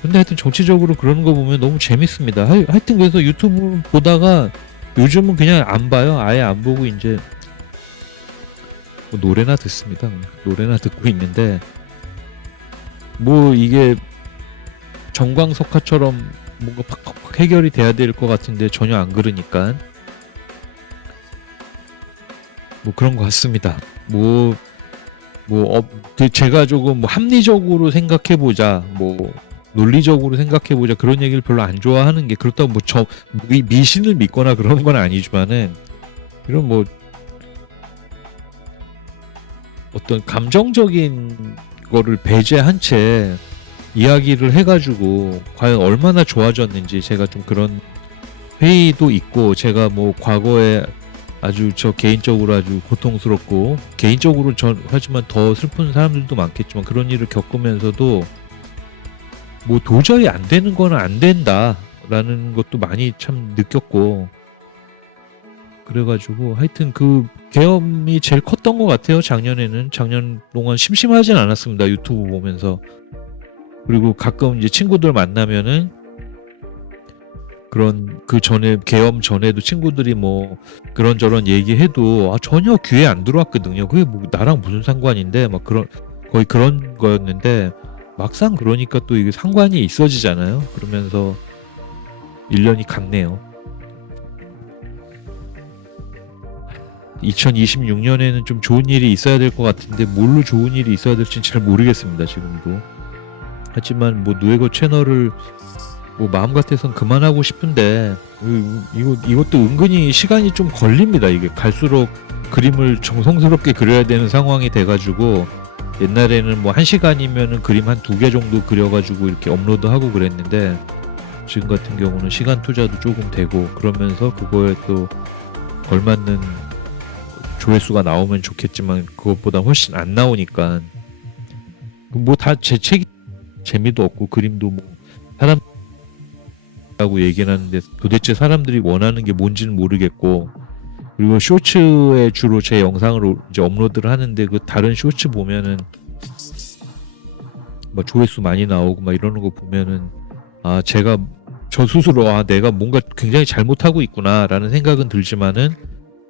근데 하여튼 정치적으로 그러는 거 보면 너무 재밌습니다. 하여튼 그래서 유튜브 보다가 요즘은 그냥 안 봐요. 아예 안 보고 이제 뭐 노래나 듣습니다. 노래나 듣고 있는데, 뭐 이게 정광석화처럼 뭔가 팍팍팍 해결이 돼야 될 것 같은데 전혀 안 그러니까 뭐 그런 것 같습니다. 제가 조금 뭐 합리적으로 생각해보자, 뭐 논리적으로 생각해보자 그런 얘기를 별로 안 좋아하는 게, 그렇다고 뭐 미신을 믿거나 그러는 건 아니지만은, 이런 뭐 어떤 감정적인 거를 배제한 채 이야기를 해가지고 과연 얼마나 좋아졌는지, 제가 좀 그런 회의도 있고, 제가 뭐 과거에 아주 저 개인적으로 아주 고통스럽고, 개인적으로 하지만 더 슬픈 사람들도 많겠지만 그런 일을 겪으면서도 뭐 도저히 안 되는 거는 안 된다라는 것도 많이 참 느꼈고, 그래가지고 하여튼 그 계엄이 제일 컸던 것 같아요. 작년 동안 심심하진 않았습니다. 유튜브 보면서. 그리고 가끔 이제 친구들 만나면은 그런 그 전에 계엄 전에도 친구들이 뭐 그런저런 얘기해도 전혀 귀에 안 들어왔거든요. 그게 뭐 나랑 무슨 상관인데 막 거의 그런 거였는데, 막상 그러니까 또 이게 상관이 있어지잖아요. 그러면서 1년이 갔네요. 2026년에는 좀 좋은 일이 있어야 될 것 같은데 뭘로 좋은 일이 있어야 될지는 잘 모르겠습니다. 지금도. 하지만 뭐 누에고 채널을 뭐 마음 같아선 그만하고 싶은데, 이것도 은근히 시간이 좀 걸립니다. 이게 갈수록 그림을 정성스럽게 그려야 되는 상황이 돼가지고, 옛날에는 뭐 1시간이면은 그림 한 2개 정도 그려가지고 이렇게 업로드하고 그랬는데, 지금 같은 경우는 시간 투자도 조금 되고, 그러면서 그거에 또 걸맞는 조회수가 나오면 좋겠지만 그것보다 훨씬 안 나오니까 뭐 다 제 책 재미도 없고, 그림도 뭐 사람라고 얘기는 하는데 도대체 사람들이 원하는 게 뭔지는 모르겠고, 그리고 쇼츠에 주로 제 영상을 이제 업로드를 하는데 그 다른 쇼츠 보면은 뭐 조회수 많이 나오고 막 이러는 거 보면은 아 제가 저 스스로 아 내가 뭔가 굉장히 잘못하고 있구나라는 생각은 들지만은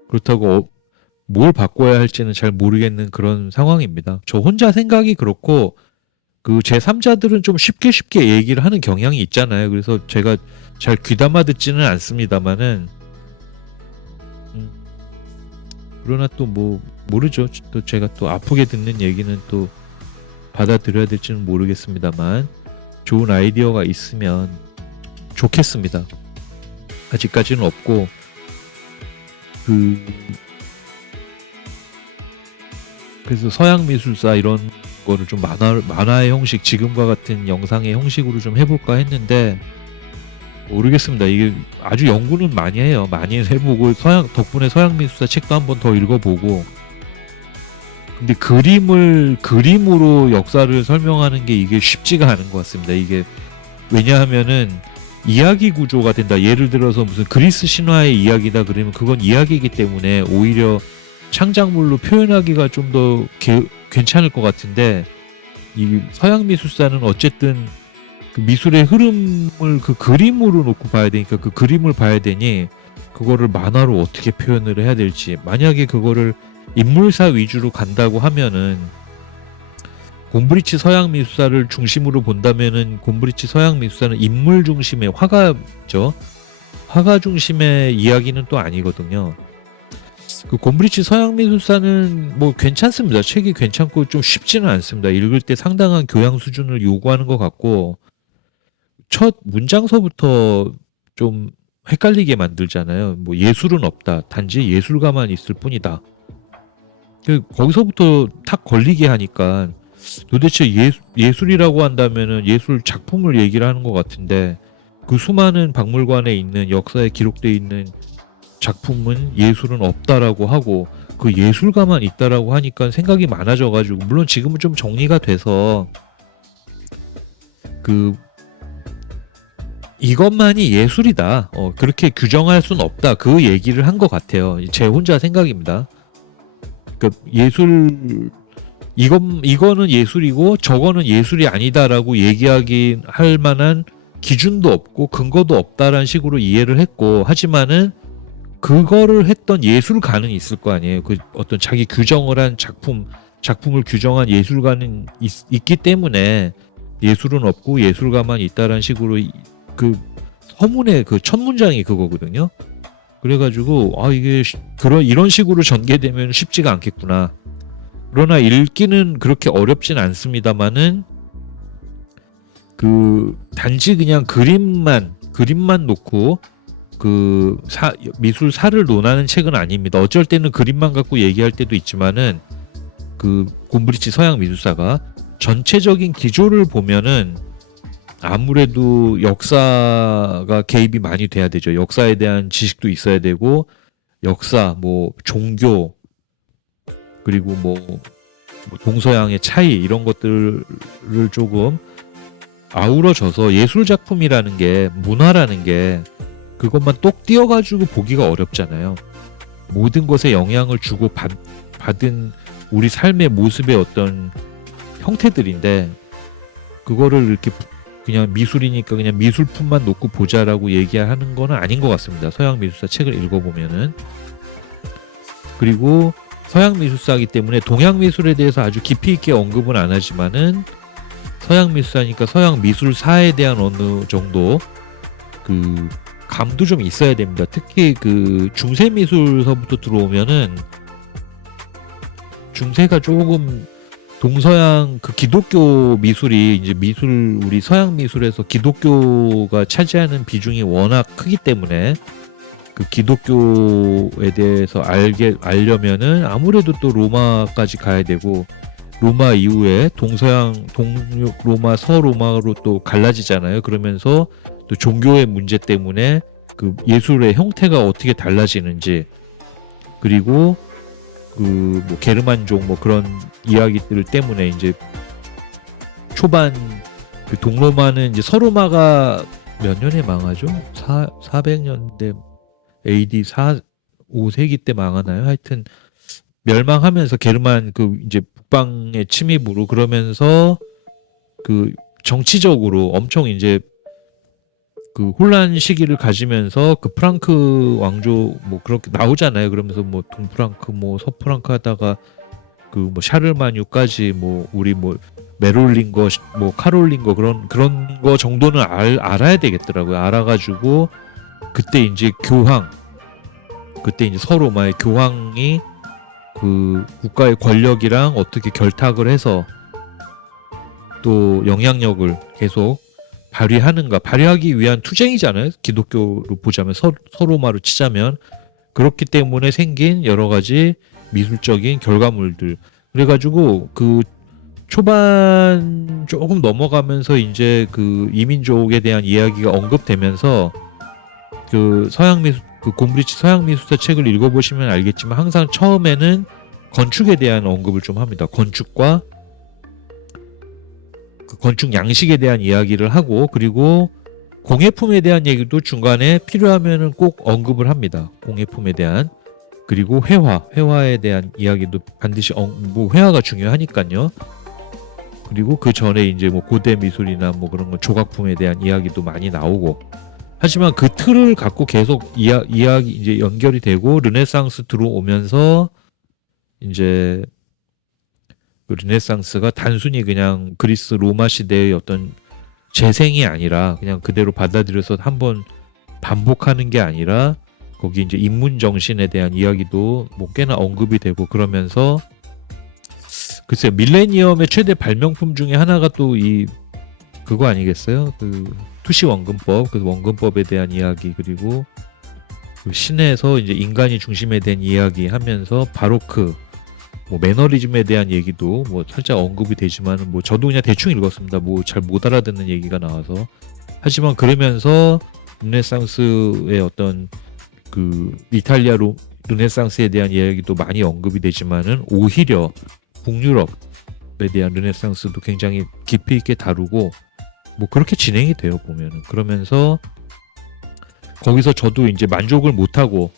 그렇다고 뭘 바꿔야 할지는 잘 모르겠는 그런 상황입니다. 저 혼자 생각이 그렇고 그 제3자들은 좀 쉽게 얘기를 하는 경향이 있잖아요. 그래서 제가 잘 귀담아 듣지는 않습니다만은 그러나 또 뭐 모르죠. 또 제가 또 아프게 듣는 얘기는 또 받아들여야 될지는 모르겠습니다만 좋은 아이디어가 있으면 좋겠습니다. 아직까지는 없고 그래서 서양 미술사 이런 거를 좀 만화의 형식 지금과 같은 영상의 형식으로 좀 해볼까 했는데 모르겠습니다. 이게 아주 연구는 많이 해요. 많이 해보고 덕분에 서양 미술사 책도 한번 더 읽어보고 근데 그림으로 역사를 설명하는 게 이게 쉽지가 않은 것 같습니다. 이게 왜냐하면은 이야기 구조가 된다. 예를 들어서 무슨 그리스 신화의 이야기다 그러면 그건 이야기이기 때문에 오히려 창작물로 표현하기가 좀 더 괜찮을 것 같은데 이 서양 미술사는 어쨌든 그 미술의 흐름을 그 그림으로 놓고 봐야 되니까 그 그림을 봐야 되니 그거를 만화로 어떻게 표현을 해야 될지 만약에 그거를 인물사 위주로 간다고 하면은 곰브리치 서양 미술사를 중심으로 본다면은 곰브리치 서양 미술사는 인물 중심의 화가죠. 화가 중심의 이야기는 또 아니거든요. 그 곰브리치 서양 미술사는 뭐 괜찮습니다. 책이 괜찮고 좀 쉽지는 않습니다. 읽을 때 상당한 교양 수준을 요구하는 것 같고 첫 문장서부터 좀 헷갈리게 만들잖아요. 뭐 예술은 없다. 단지 예술가만 있을 뿐이다. 거기서부터 탁 걸리게 하니까 도대체 예술이라고 한다면은 예술 작품을 얘기를 하는 것 같은데 그 수많은 박물관에 있는 역사에 기록되어 있는 작품은 예술은 없다라고 하고 그 예술가만 있다라고 하니까 생각이 많아져가지고 물론 지금은 좀 정리가 돼서 그 이것만이 예술이다 그렇게 규정할 순 없다 그 얘기를 한 것 같아요. 제 혼자 생각입니다. 그 예술 이거는 예술이고 저거는 예술이 아니다라고 얘기하기 할 만한 기준도 없고 근거도 없다라는 식으로 이해를 했고 하지만은 그거를 했던 예술가는 있을 거 아니에요. 그 어떤 자기 규정을 한 작품을 규정한 예술가는 있기 때문에 예술은 없고 예술가만 있다라는 식으로 그 서문의 그 첫 문장이 그거거든요. 그래가지고 이게 이런 식으로 전개되면 쉽지가 않겠구나. 그러나 읽기는 그렇게 어렵진 않습니다만은 그 단지 그냥 그림만 놓고 그 미술사를 논하는 책은 아닙니다. 어쩔 때는 그림만 갖고 얘기할 때도 있지만은 그 곰브리치 서양 미술사가 전체적인 기조를 보면은 아무래도 역사가 개입이 많이 돼야 되죠. 역사에 대한 지식도 있어야 되고 역사, 뭐 종교 그리고 뭐 동서양의 차이 이런 것들을 조금 아우러져서 예술 작품이라는 게 문화라는 게 그것만 똑 띄어가지고 보기가 어렵잖아요. 모든 것에 영향을 주고 받은 우리 삶의 모습의 어떤 형태들인데 그거를 이렇게 그냥 미술이니까 그냥 미술품만 놓고 보자라고 얘기하는 거는 아닌 것 같습니다. 서양 미술사 책을 읽어보면은. 그리고 서양 미술사이기 때문에 동양 미술에 대해서 아주 깊이 있게 언급은 안 하지만은 서양 미술사니까 서양 미술사에 대한 어느 정도 그 감도 좀 있어야 됩니다. 특히 그 중세 미술서부터 들어오면은 중세가 조금 동서양 그 기독교 미술이 이제 우리 서양 미술에서 기독교가 차지하는 비중이 워낙 크기 때문에 그 기독교에 대해서 알려면은 아무래도 또 로마까지 가야 되고 로마 이후에 동서양 동육 로마 서로마로 또 갈라지잖아요. 그러면서 또 종교의 문제 때문에 그 예술의 형태가 어떻게 달라지는지 그리고 그 뭐 게르만족 뭐 그런 이야기들 때문에 이제 초반 그 동로마는 이제 서로마가 몇 년에 망하죠? 400년대 AD 5세기 때 망하나요? 하여튼 멸망하면서 게르만 그 이제 북방의 침입으로 그러면서 그 정치적으로 엄청 이제 그 혼란 시기를 가지면서 그 프랑크 왕조 뭐 그렇게 나오잖아요. 그러면서 뭐 동프랑크 뭐 서프랑크 하다가 그 뭐 샤를마뉴까지 뭐 우리 뭐 메롤링거 뭐 카롤링거 그런 거 정도는 알아야 되겠더라고요. 알아가지고 그때 이제 그때 이제 서로 막 교황이 그 국가의 권력이랑 어떻게 결탁을 해서 또 영향력을 계속 발휘하기 위한 투쟁이잖아요. 기독교로 보자면 서로마로 치자면 그렇기 때문에 생긴 여러 가지 미술적인 결과물들. 그래가지고 그 초반 조금 넘어가면서 이제 그 이민족에 대한 이야기가 언급되면서 그 곰브리치 서양 미술사 책을 읽어보시면 알겠지만 항상 처음에는 건축에 대한 언급을 좀 합니다. 건축과 그 건축 양식에 대한 이야기를 하고 그리고 공예품에 대한 얘기도 중간에 필요하면은 꼭 언급을 합니다. 공예품에 대한 그리고 회화에 대한 이야기도 반드시 뭐 회화가 중요하니까요. 그리고 그 전에 이제 뭐 고대 미술이나 뭐 그런 거 조각품에 대한 이야기도 많이 나오고 하지만 그 틀을 갖고 계속 이야기 이제 연결이 되고 르네상스 들어오면서 이제 그 르네상스가 단순히 그냥 그리스 로마 시대의 어떤 재생이 아니라 그냥 그대로 받아들여서 한번 반복하는 게 아니라 거기 이제 인문 정신에 대한 이야기도 뭐 꽤나 언급이 되고 그러면서 글쎄요 밀레니엄의 최대 발명품 중에 하나가 또 그거 아니겠어요? 그 투시 원근법, 그 원근법에 대한 이야기 그리고 그 신에서 이제 인간이 중심에 대한 이야기 하면서 바로크 뭐 매너리즘에 대한 얘기도 뭐 살짝 언급이 되지만 뭐 저도 그냥 대충 읽었습니다. 뭐 잘 못 알아듣는 얘기가 나와서 하지만 그러면서 르네상스의 어떤 그 이탈리아 르네상스에 대한 이야기도 많이 언급이 되지만은 오히려 북유럽에 대한 르네상스도 굉장히 깊이 있게 다루고 뭐 그렇게 진행이 돼요 보면은. 그러면서 거기서 저도 이제 만족을 못하고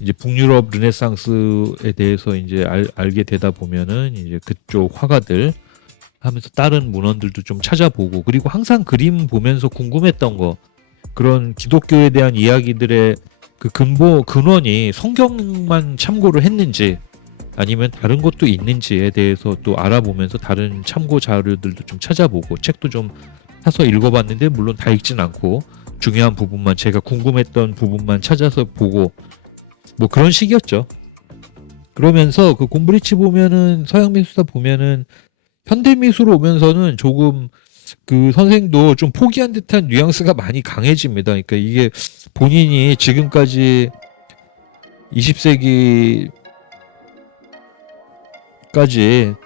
이제 북유럽 르네상스에 대해서 이제 알게 되다 보면은 이제 그쪽 화가들 하면서 다른 문헌들도 좀 찾아보고 그리고 항상 그림 보면서 궁금했던 거 그런 기독교에 대한 이야기들의 그 근원이 성경만 참고를 했는지 아니면 다른 것도 있는지에 대해서 또 알아보면서 다른 참고 자료들도 좀 찾아보고 책도 좀 사서 읽어봤는데 물론 다 읽진 않고 중요한 부분만 제가 궁금했던 부분만 찾아서 보고 뭐 그런 식이었죠. 그러면서 그 곰브리치 보면은 서양 미술사 보면은 현대 미술 오면서는 조금 그 선생도 좀 포기한 듯한 뉘앙스가 많이 강해집니다. 그러니까 이게 본인이 지금까지 20세기까지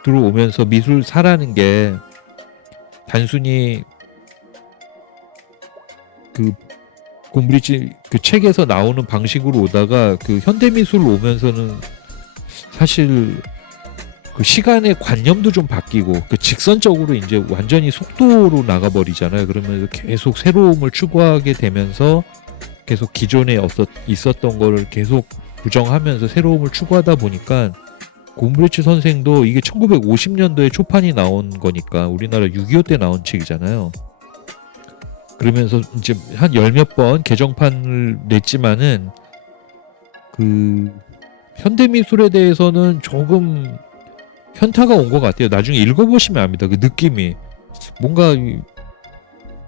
들어오면서 미술사라는 게 단순히 그 곰브리치 그 책에서 나오는 방식으로 오다가 그 현대미술로 오면서는 사실 그 시간의 관념도 좀 바뀌고 그 직선적으로 이제 완전히 속도로 나가버리잖아요. 그러면 계속 새로움을 추구하게 되면서 계속 기존에 있었던 거를 계속 부정하면서 새로움을 추구하다 보니까 곰브리치 선생도 이게 1950년도에 초판이 나온 거니까 우리나라 6.25 때 나온 책이잖아요. 그러면서 이제 한 열 몇 번 개정판을 냈지만은 그 현대미술에 대해서는 조금 현타가 온 것 같아요. 나중에 읽어보시면 압니다. 그 느낌이 뭔가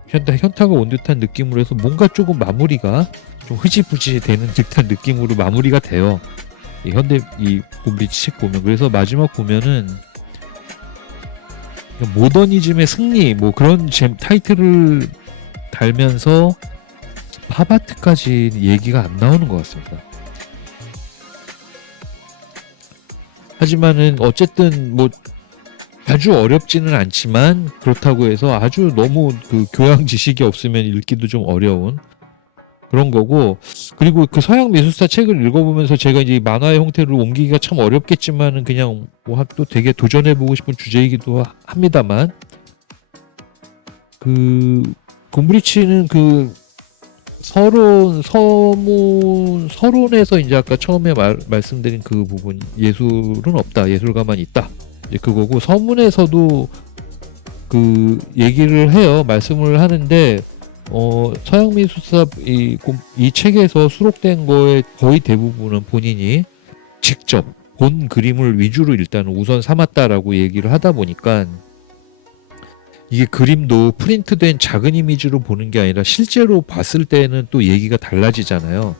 현타가 온 듯한 느낌으로 해서 뭔가 조금 마무리가 좀 흐지부지 되는 듯한 느낌으로 마무리가 돼요. 이 곰브리치 책 보면 그래서 마지막 보면은 모더니즘의 승리 뭐 그런 타이틀을 달면서 팝아트까지 얘기가 안 나오는 것 같습니다. 하지만은 어쨌든 뭐 아주 어렵지는 않지만 그렇다고 해서 아주 너무 그 교양 지식이 없으면 읽기도 좀 어려운 그런 거고 그리고 그 서양 미술사 책을 읽어보면서 제가 이제 만화의 형태로 옮기기가 참 어렵겠지만은 그냥 뭐 또 되게 도전해보고 싶은 주제이기도 합니다만 그 곰브리치는 그 서론에서 이제 아까 처음에 말씀드린 그 부분, 예술은 없다, 예술가만 있다, 이제 그거고, 서문에서도 그 얘기를 해요. 말씀을 하는데, 서양미술사 이 책에서 수록된 거의 거의 대부분은 본인이 직접 본 그림을 위주로 일단 우선 삼았다라고 얘기를 하다 보니까, 이게 그림도 프린트된 작은 이미지로 보는 게 아니라 실제로 봤을 때는 또 얘기가 달라지잖아요.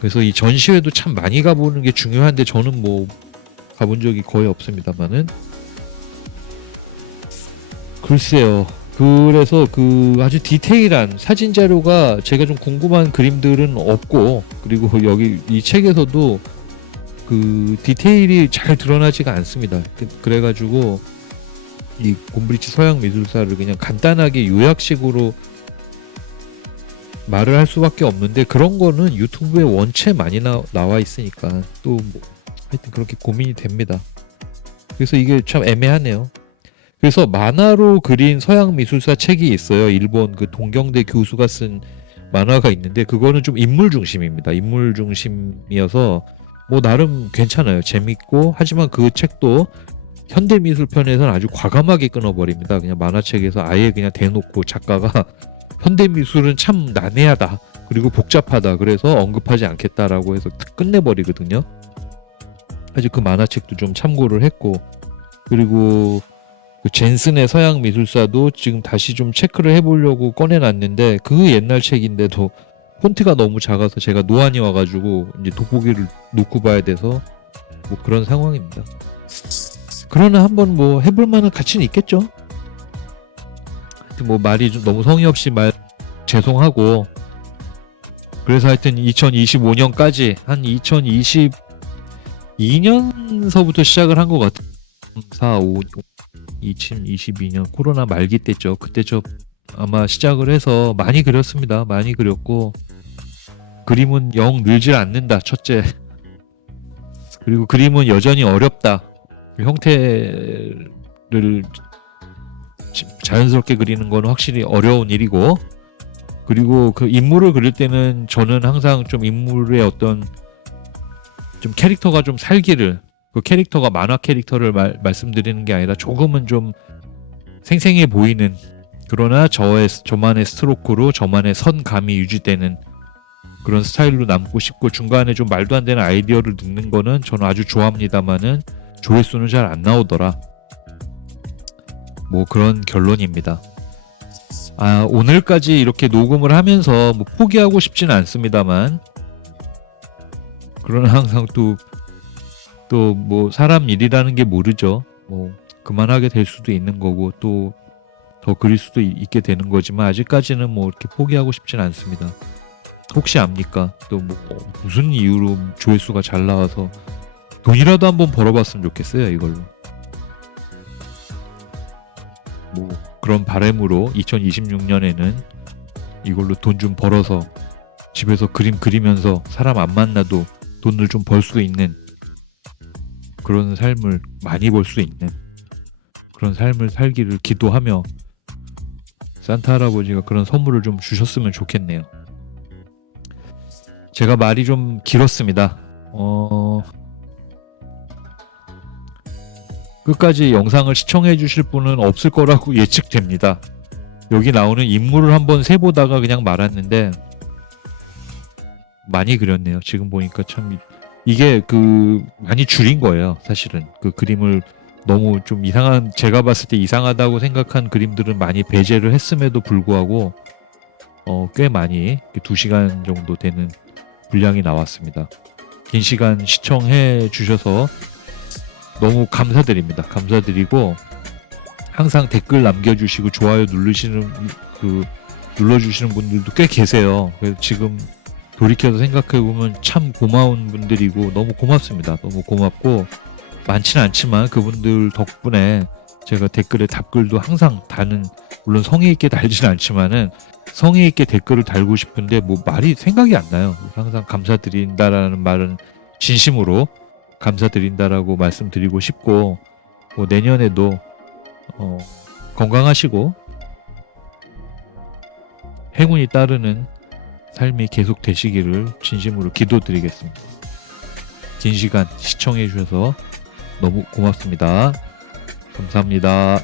그래서 이 전시회도 참 많이 가보는 게 중요한데, 저는 뭐 가본 적이 거의 없습니다만은, 글쎄요. 그래서 그 아주 디테일한 사진 자료가 제가 좀 궁금한 그림들은 없고, 그리고 여기 이 책에서도 그 디테일이 잘 드러나지가 않습니다. 그래가지고 이 곰브리치 서양 미술사를 그냥 간단하게 요약식으로 말을 할 수밖에 없는데, 그런 거는 유튜브에 원체 많이 나와 있으니까 또 뭐 하여튼 그렇게 고민이 됩니다. 그래서 이게 참 애매하네요. 그래서 만화로 그린 서양 미술사 책이 있어요. 일본 그 동경대 교수가 쓴 만화가 있는데, 그거는 좀 인물 중심입니다. 인물 중심이어서 뭐 나름 괜찮아요. 재밌고, 하지만 그 책도 현대미술 편에서는 아주 과감하게 끊어버립니다. 그냥 만화책에서 아예 그냥 대놓고 작가가 현대미술은 참 난해하다, 그리고 복잡하다, 그래서 언급하지 않겠다라고 해서 딱 끝내버리거든요. 아직 그 만화책도 좀 참고를 했고, 그리고 그 젠슨의 서양 미술사도 지금 다시 좀 체크를 해보려고 꺼내놨는데, 그 옛날 책인데도 폰트가 너무 작아서 제가 노안이 와가지고 이제 돋보기를 놓고 봐야 돼서 뭐 그런 상황입니다. 그러나 한번 뭐 해볼 만한 가치는 있겠죠. 하여튼 뭐 말이 좀 너무 성의 없이 죄송하고, 그래서 하여튼 2025년까지 한 2022년서부터 시작을 한 것 같아요. 4, 5, 2022년 코로나 말기 때죠. 그때 저 아마 시작을 해서 많이 그렸습니다. 많이 그렸고, 그림은 영 늘질 않는다, 첫째. 그리고 그림은 여전히 어렵다. 그 형태를 자연스럽게 그리는 건 확실히 어려운 일이고, 그리고 그 인물을 그릴 때는 저는 항상 좀 인물의 어떤 좀 캐릭터가 좀 살기를, 그 캐릭터가 만화 캐릭터를 말씀드리는 게 아니라 조금은 좀 생생해 보이는, 그러나 저만의 스트로크로 저만의 선감이 유지되는 그런 스타일로 남고 싶고, 중간에 좀 말도 안 되는 아이디어를 넣는 거는 저는 아주 좋아합니다만은 조회수는 잘 안 나오더라. 뭐 그런 결론입니다. 오늘까지 이렇게 녹음을 하면서 뭐 포기하고 싶지는 않습니다만, 그러나 항상 또 뭐 사람 일이라는 게 모르죠. 뭐 그만하게 될 수도 있는 거고, 또 더 그릴 수도 있게 되는 거지만, 아직까지는 뭐 이렇게 포기하고 싶지는 않습니다. 혹시 압니까? 또 뭐 무슨 이유로 조회수가 잘 나와서 돈이라도 한번 벌어봤으면 좋겠어요, 이걸로. 뭐 그런 바람으로 2026년에는 이걸로 돈 좀 벌어서 집에서 그림 그리면서 사람 안 만나도 돈을 좀 벌 수 있는, 그런 삶을 많이 벌 수 있는 그런 삶을 살기를 기도하며, 산타 할아버지가 그런 선물을 좀 주셨으면 좋겠네요. 제가 말이 좀 길었습니다. 끝까지 영상을 시청해 주실 분은 없을 거라고 예측됩니다. 여기 나오는 인물을 한번 세보다가 그냥 말았는데, 많이 그렸네요. 지금 보니까 참 이게 많이 줄인 거예요. 사실은 그 그림을 너무 좀 이상한, 제가 봤을 때 이상하다고 생각한 그림들은 많이 배제를 했음에도 불구하고 꽤 많이 2시간 정도 되는 분량이 나왔습니다. 긴 시간 시청해 주셔서 너무 감사드립니다. 감사드리고, 항상 댓글 남겨주시고 좋아요 눌러주시는 분들도 꽤 계세요. 그래서 지금 돌이켜서 생각해보면 참 고마운 분들이고 너무 고맙습니다. 너무 고맙고, 많지는 않지만 그분들 덕분에 제가 댓글에 답글도 항상 다는, 물론 성의 있게 달지는 않지만은 성의 있게 댓글을 달고 싶은데 뭐 말이 생각이 안 나요. 항상 감사드린다라는 말은 진심으로 감사드린다라고 말씀드리고 싶고, 뭐 내년에도 건강하시고 행운이 따르는 삶이 계속 되시기를 진심으로 기도드리겠습니다. 긴 시간 시청해 주셔서 너무 고맙습니다. 감사합니다.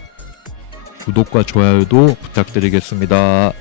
구독과 좋아요도 부탁드리겠습니다.